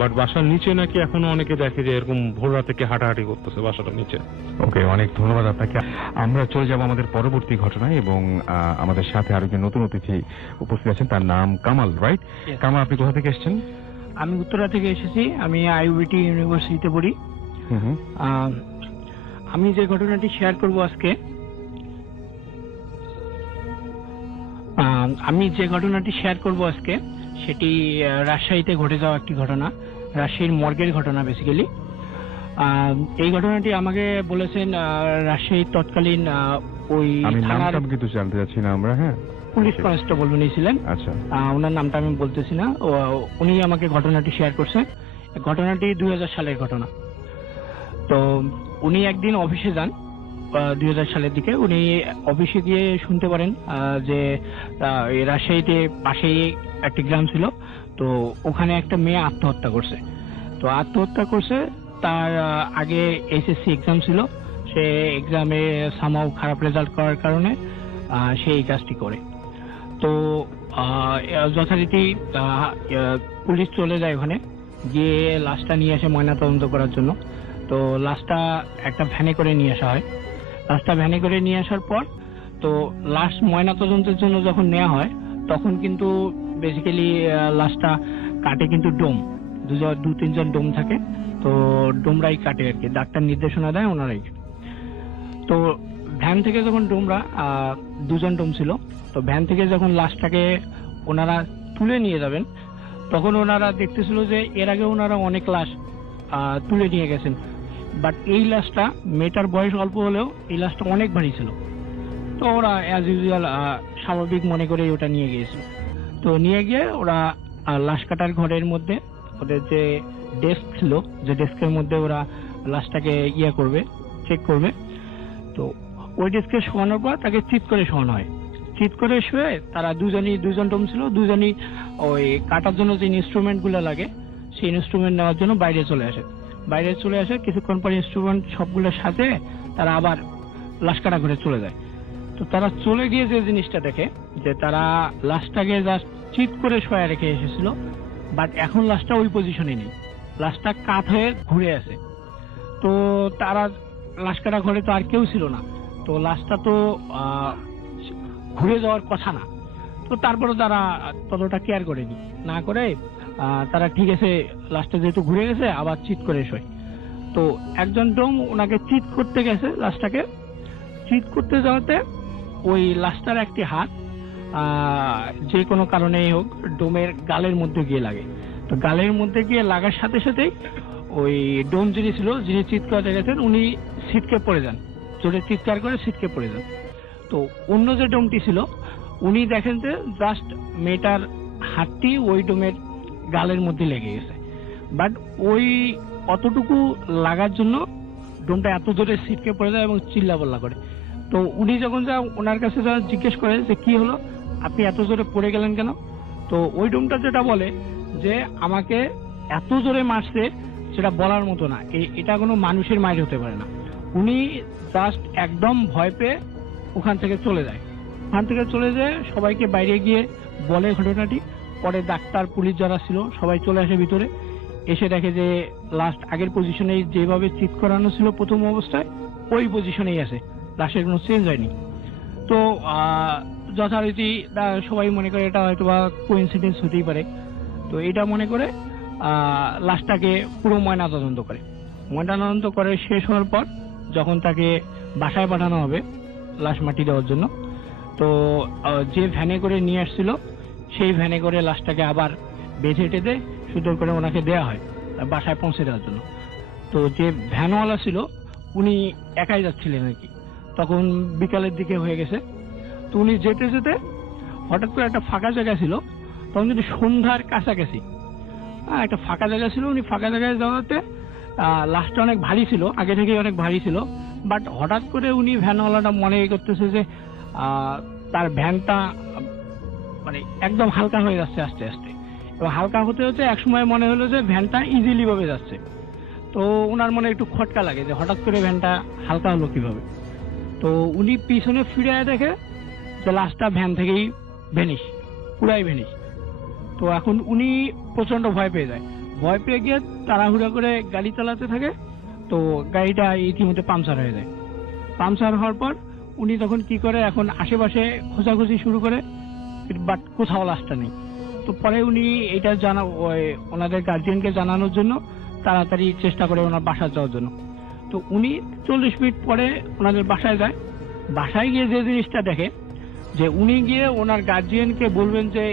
বাট বাসার নিচে নাকি এখনো অনেকে দেখে যে এরকম ভোর রাতে কে হাঁটাহাঁটি করতেছে বাসাটার নিচে। ওকে, অনেক ধন্যবাদ আপনাকে। আমরা চলে যাব আমাদের পরবর্তী ঘটনায়, এবং আমাদের সাথে আরো একজন নতুন অতিথি উপস্থিত আছেন, তার নাম কামাল, রাইট? কামাল, আপনি কোথা থেকে এসেছেন? আমি উত্তরা থেকে এসেছি, আমি আইইউবিটি ইউনিভার্সিটিতে পড়ি। আমি যে ঘটনাটি শেয়ার করব আজকে, সেটি রাজশাহীতে ঘটে যাওয়া একটি ঘটনা, রাজশাহীর মর্গের ঘটনা বেসিক্যালি। এই ঘটনাটি আমাকে বলেছেন রাজশাহীর তৎকালীন ওই থানার, কিন্তু জানতে চাচ্ছি না আমরা, হ্যাঁ, পুলিশ কনস্টেবল উনি ছিলেন। আচ্ছা, ওনার নামটা আমি বলতেছি না, উনি আমাকে ঘটনাটি শেয়ার করছেন। ঘটনাটি 2000 সালের ঘটনা। তো উনি একদিন অফিসে যান, 2000 সালের দিকে উনি অফিসে গিয়ে শুনতে পারেন যে এই রাজশাহীতে পাশেই একটি গ্রাম ছিল, তো ওখানে একটা মেয়ে আত্মহত্যা করছে। তো আত্মহত্যা করছে, তার আগে এসএসসি এক্সাম ছিল, সে এক্সামে সামাও খারাপ রেজাল্ট করার কারণে সে এই কাজটি করে। তো যথারীতি পুলিশ চলে যায় ওখানে, গিয়ে লাশটা নিয়ে আসে ময়নাতদন্ত করার জন্য। তো লাশটা একটা ভ্যানে করে নিয়ে আসা হয়। লাশটা ভ্যানে করে নিয়ে আসার পর তো লাশ ময়নাতদন্তের জন্য যখন নেওয়া হয় তখন কিন্তু বেসিক্যালি লাশটা কাটে কিন্তু ডোম, 2-3 জন ডোম থাকে, তো ডোমরাই কাটে আর কি, ডাক্তার নির্দেশনা দেয় ওনারাই। তো ভ্যান থেকে যখন ডোমরা 2 জন ডোম ছিল, তো ভ্যান থেকে যখন লাশটাকে ওনারা তুলে নিয়ে যাবেন তখন ওনারা দেখতেছিল যে এর আগে ওনারা অনেক লাশ তুলে নিয়ে গেছেন, বাট এই লাশটা, মেয়েটার বয়স অল্প হলেও এই লাশটা অনেক ভারী ছিল। তো ওরা অ্যাজ ইউজুয়াল স্বাভাবিক মনে করে ওটা নিয়ে গিয়েছিল। তো নিয়ে গিয়ে ওরা লাশ কাটার ঘরের মধ্যে ওদের যে ডেস্ক ছিল, যে ডেস্কের মধ্যে ওরা লাশটাকে চেক করবে, তো ওই ডেস্কে শোয়ানোর পর তাকে চিৎ করে শোয়ানো হয়। চিৎ করে শুয়ে তারা 2 জন ডোম ছিল, 2 জনই ওই কাটার জন্য যে ইনস্ট্রুমেন্ট গুলো লাগে সেই ইনস্ট্রুমেন্ট নেওয়ার জন্য বাইরে চলে আসে। কিছুক্ষণ পর ইনস্ট্রুমেন্ট সবগুলোর সাথে তারা আবার লাশ কাটা ঘরে চলে যায়। তো তারা চলে গিয়ে যে জিনিসটা দেখে যে তারা লাশটাকে জাস্ট চিৎ করে শোয়া রেখে এসেছিল, বাট এখন লাশটা ওই পজিশনে নেই, লাশটা কাত হয়ে ঘুরে আছে। তো তারা লাশ কাটা ঘরে তো আর কেউ ছিল না, তো লাশটা তো ঘুরে যাওয়ার কথা না। তো তারপরে তারা ততটা কেয়ার করেনি, না করে তারা ঠিক আছে লাশটা যেহেতু ঘুরে গেছে আবার চিৎ করে শোয়। তো একজন ডোম ওনাকে চিৎ করতে গেছে, লাশটাকে চিৎ করতে যাওয়াতে ওই লাশটার একটি হাত যে কোনো কারণেই হোক ডোমের গালের মধ্যে গিয়ে লাগে। তো গালের মধ্যে গিয়ে লাগার সাথে সাথেই ওই ডোম যিনি চিৎ করতে গেছেন উনি ছিটকে পড়ে যান, জোরে চিৎকার করে ছিটকে পড়ে যান। তো অন্য যে ডোমটি ছিল উনি দেখেন যে জাস্ট মেয়েটার হাতটি ওই ডোমের গালের মধ্যে লেগে গেছে, বাট ওই অতটুকু লাগার জন্য ডোমটা এত জোরে ছিটকে পড়ে যায় এবং চিল্লাপাল্লা করে। তো উনি যখন ওনার কাছে জিজ্ঞেস করে যে কি হলো, আপনি এত জোরে পড়ে গেলেন কেন? তো ওই ডোমটা যেটা বলে যে আমাকে এত জোরে মারছে সেটা বলার মতো না, এটা কোনো মানুষের মাইর হতে পারে না। উনি জাস্ট একদম ভয় পেয়ে ওখান থেকে চলে যায়। ওখান থেকে চলে যেয়ে সবাইকে বাইরে গিয়ে বলে ঘটনাটি। পরে ডাক্তার, পুলিশ যারা ছিল সবাই চলে আসে ভিতরে, এসে দেখে যে লাস্ট আগের পজিশনেই যেভাবে চিৎ করানো ছিল প্রথম অবস্থায় ওই পজিশনেই আছে, লাশের কোনো চেঞ্জ হয়নি। তো যথারীতি সবাই মনে করে এটা হয়তো বা কোইন্সিডেন্স হতেই পারে। তো এটা মনে করে লাশটাকে পুরো ময়নাতদন্ত করে শেষ হওয়ার পর যখন তাকে বাসায় পাঠানো হবে লাশ মাটি দেওয়ার জন্য, তো যে ভ্যানে করে নিয়ে আসছিল সেই ভ্যানে করে লাশটাকে আবার বেঁধে টেঁধে সুন্দর করে ওনাকে দেওয়া হয় বাসায় পৌঁছে দেওয়ার জন্য। তো যে ভ্যানওয়ালা ছিল উনি একাই যাচ্ছিলেন আর কি, তখন বিকালের দিকে হয়ে গেছে। তো উনি যেতে যেতে হঠাৎ করে একটা ফাঁকা জায়গা ছিল, তখন যদি সন্ধ্যার কাছাকাছি একটা ফাঁকা জায়গা ছিল, উনি ফাঁকা জায়গায় যাওয়াতে লাশটা অনেক ভারী ছিল, আগে থেকেই অনেক ভারী ছিল, বাট হঠাৎ করে উনি ভ্যানওয়ালাটা মনে করতেছে যে তার ভ্যানটা মানে একদম হালকা হয়ে যাচ্ছে আস্তে আস্তে, এবং হালকা হতে হতে একসময় মনে হলো যে ভ্যানটা ইজিলি ভাবে যাচ্ছে। তো ওনার মনে একটু খটকা লাগে যে হঠাৎ করে ভ্যানটা হালকা হলো কিভাবে। তো উনি পিছনে ফিরে দেখে যে লাশটা ভ্যান থেকেই পুরাই ভ্যানিশ। তো এখন উনি প্রচন্ড ভয় পেয়ে যায়, ভয় পেয়ে গিয়ে তাড়াহুড়া করে গাড়ি চালাতে থাকে। তো গাড়িটা ইতিমধ্যে পাংচার হয়ে যায়। পাংচার হওয়ার পর উনি তখন কি করে, এখন আশেপাশে খোঁজাখুঁজি শুরু করে, বাট কোথাও লাশটা নেই। তো পরে উনি এটা ওনাদের গার্জিয়ানকে জানানোর জন্য তাড়াতাড়ি চেষ্টা করে ওনার বাসায় যাওয়ার জন্য। তো উনি 40 মিনিট পরে ওনাদের বাসায় যায়। বাসায় গিয়ে যে জিনিসটা দেখে যে উনি গিয়ে ওনার গার্জিয়ানকে বলবেন যে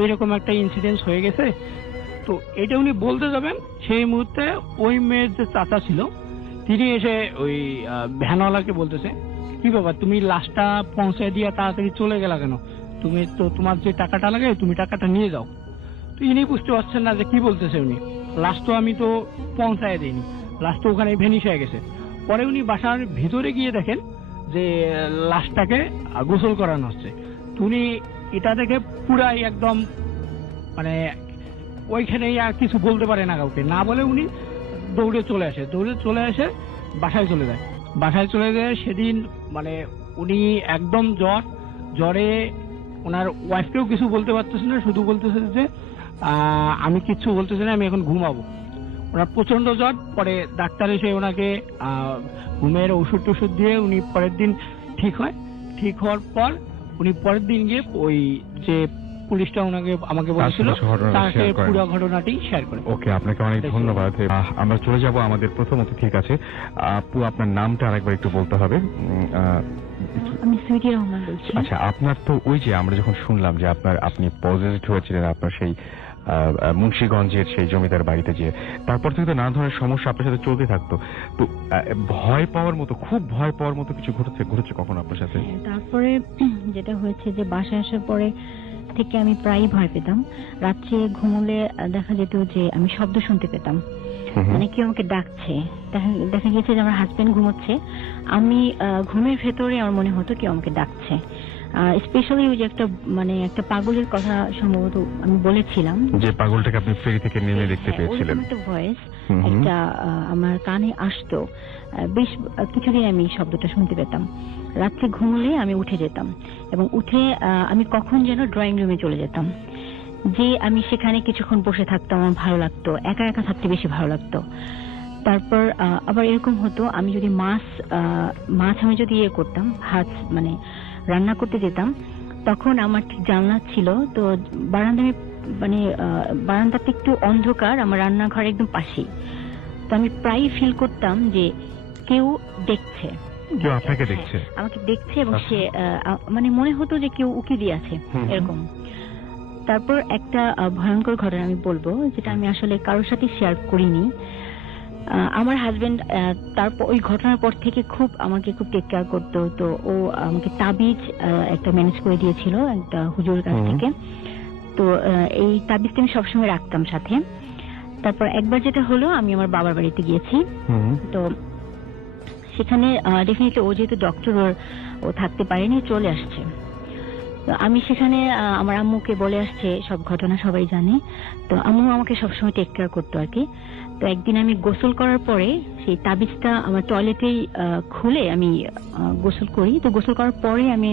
এইরকম একটা ইনসিডেন্ট হয়ে গেছে। তো এটা উনি বলতে যাবেন, সেই মুহূর্তে ওই মেয়ের যে চাচা ছিল তিনি এসে ওই ভ্যানওয়ালাকে বলতেছে, কি ব্যাপার তুমি লাশটা পৌঁছে দিয়ে তাড়াতাড়ি চলে গেলা কেন? তুমি তো তোমার যে টাকাটা লাগে তুমি টাকাটা নিয়ে যাও। তো ইনি বুঝতে পারছেন না যে কি বলতেছে উনি। লাশ তো আমি তো পৌঁছায় দিইনি, লাশ তো ওখানে ভ্যানিশ হয়ে গেছে। পরে উনি বাসার ভিতরে গিয়ে দেখেন যে লাশটাকে গোসল করানো হচ্ছে। তো উনি এটা দেখে পুরাই একদম মানে ওইখানেই আর কিছু বলতে পারে না কাউকে, না বলে উনি দৌড়ে চলে আসে বাসায় চলে যায়। বাসায় চলে গিয়ে সেদিন মানে উনি একদম জ্বরে ওনার ওয়াইফকেও কিছু বলতে পারতেছে না, শুধু বলতেছে যে আমি কিচ্ছু বলতেছি না, আমি এখন ঘুমাবো। ওনার প্রচন্ড জ্বর। পরে ডাক্তার এসে ওনাকে ঘুমের ওষুধ দিয়ে উনি পরের দিন ঠিক হয়। ঠিক হওয়ার পর উনি পরের দিন গিয়ে ওই যে পুলিশটা আমাকে বলেছিল তাকে পুরো ঘটনাটি শেয়ার করে। ওকে, আপনাকে অনেক ধন্যবাদ। আমরা চলে যাব আমাদের প্রথম অতিথির কাছে। আপু, আপনার নামটা আরেকবার একটু বলতে হবে। আমি সুইটি রহমান বলছি। আচ্ছা, আপনার তো ওই যে আমরা যখন শুনলাম যে আপনি পজিটিভ হয়েছিলেন আপনার সেই মুন্সিগঞ্জের সেই জমিদার বাড়িতে যেয়ে, তারপর থেকে তো নানা ধরনের সমস্যা আপনার সাথে চলতে থাকতো। তো খুব ভয় পাওয়ার মতো কিছু ঘটেছে কখন আপনার সাথে? তারপরে যেটা হয়েছে যে বাসায় আসার পরে থেকে আমি প্রায় ভয় পেতাম। রাত্রে ঘুমোলে দেখা যেত যে আমি শব্দ শুনতে পেতাম, মানে কেউ আমাকে ডাকছে। দেখা গেছে যে আমার হাজবেন্ড ঘুমোচ্ছে, আমি ঘুমের ভেতরে আমার মনে হতো কেউ আমাকে ডাকছে। স্পেশালি ওই যে একটা পাগলের কথা সম্ভবত আমি বলেছিলাম, যে পাগলটাকে আপনি ফেরি থেকে নেমে দেখতে পেয়েছিলেন। একটা ভয়েস একটা আমার কানে আসতো। বেশ কিছুদিন আমি শব্দটা শুনতে পেতাম। রাত্রে ঘুমলে আমি উঠে যেতাম এবং উঠে আমি কখন যেন ড্রয়িং রুমে চলে যেতাম, যে আমি সেখানে কিছুক্ষণ বসে থাকতাম। আমার ভালো লাগতো, একা একা থাকতে বেশি ভালো লাগতো। তারপর আবার এরকম হতো, আমি যদি মাছ আমি যদি করতাম, ভাত মানে রান্না করতে যেতাম, তখন আমার ঠিক জানলা ছিল, তো বারান্দাতে একটু অন্ধকার, আমার রান্নাঘর একদম পাশেই। তো আমি প্রায় ফিল করতাম যে কেউ দেখছে, আমাকে দেখছে এবং সে মানে মনে হতো যে কেউ উকি দিয়ে আছে এরকম। তারপর একটা ভয়ঙ্কর ঘটনা আমি বলবো, যেটা আমি আসলে কারোর সাথে শেয়ার করিনি। আমার হাজবেন্ড তারপর ওই ঘটনার পর থেকে আমাকে খুব টেক কেয়ার করতো। তো ও আমাকে তাবিজ একটা ম্যানেজ করে দিয়েছিল একটা হুজুরের কাছ থেকে। তো এই তাবিজটা আমি সবসময় রাখতাম সাথে। তারপর একবার যেটা হলো, আমি আমার বাবার বাড়িতে গিয়েছি। তো সেখানে ডেফিনেটলি ও যেহেতু ডক্টর, ও থাকতে পারেনি, চলে আসছে। তো আমি সেখানে আমার আম্মুকে বলে আসছে সব ঘটনা, সবাই জানে। তো আম্মু আমাকে সবসময় টেক কেয়ার করতো আর কি। তো একদিন আমি গোসল করার পরে সেই তাবিজটা আমার টয়লেটেই খুলে আমি গোসল করি। তো গোসল করার পরে আমি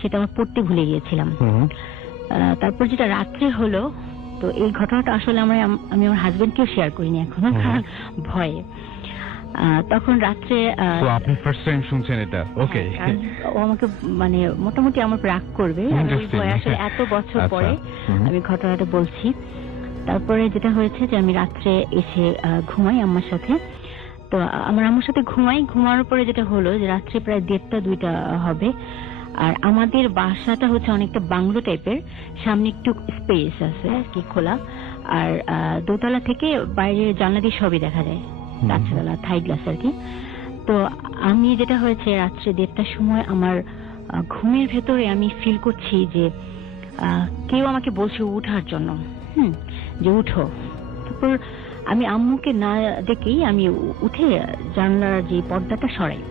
সেটা আমার পড়তে ভুলে গিয়েছিলাম। তারপর যেটা রাত্রে হলো, তো এই ঘটনাটা আসলে আমি আমার হাজবেন্ডকেও শেয়ার করিনি এখনো, কারণ ভয়ে। তখন রাত্রে আপনি ফার্স্ট টাইম শুনছেন এটা? ওকে, ও আমাকে মানে মোটামুটি আমার রাগ করবে, আসলে এত বছর পরে আমি ঘটনাটা বলছি। তারপরে যেটা হয়েছে যে আমি রাত্রে এসে ঘুমাই আম্মার সাথে। তো আমার আম্মার সাথে ঘুমানোর পরে যেটা হলো যে রাত্রে প্রায় 1:30-2টা হবে। আর আমাদের বাসাটা হচ্ছে অনেকটা বাংলো টাইপের, সামনে একটু স্পেস আছে আর কি খোলা, আর দোতলা থেকে বাইরে জানলা দিয়ে সবই দেখা যায়, রাত্রেবেলা থাই গ্লাস আর কি। তো আমি যেটা হয়েছে রাত্রে 1:30টার সময় আমার ঘুমের ভেতরে আমি ফিল করছি যে কেউ আমাকে বলছে উঠার জন্য, যে উঠো। তারপর আমি আম্মুকে না দেখেই আমি উঠে জানলার যে পর্দাটা সরাই।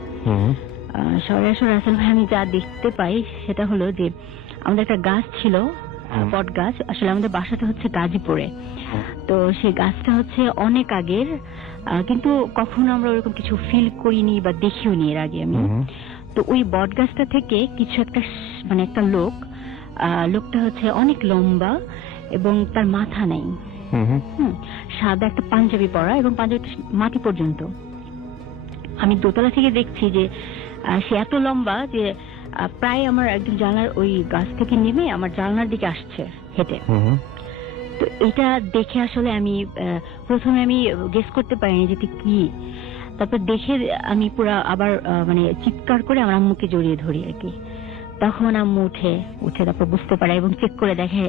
রাসেল ভাই, আমি যা দেখতে পাই সেটা হলো যে আমাদের একটা গাছ ছিল, বট গাছ। আসলে আমাদের বাসাটা হচ্ছে গাজীপুরে। তো সেই গাছটা হচ্ছে অনেক আগের, কিন্তু কখনো আমরা ওরকম কিছু ফিল করিনি বা দেখিও নি এর আগে আমি। তো ওই বট গাছটা থেকে কিছু একটা মানে একটা লোকটা হচ্ছে অনেক লম্বা এবং তার মাথা নেই, সাদা একটা পাঞ্জাবি পরা এবং পাঞ্জাবিটা মাটি পর্যন্ত। আমি দোতলা থেকে দেখছি যে সে এত লম্বা যে প্রায় আমার একদম জানলার ওই গাছ থেকে নেমে আমার জানলার দিকে আসছে হেঁটে। তো এটা দেখে আসলে আমি প্রথমে আমি গেস করতে পারিনি যে কি। তারপর দেখে আমি পুরো আবার মানে চিৎকার করে আমার আম্মুকে জড়িয়ে ধরি আর কি। তখন আম্মু উঠে তারপর বুঝতে পারে এবং চেক করে দেখে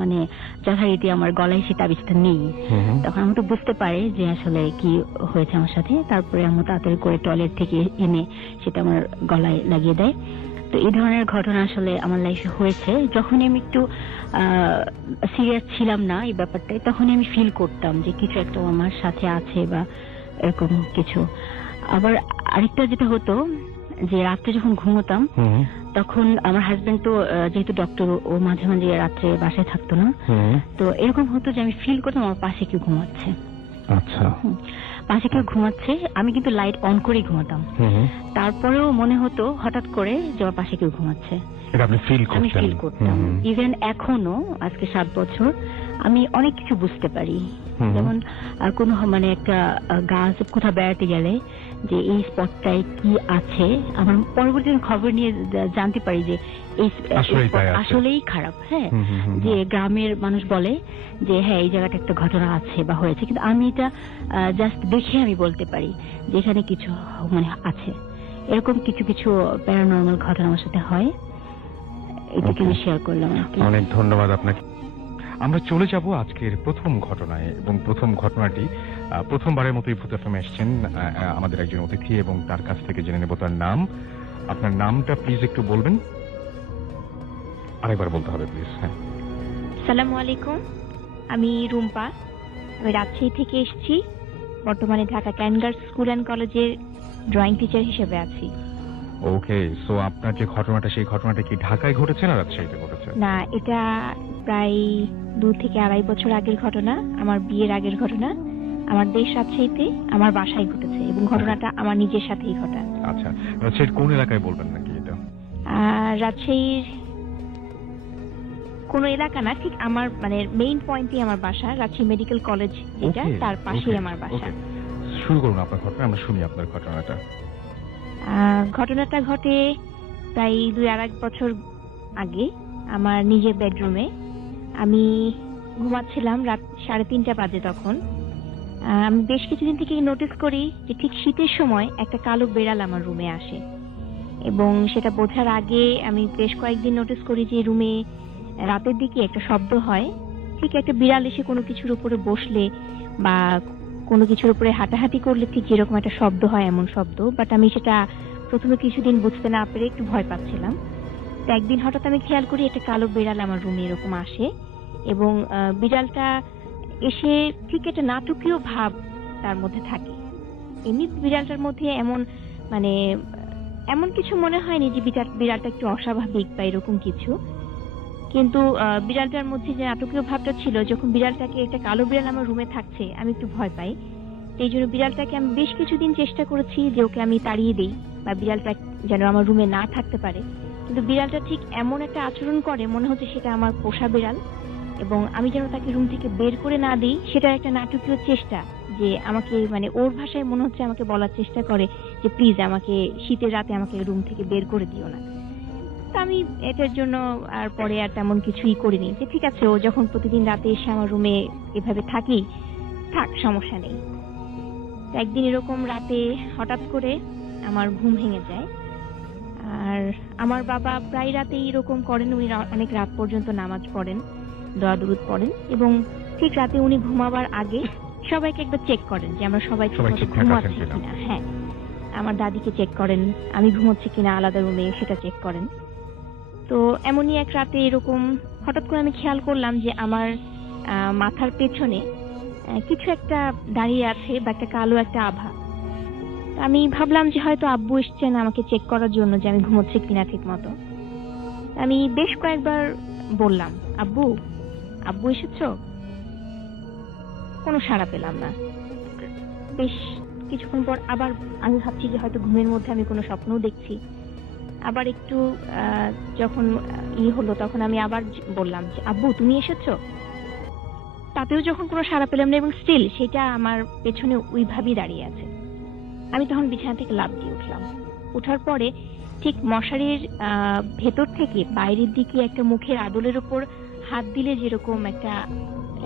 মানে যথারীতি আমার গলায় সে তাবিজটা নেই। তখন আম্মু তো বুঝতে পারে যে আসলে কি হয়েছে আমার সাথে। তারপরে আম্মু তাড়াতাড়ি করে টয়লেট থেকে এনে সেটা আমার গলায় লাগিয়ে দেয়। তো এই ধরনের ঘটনা আসলে আমার লাইফে হয়েছে। যখন আমি একটু সিরিয়াস ছিলাম না এই ব্যাপারটাই, তখন আমি ফিল করতাম যে কিছু একটা আমার সাথে আছে বা এরকম কিছু। আবার আরেকটা যেটা হতো যে রাত্রে যখন ঘুমোতাম তখন আমার হাজবেন্ড তো যেহেতু ডক্টর, ও মাঝে মাঝে রাত্রে বাসায় থাকতো না, তো এরকম হতো যে আমি ফিল করতাম আমার পাশে কেউ ঘুমাচ্ছে। আচ্ছা, পাশে কেউ ঘুমাচ্ছে, আমি কিন্তু লাইট অন করেই ঘুমাতাম, তারপরেও মনে হতো হঠাৎ করে যে আমার পাশে কেউ ঘুমাচ্ছে। আমি ফিল করতাম। ইভেন এখনো আজকে 7 বছর আমি অনেক কিছু বুঝতে পারি। যেমন কোনো মানে একটা গাছ কোথাও বেড়াতে গেলে যে এই স্পটটায় কি আছে, আমার পরবর্তী খবর নিয়ে জানতে পারি যে এই আসলেই খারাপ। হ্যাঁ, যে গ্রামের মানুষ বলে যে হ্যাঁ এই জায়গাটা একটা ঘটনা আছে বা হয়েছে, কিন্তু আমি এটা জাস্ট দেখে আমি বলতে পারি যে এখানে কিছু মানে আছে। এরকম কিছু কিছু প্যারানর্মাল ঘটনা আমার সাথে হয়, এটাকে আমি শেয়ার করলাম। অনেক ধন্যবাদ আপনাকে। আমরা চলে যাব আজকের প্রথম ঘটনায়, এবং প্রথম ঘটনাটি প্রথমবারের মতোই ভূত এফএম এসেছেন আমাদের একজন অতিথি, এবং তার কাছ থেকে জেনে নেব তার নাম। আপনার নামটা প্লিজ একটু বলবেন, আরেকবার বলতে হবে প্লিজ। হ্যাঁ, আসসালামু আলাইকুম, আমি রুম্পা, আমি রাজশাহী থেকে এসেছি। বর্তমানে ঢাকা ক্যানগার্স স্কুল অ্যান্ড কলেজের ড্রয়িং টিচার হিসেবে আছি। ওকে, সো আপনার যে ঘটনাটা, সেই ঘটনাটা কি ঢাকায় ঘটেছে না রাজশাহীতে ঘটেছে? না, এটা প্রায় 2 থেকে 2.5 বছর আগের ঘটনা, আমার বিয়ের আগের ঘটনা। আমার দেশ রাজশাহীতে, আমার বাসায় ঘটেছে, এবং ঘটনাটা আমার নিজের সাথেই ঘটা। আচ্ছা, রাজশাহীর কোন এলাকায় বলবেন নাকি এটা? রাজশাহীর কোন এলাকা না, ঠিক আমার মানে মেইন পয়েন্টই আমার বাসা, রাজশাহী মেডিকেল কলেজ যেটা, তার পাশেই আমার বাসা। শুরু করুন আপনার ঘটনা, আমরা শুনি আপনার ঘটনাটা। ঘটনাটা ঘটে প্রায় 2-2.5 বছর আগে আমার নিজের বেডরুমে। আমি ঘুমাচ্ছিলাম, রাত 3:30 বাজে তখন। আমি বেশ কিছুদিন থেকে নোটিস করি যে ঠিক শীতের সময় একটা কালো বেড়াল আমার রুমে আসে, এবং সেটা বোঝার আগে আমি বেশ কয়েকদিন নোটিস করি যে রুমে রাতের দিকে একটা শব্দ হয়, ঠিক একটা বিড়াল এসে কোনো কিছুর উপরে বসলে বা কোনো কিছুর উপরে হাঁটাহাঁটি করলে ঠিক যেরকম একটা শব্দ হয় এমন শব্দ। বাট আমি সেটা প্রথমে কিছুদিন বুঝতে না পেরে একটু ভয় পাচ্ছিলাম। তো একদিন হঠাৎ আমি খেয়াল করি একটা কালো বিড়াল আমার রুমে এরকম আসে, এবং বিড়ালটা এসে ঠিক একটা নাটকীয় ভাব তার মধ্যে থাকে। এমনি বিড়ালটার মধ্যে এমন কিছু মনে হয়নি যে বিড়ালটা একটু অস্বাভাবিক বা এরকম কিছু, কিন্তু বিড়ালটার মধ্যে যে নাটকীয় ভাবটা ছিল, যখন বিড়ালটাকে একটা কালো বিড়াল আমার রুমে থাকছে আমি একটু ভয় পাই। এই জন্য বিড়ালটাকে আমি বেশ কিছুদিন চেষ্টা করেছি যে ওকে আমি তাড়িয়ে দিই বা বিড়ালটা যেন আমার রুমে না থাকতে পারে, কিন্তু বিড়ালটা ঠিক এমন একটা আচরণ করে মনে হচ্ছে সেটা আমার পোষা বিড়াল, এবং আমি যেন তাকে রুম থেকে বের করে না দিই সেটা একটা নাটকীয় চেষ্টা, যে আমাকে ওর ভাষায় মনে হচ্ছে আমাকে বলার চেষ্টা করে যে প্লিজ আমাকে শীতের রাতে আমাকে রুম থেকে বের করে দিও না। তো আমি এটার জন্য আর পরে আর তেমন কিছুই করিনি, যে ঠিক আছে ও যখন প্রতিদিন রাতে এসে আমার রুমে এভাবে থাক সমস্যা নেই। একদিন এরকম রাতে হঠাৎ করে আমার ঘুম ভেঙে যায়, আর আমার বাবা প্রায় রাতেই এরকম করেন, উনি অনেক রাত পর্যন্ত নামাজ পড়েন, দোয়া দুরুদ পড়েন, এবং ঠিক রাতে উনি ঘুমাবার আগে সবাইকে একবার চেক করেন যে আমরা সবাই ঘুমাচ্ছি কিনা। হ্যাঁ, আমার দাদিকে চেক করেন আমি ঘুমোচ্ছি কিনা আলাদা রুমে, সেটা চেক করেন। তো এমনই এক রাতে এরকম হঠাৎ করে আমি খেয়াল করলাম যে আমার মাথার পেছনে কিছু একটা দাঁড়িয়ে আছে বা একটা কালো একটা আভা। আমি ভাবলাম যে হয়তো আব্বু এসছেন আমাকে চেক করার জন্য যে আমি ঘুমোচ্ছি কিনা ঠিক মতো। আমি বেশ কয়েকবার বললাম আব্বু আব্বু এসেছো, কোনো সাড়া পেলাম না। বেশ কিছুক্ষণ পর আবার আমি ভাবছি যে হয়তো ঘুমের মধ্যে আমি কোনো স্বপ্নও দেখছি। আবার একটু যখন হলো তখন আমি আবার বললাম যে আব্বু তুমি এসেছো, তাতেও যখন কোনো সাড়া পেলাম না, এবং স্টিল সেটা আমার পেছনে ওইভাবেই দাঁড়িয়ে আছে। আমি তখন বিছানা থেকে লাফ দিয়ে উঠলাম। ওঠার পরে ঠিক মশারির ভেতর থেকে বাইরের দিকে একটা মুখের আদলের উপর হাত দিলে যেরকম একটা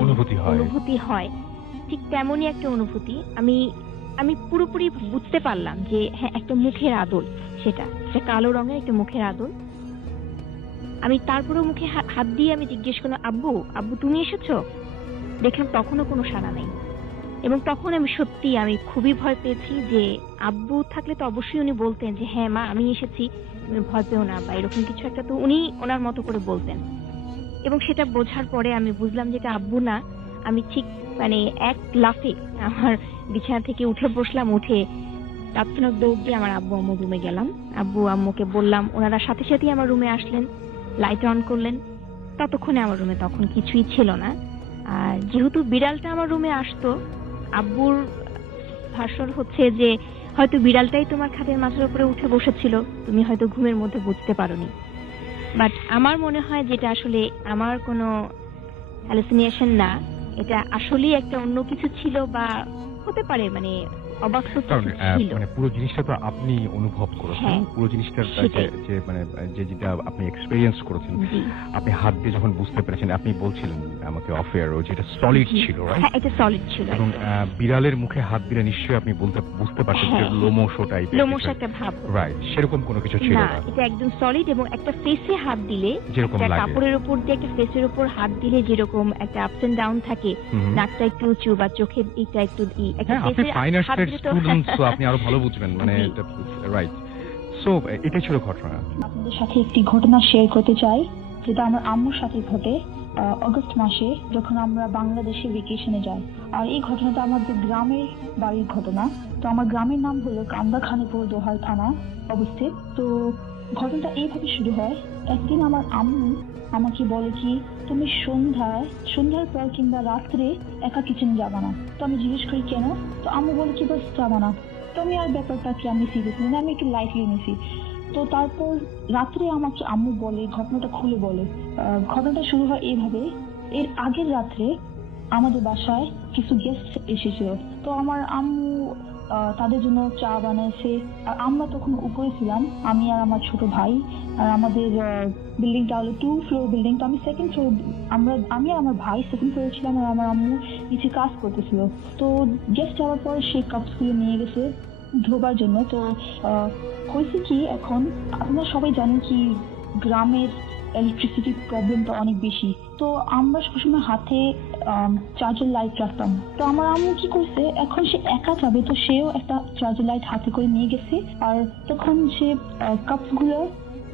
অনুভূতি হয়, ঠিক তেমনই একটা অনুভূতি আমি পুরোপুরি বুঝতে পারলাম যে হ্যাঁ একটা মুখের আদল, সেটা কালো রঙের একটা মুখের আদল। আমি তারপরে মুখে হাত দিয়ে আমি জিজ্ঞেস করলাম আব্বু আব্বু তুমি এসেছো, দেখলাম তখনও কোনো সাড়া নেই। এবং তখন আমি খুবই ভয় পেয়েছি যে আব্বু থাকলে তো অবশ্যই উনি বলতেন যে হ্যাঁ মা আমি এসেছি, তুমি ভয় পেও না বা এরকম কিছু একটা, তো উনি ওনার মতো করে বলতেন। এবং সেটা বোঝার পরে আমি বুঝলাম যে এটা আব্বু না। আমি ঠিক এক লাফে আমার বিছানা থেকে উঠে বসলাম, উঠে তাৎক্ষণিক দৌড় দিয়ে আমার আব্বু আম্মুর রুমে গেলাম। আব্বু আম্মুকে বললাম, ওনারা সাথে সাথেই আমার রুমে আসলেন, লাইট অন করলেন। ততক্ষণে আমার রুমে তখন কিছুই ছিল না। আর যেহেতু বিড়ালটা আমার রুমে আসতো, আব্বুর ভাষণ হচ্ছে যে হয়তো বিড়ালটাই তোমার খাটের মাথার উপরে উঠে বসেছিল, তুমি হয়তো ঘুমের মধ্যে বুঝতে পারোনি। বাট আমার মনে হয় যেটা আসলে আমার কোনো হ্যালুসিনেশন না, এটা আসলেই একটা অন্য কিছু ছিল বা হতে পারে, মানে অবাক ছিল। মানে পুরো জিনিসটা তো আপনি অনুভব করেছেন, হ্যাঁ, পুরো জিনিসটার যে মানে যেটা আপনি এক্সপেরিয়েন্স করেছেন, জি। আপনি হাত দিয়ে যখন বুঝতে পেরেছেন, আপনি বলছিলেন আমাকে অফ এয়ার, যেটা সলিড ছিল, রাইট? হ্যাঁ, এটা সলিড ছিল। এবং বিড়ালের মুখে হাত দিলে নিশ্চয়ই আপনি বুঝতে পারছেন যে হ্যাঁ, লোমশো টাইপের, লোমশ একটা ভাব, রাইট? সেরকম কোনো কিছু ছিল না, না। এটা একদম সলিড। এবং একটা ফেসে হাত দিলে, যেরকম একটা লাগে, কাপড়ের উপর দিয়ে একটা ফেসের উপর হাত দিলে যেরকম একটা আপস এন্ড ডাউন থাকে, নাকটা একটু উঁচু বা চোখের এটা একটু একটা হ্যাঁ, আপনি ফেসে ফাইন হাত আর্টসের দিলে তো স্টুডেন্ট, তো আপনি আরো ভালো বুঝবেন, মানে রাইট। সো এটাই ছিল ঘটনা। আপনাদের সাথে একটি ঘটনা শেয়ার করতে চাই, যেটা আমার আম্মুর সাথে ঘটে অগস্ট মাসে, যখন আমরা বাংলাদেশে ভেকেশনে যাই। আর এই ঘটনাটা আমাদের গ্রামের বাড়ির ঘটনা। তো আমার গ্রামের নাম হলো কান্দাখানিপুর, দোহার থানা অবস্থিত। তো ঘটনাটা এইভাবে শুরু হয়। একদিন আমার আম্মু আমাকে বলে কি, তুমি সন্ধ্যার পর কিংবা রাত্রে একা কিচেনে যাবা না। তো আমি জিজ্ঞেস করি কেন? তো আম্মু বলে কি, বাস যাবা না। তো আমি আর ব্যাপারটাকে আমি সিরিয়াস নিই না, আমি একটু লাইটলি নিছি। তো তারপর রাত্রে আমাকে আম্মু বলে, ঘটনাটা খুলে বলে। ঘটনাটা শুরু হয় এইভাবে। এর আগের রাত্রে আমাদের বাসায় কিছু গেস্ট এসেছিল। তো আমার আম্মু তাদের জন্য চা বানাইছে। আর আমরা তখন উপরে ছিলাম, আমি আর আমার ছোট ভাই। আর আমাদের বিল্ডিংটা হলো 2 ফ্লোর বিল্ডিং। তো আমি সেকেন্ড ফ্লোর, আমি আর আমার ভাই সেকেন্ড ফ্লোরে ছিলাম, আর আমার আম্মু নিচে কাজ করতেছিল। তো গেস্ট যাওয়ার পর সেই কাপসগুলো নিয়ে গেছে ধোবার জন্য। তো হয়েছে কি, এখন আপনারা সবাই জানেন কি গ্রামের ইলেকট্রিসিটির প্রবলেমটা অনেক বেশি। তো আমরা সবসময় হাতে চার্জার লাইট রাখতাম। তো আমার আম্মু কি করছে, এখন সে একা যাবে, তো সেও একটা চার্জার লাইট হাতে করে নিয়ে গেছে। আর তখন সে কাপসগুলো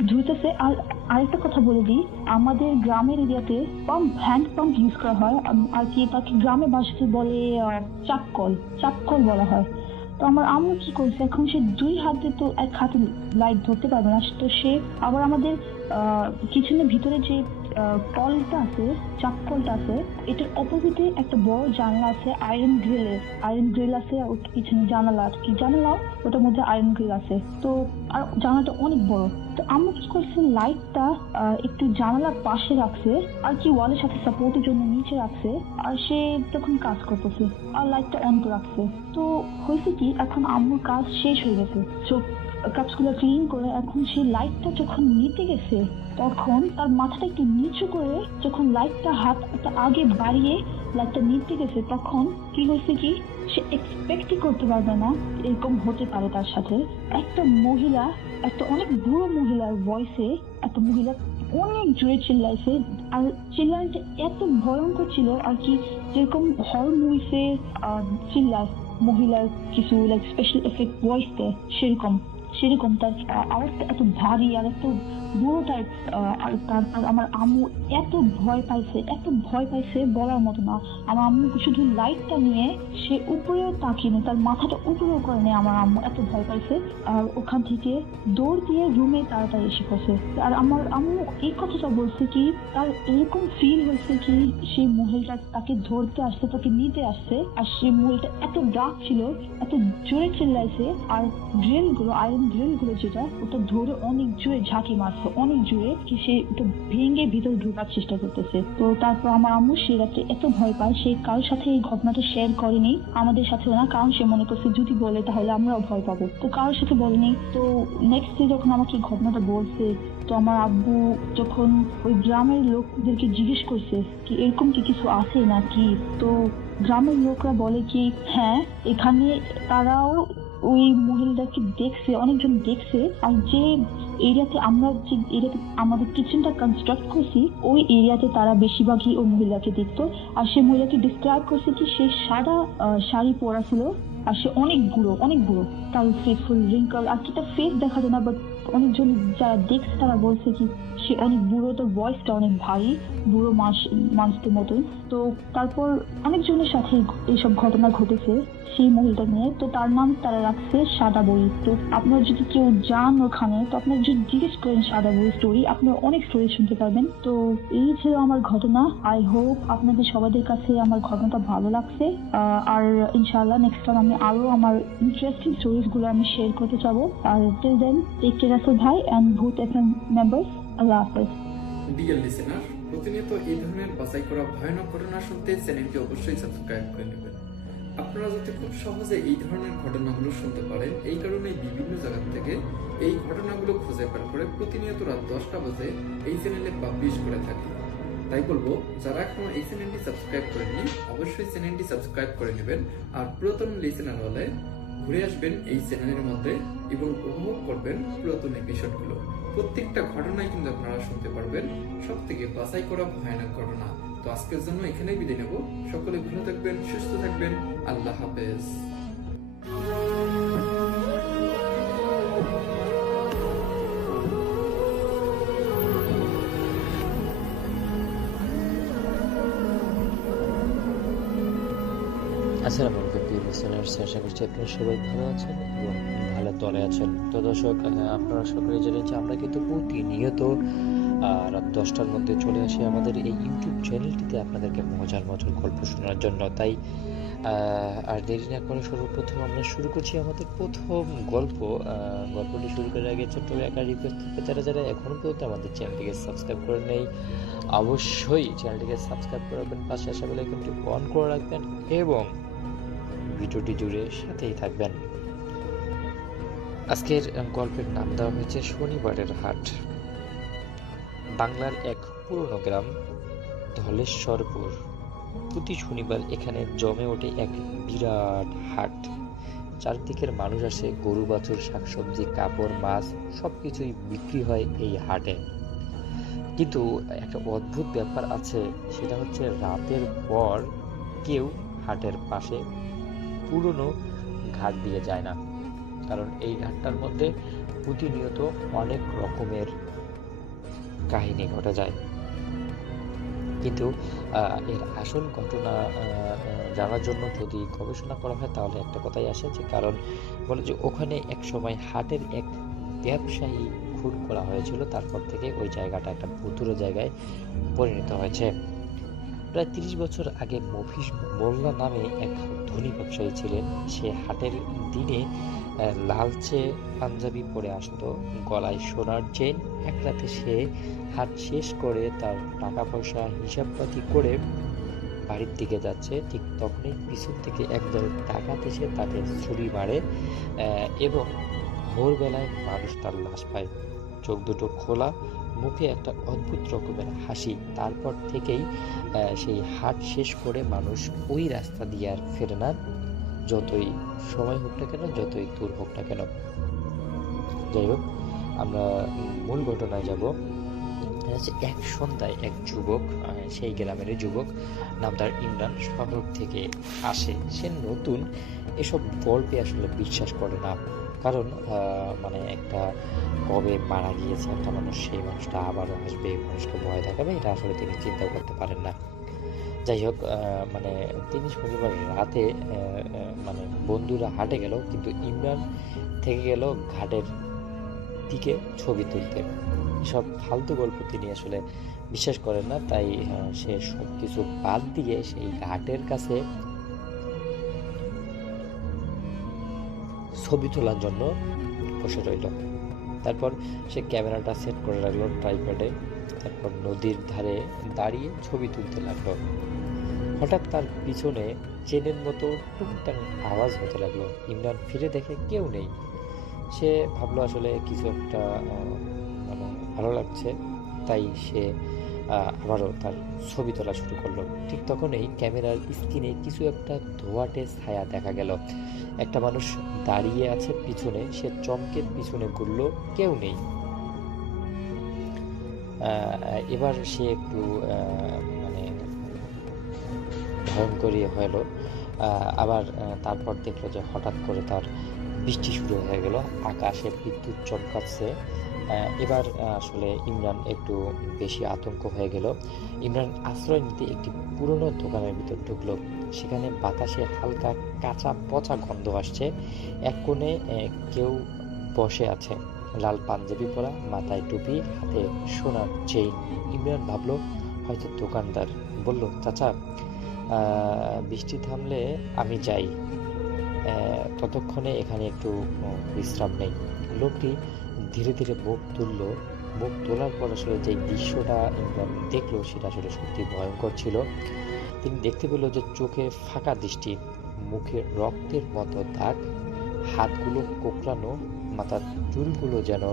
ধুইতেছে। আর আরেকটা কথা বলে দিই, আমাদের গ্রামের এরিয়াতে হ্যান্ড পাম্প ইউজ করা হয়, আর কি তাকে গ্রামের ভাষাতে বলে চাপকল বলা হয়। তো আমার আম্মু কি করছে, এখন সে 2 হাতে তো এক হাতে লাইট ধরতে পারবে না। তো সে আবার আমাদের কিচেনের ভিতরে যে কলটা আছে, চাপ কলটা আছে, এটার অপোজিটে একটা বড় জানলা আছে, আয়রন গ্রিল আছে। ওর পিছনে জানালা, আর কি জানালা, ওটার মধ্যে আয়রন গ্রিল আছে। তো আর জানালাটা অনেক বড়। তো আম্মু কি করছে, লাইটটা একটু জানালার পাশে রাখছে, আর কি ওয়ালের সাথে সাপোর্টের জন্য নিচে রাখছে। আর সে তখন কাজ করতেছে আর লাইটটা অন করে রাখছে। তো হয়েছে কি, এখন আম্মুর কাজ শেষ হয়ে গেছে, সব কাপসগুলো ক্লিন করে এখন সেই লাইটটা যখন নিতে গেছে, তখন তার মাথাটা একটু নিচু করে যখন লাইটটা হাতটা আগে বাড়িয়ে লাইটটা নিতে গেছে, তখন কি হয়েছে কি, সে এক্সপেক্টই করতে পারবে না এরকম হতে পারে তার সাথে। একটা মহিলা, একটা অনেক বুড়ো মহিলার ভয়েসে একটা মহিলা অনেক জোরে চিল্লাইছে। আর চিল্লাইটা এত ভয়ঙ্কর ছিল, আর কি যেরকম হরর মুভিসে চিল্লায় মহিলার কিছু লাইক স্পেশাল এফেক্ট ভয়েস দেয়, সেরকম তার আওয়াজটা এত ভারী আর এত বুড়ো টাইপ। আর তারপর আমার আম্মু এত ভয় পাইছে বলার মতো না। আমার আম্মু শুধু লাইটটা নিয়ে সে উপরেও তাকিয়ে, তার মাথাটা উপরেও করে নেয়। আমার আম্মু এত ভয় পাইছে, আর ওখান থেকে দৌড় দিয়ে রুমে তাড়াতাড়ি এসে পড়ছে। আর আমার আম্মু এই কথাটা বলছে কি, তার এরকম ফিল হয়েছে কি সেই মহিলাটা তাকে ধরতে আসছে, তাকে নিতে আসছে, আর সেই মহিলাটা এত রাগ ছিল, এত জোরে চিল্লাইছে। আর আয়রন গ্রিলগুলো যেটা, ওটা ধরে অনেক জোরে ঝাঁকি মারছে, অনেক জোরে, কি সে ওটা ভেঙে ভিতরে ঢোকার চেষ্টা করতেছে। তো তারপর আমার আম্মু সে রাতে এত ভয় পায়, সে কারোর সাথে এই ঘটনাটা শেয়ার করেনি, আমাদের সাথেও না, কারণ সে মনে করছে যদি বলে তাহলে আমরাও ভয় পাবো। তো কারোর সাথে বলেনি। তো নেক্সট ডে যখন আমাকে এই ঘটনাটা বলছে, তো আমার আব্বু যখন ওই গ্রামের লোকদেরকে জিজ্ঞেস করছে কি এরকম কি কিছু আছে নাকি, তো গ্রামের লোকরা বলে কি হ্যাঁ, এখানে তারাও ওই মহিলাকে দেখছে, অনেকজন দেখছে। আর যে এরিয়াতে আমাদের কিচেনটা কনস্ট্রাক্ট করছি, ওই এরিয়াতে তারা বেশিরভাগই ওই মহিলাকে দেখতো। আর সেই মহিলাকে ডিসক্রাইব করছে কি সে সাদা শাড়ি পরা ছিল, আর সে অনেক বুড়ো, তার ফেস ফুল রিঙ্কল, আর কি তার ফেস দেখা যায় না, বাট অনেকজন যারা দেখছে তারা বলছে কি সে অনেক বুড়ো, তো ভয়েসটা অনেক ভারী, বুড়ো মানুষদের মতন। তো তারপর অনেকজনের সাথে এইসব ঘটনা ঘটেছে সেই মহিলাটা নিয়ে, তো তার নাম তারা রাখছে সাদা বই। তো আপনারা যদি কেউ যান ওখানে, তো আপনারা যদি জিজ্ঞেস করেন সাদা বই স্টোরি, আপনারা অনেক স্টোরি শুনতে পারবেন। তো এই ছিল আমার ঘটনা। আই হোপ আপনাদের সবাদের কাছে আমার ঘটনাটা ভালো লাগছে, আর ইনশাআল্লাহ নেক্সট টাইম আমি আরো আমার ইন্টারেস্টিং স্টোরিজ গুলো আমি শেয়ার করতে চাবো। আর till then take care Rasel ভাই এন্ড ভূত এফএম মেম্বার্স। আল্লাহ হাফেজ। ডিয়ার লিসেনার, প্রতিনিয়ত এই ধরনের বাছাই করা ভয়ানক ঘটনা শুনতে চ্যানেলটি অবশ্যই সাবস্ক্রাইব করে নেবেন। আপনারা যাতে খুব সহজে এই ধরনের ঘটনাগুলো শুনতে পারেন, এই কারণে বিভিন্ন জায়গা থেকে এই ঘটনাগুলো খুঁজে বের করে প্রতিনিয়ত রাত 10টা বাজে এই চ্যানেলে পাবলিশ করে থাকি। তাই বলবো, যারা এখনো এই চ্যানেলটি সাবস্ক্রাইব করেননি অবশ্যই চ্যানেলটি সাবস্ক্রাইব করে নেবেন। আর পুরাতন লিসেনার হলে ঘুরে আসবেন এই চ্যানেলের মধ্যে এবং উপভোগ করবেন পুরাতন এপিসোডগুলো। প্রত্যেকটা ঘটনাই কিন্তু আপনারা শুনতে পারবেন, সব থেকে বাছাই করা ভয়ানক ঘটনা। তো আজকের জন্য এখানেই বিদায় নেব। সকলে ভালো থাকবেন, সুস্থ থাকবেন। আল্লাহ হাফেজ। আসসালামু আলাইকুম প্রিয় লিসেনার্স, আশা করছি আপনারা সবাই ভালো আছেন এবং ভালো দলে আছেন। তো দর্শক, আপনারা সকলে জানেন যে আমরা কিন্তু প্রতিনিয়ত রাত 10টার মধ্যে চলে আসি আমাদের এই ইউটিউব চ্যানেলটিতে আপনাদেরকে মজার গল্প শোনার জন্য। তাই আর দেরি না করে সর্বপ্রথম আমরা শুরু করছি আমাদের প্রথম গল্পটি শুরু করার আগে ছোট্ট একটা রিকোয়েস্ট, যারা এখনো পর্যন্ত আমাদের চ্যানেলটিকে সাবস্ক্রাইব করে নেই অবশ্যই চ্যানেলটিকে সাবস্ক্রাইব করবেন, পাশে আসা বেল আইকনটি অন করে রাখবেন এবং ভিডিওটি জুড়ে সাথেই থাকবেন। আজকের গল্পের নাম দেওয়া হয়েছে শনিবারের হাট। বাংলার এক পুরনো গ্রাম ধলেশ্বরপুর। প্রতি শনিবার এখানে জমে ওঠে এক বিরাট হাট। চারদিকের মানুষ আসে, গরু বাছুর, শাকসবজি, কাপড়, মাছ সবকিছুই বিক্রি হয় এই হাটে। কিন্তু একটা অদ্ভুত ব্যাপার আছে, সেটা হচ্ছে রাতের পর কেউ হাটের পাশে পুরনো ঘাট দিয়ে যায় না, কারণ এই ঘাটটার মধ্যে প্রতিনিয়ত অনেক রকমের কাহিনী ঘটে যায়। কিন্তু এর আসল ঘটনা জানার জন্য যদি গবেষণা করা হয় তাহলে একটা কথাই আসে, যে কারণ বলে যে ওখানে এক সময় হাটের এক ব্যবসায়ী খুন করা হয়েছিল, তারপর থেকে ওই জায়গাটা একটা ভুতুড়ে জায়গায় পরিণত হয়েছে। প্রায় 30 বছর আগে মফিজ মোল্লা নামে এক ধনী ব্যবসায়ী ছিলেন। সে হাটের দিনে লালচে পাঞ্জাবি পরে আসতো, গলায় সোনার চেন। এক রাতে সে হাট শেষ করে তার টাকা পয়সা হিসাবপাতি করে বাড়ির দিকে যাচ্ছে, ঠিক তখনই পিছন থেকে একদল ডাকাত এসে তাকে ছুরি মারে এবং ভোরবেলায় মানুষ তার লাশ পায়, চোখ দুটো খোলা, মুখে একটা অদ্ভুত রকমের হাসি। তারপর থেকেই সেই হাট শেষ করে মানুষ ওই রাস্তা দিয়ে আর ফেরে না, যতই সময় হোক না কেন, যতই দূর হোক না কেন। যাই হোক, আমরা মূল ঘটনায় যাব। এক সন্ধ্যায় এক যুবক, সেই গ্রামের যুবক, নাম তার ইমরান, শহর থেকে আসে। সে নতুন, এসব গল্পে আসলে বিশ্বাস করে না, কারণ মানে একটা কবে মারা গিয়েছে একটা মানুষ, সেই মানুষটা আবারও আসবে, মানুষকে ভয় দেখাবে, এটা আসলে তিনি চিন্তা করতে পারেন না। যাই হোক, মানে তিনি শনিবার রাতে মানে বন্ধুরা হাটে গেল, কিন্তু ইমরান থেকে গেল ঘাটের দিকে ছবি তুলতে। সব ফালতু গল্প তিনি আসলে বিশ্বাস করেন না, তাই সে সব কিছু বাদ দিয়ে সেই ঘাটের কাছে ছবি তোলার জন্য বসে রইল। তারপর সে ক্যামেরাটা সেট করে রাখলো ট্রাইপডে, তারপর নদীর ধারে দাঁড়িয়ে ছবি তুলতে লাগলো। হঠাৎ তার পিছনে চেনের মতো টুকটাক আওয়াজ হতে লাগলো। ইমরান ফিরে দেখে কেউ নেই। সে ভাবলো আসলে কিছু একটা মানে ভালো লাগছে, তাই সে আবারও তার ছবি তোলা শুরু করলো। ঠিক তখনই ক্যামেরার স্ক্রিনে কিছু একটা ধোঁয়াটে ছায়া দেখা গেল। একটা মানুষ দাঁড়িয়ে আছে পিছনে। সে চমকে পিছনে ঘুরল, কেউ নেই। এবার সে একটু মানে ভয়ঙ্করই হলো। আবার তারপর দেখলো যে হঠাৎ করে তার বৃষ্টি শুরু হয়ে গেল, আকাশে বিদ্যুৎ চমকাচ্ছে। এবার আসলে ইমরান একটু বেশি আতঙ্ক হয়ে গেল। ইমরান আশ্রয় নিতে একটি পুরনো দোকানের ভিতর ঢুকলো। সেখানে বাতাসে হালকা কাঁচা পচা গন্ধ আসছে। এক কোণে কেউ বসে আছে, লাল পাঞ্জাবি পরা, মাথায় টুপি, হাতে সোনার চেইন। ইমরান ভাবলো হয়তো দোকানদার। বলল, চাচা বৃষ্টি থামলে আমি যাই, ততক্ষণে এখানে একটু বিশ্রাম নেই। লোকটি ধীরে ধীরে মুখ তুললো। মুখ তোলার পর আসলে যে দৃশ্যটা ইমরান দেখলো সেটা আসলে সত্যি ভয়ঙ্কর ছিল। তিনি দেখতে পেল যে চোখে ফাঁকা দৃষ্টি, মুখে রক্তের মতো দাগ, হাতগুলো কোঁকড়ানো, মাথার চুলগুলো যেন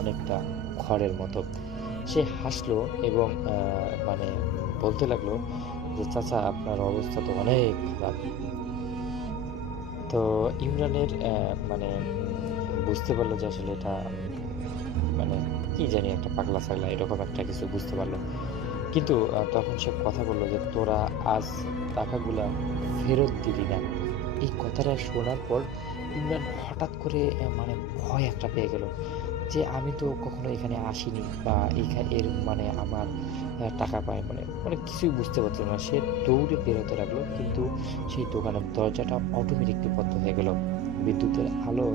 অনেকটা খড়ের মতো। সে হাসলো এবং মানে বলতে লাগলো যে চাচা আপনার অবস্থা তো অনেক খারাপ। তো ইমরানের মানে বুঝতে পারলো যে আসলে এটা মানে কি জানি একটা পাগলা ছাগলা এরকম একটা কিছু বুঝতে পারলো। কিন্তু তখন সে কথা বললো যে তোরা আজ টাকাগুলা ফেরত দিলি না। এই কথাটা শোনার পর ইমরান হঠাৎ করে মানে ভয় একটা পেয়ে গেল যে আমি তো কখনো এখানে আসিনি বা এর মানে আমার টাকা পায় মানে কিছুই বুঝতে পারছিল না। সে দৌড়ে বেরোতে লাগলো, কিন্তু সেই দোকানের দরজাটা অটোমেটিকলি বন্ধ হয়ে গেল। বিদ্যুতের আলো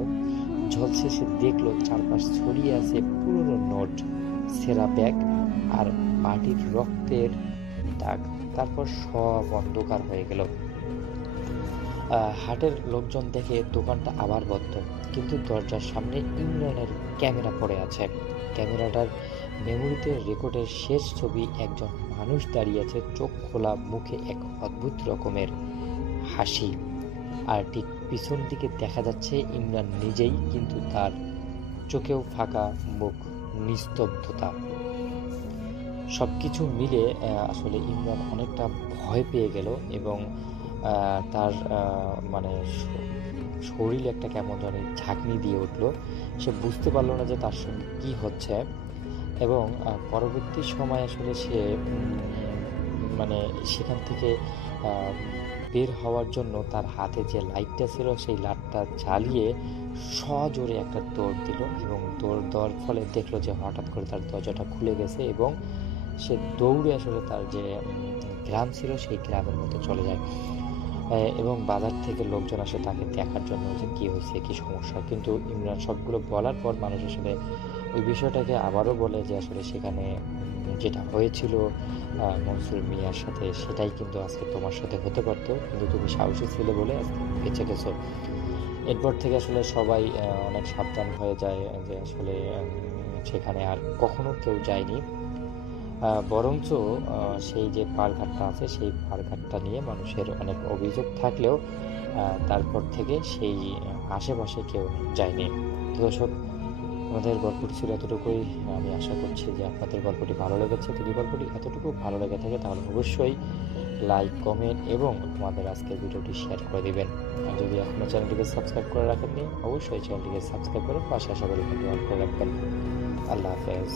ঝলসে সে দেখলো চারপাশ ছড়িয়ে আছে পুরনো নোট, ছেঁড়া ব্যাগ আর মাটির রক্তের দাগ। তারপর সব অন্ধকার হয়ে গেল। হাটের লোকজন দেখে দোকানটা আবার বন্ধ, কিন্তু দরজার সামনে ইমরানের ক্যামেরা পড়ে আছে। ক্যামেরাটার মেমোরিতে রেকর্ডের শেষ ছবি একজন মানুষ দাঁড়িয়ে আছে, চোখ খোলা, মুখে এক অদ্ভুত রকমের হাসি। আর ঠিক পিছন দিকে দেখা যাচ্ছে ইমরান নিজেই, কিন্তু তার চোখেও ফাঁকা, মুখ নিস্তব্ধতা। সবকিছু মিলে আসলে ইমরান অনেকটা ভয় পেয়ে গেল এবং তার মানে শরীরে একটা কেমন জানি ঝাঁকনি দিয়ে উঠলো। সে বুঝতে পারলো না যে তার সঙ্গে কী হচ্ছে। এবং পরবর্তী সময় আসলে সে মানে সেখান থেকে বের হওয়ার জন্য তার হাতে যে লাইটটা ছিল সেই লাইটটা জ্বালিয়ে সজোরে একটা দৌড় দিল এবং দৌড় দেওয়ার ফলে দেখলো যে হঠাৎ করে তার দরজাটা খুলে গেছে এবং সে দৌড়ে আসলে তার যে গ্রাম ছিল সেই গ্রামের মধ্যে চলে যায়। এবং বাজার থেকে লোকজন আসে তাকে দেখার জন্য যে কী হয়েছে, কী সমস্যা। কিন্তু ইমরান সবগুলো বলার পর মানুষ আসলে ওই বিষয়টাকে আবারও বলে যে আসলে সেখানে যেটা হয়েছিল মনসুর মিয়ার সাথে সেটাই কিন্তু আজকে তোমার সাথে হতে পারতো, কিন্তু তুমি সাহসী ছিলে বলে আজকে বেঁচে গেছো। এরপর থেকে আসলে সবাই অনেক সাবধান হয়ে যায় যে আসলে সেখানে আর কখনো কেউ যায়নি। বরঞ্চ সেই যে পাড়ঘাটটা আছে সেই পাড়ঘাটটা নিয়ে মানুষের অনেক অভিযোগ থাকলেও তারপর থেকে সেই আশেপাশে কেউ যায়নি। তো দর্শক, আমাদের গল্পটি ছিল এতটুকুই। আমি আশা করছি যে আপনাদের গল্পটি ভালো লেগেছে। যদি গল্পটি এতটুকু ভালো লেগে থাকে তাহলে অবশ্যই লাইক, কমেন্ট এবং আমাদের আজকের ভিডিওটি শেয়ার করে দিবেন। আর যদি এখনও চ্যানেলটিকে সাবস্ক্রাইব করে রাখেননি অবশ্যই চ্যানেলটিকে সাবস্ক্রাইব করে পাশে আসা করে অন করে রাখবেন। আল্লাহ হাফেজ।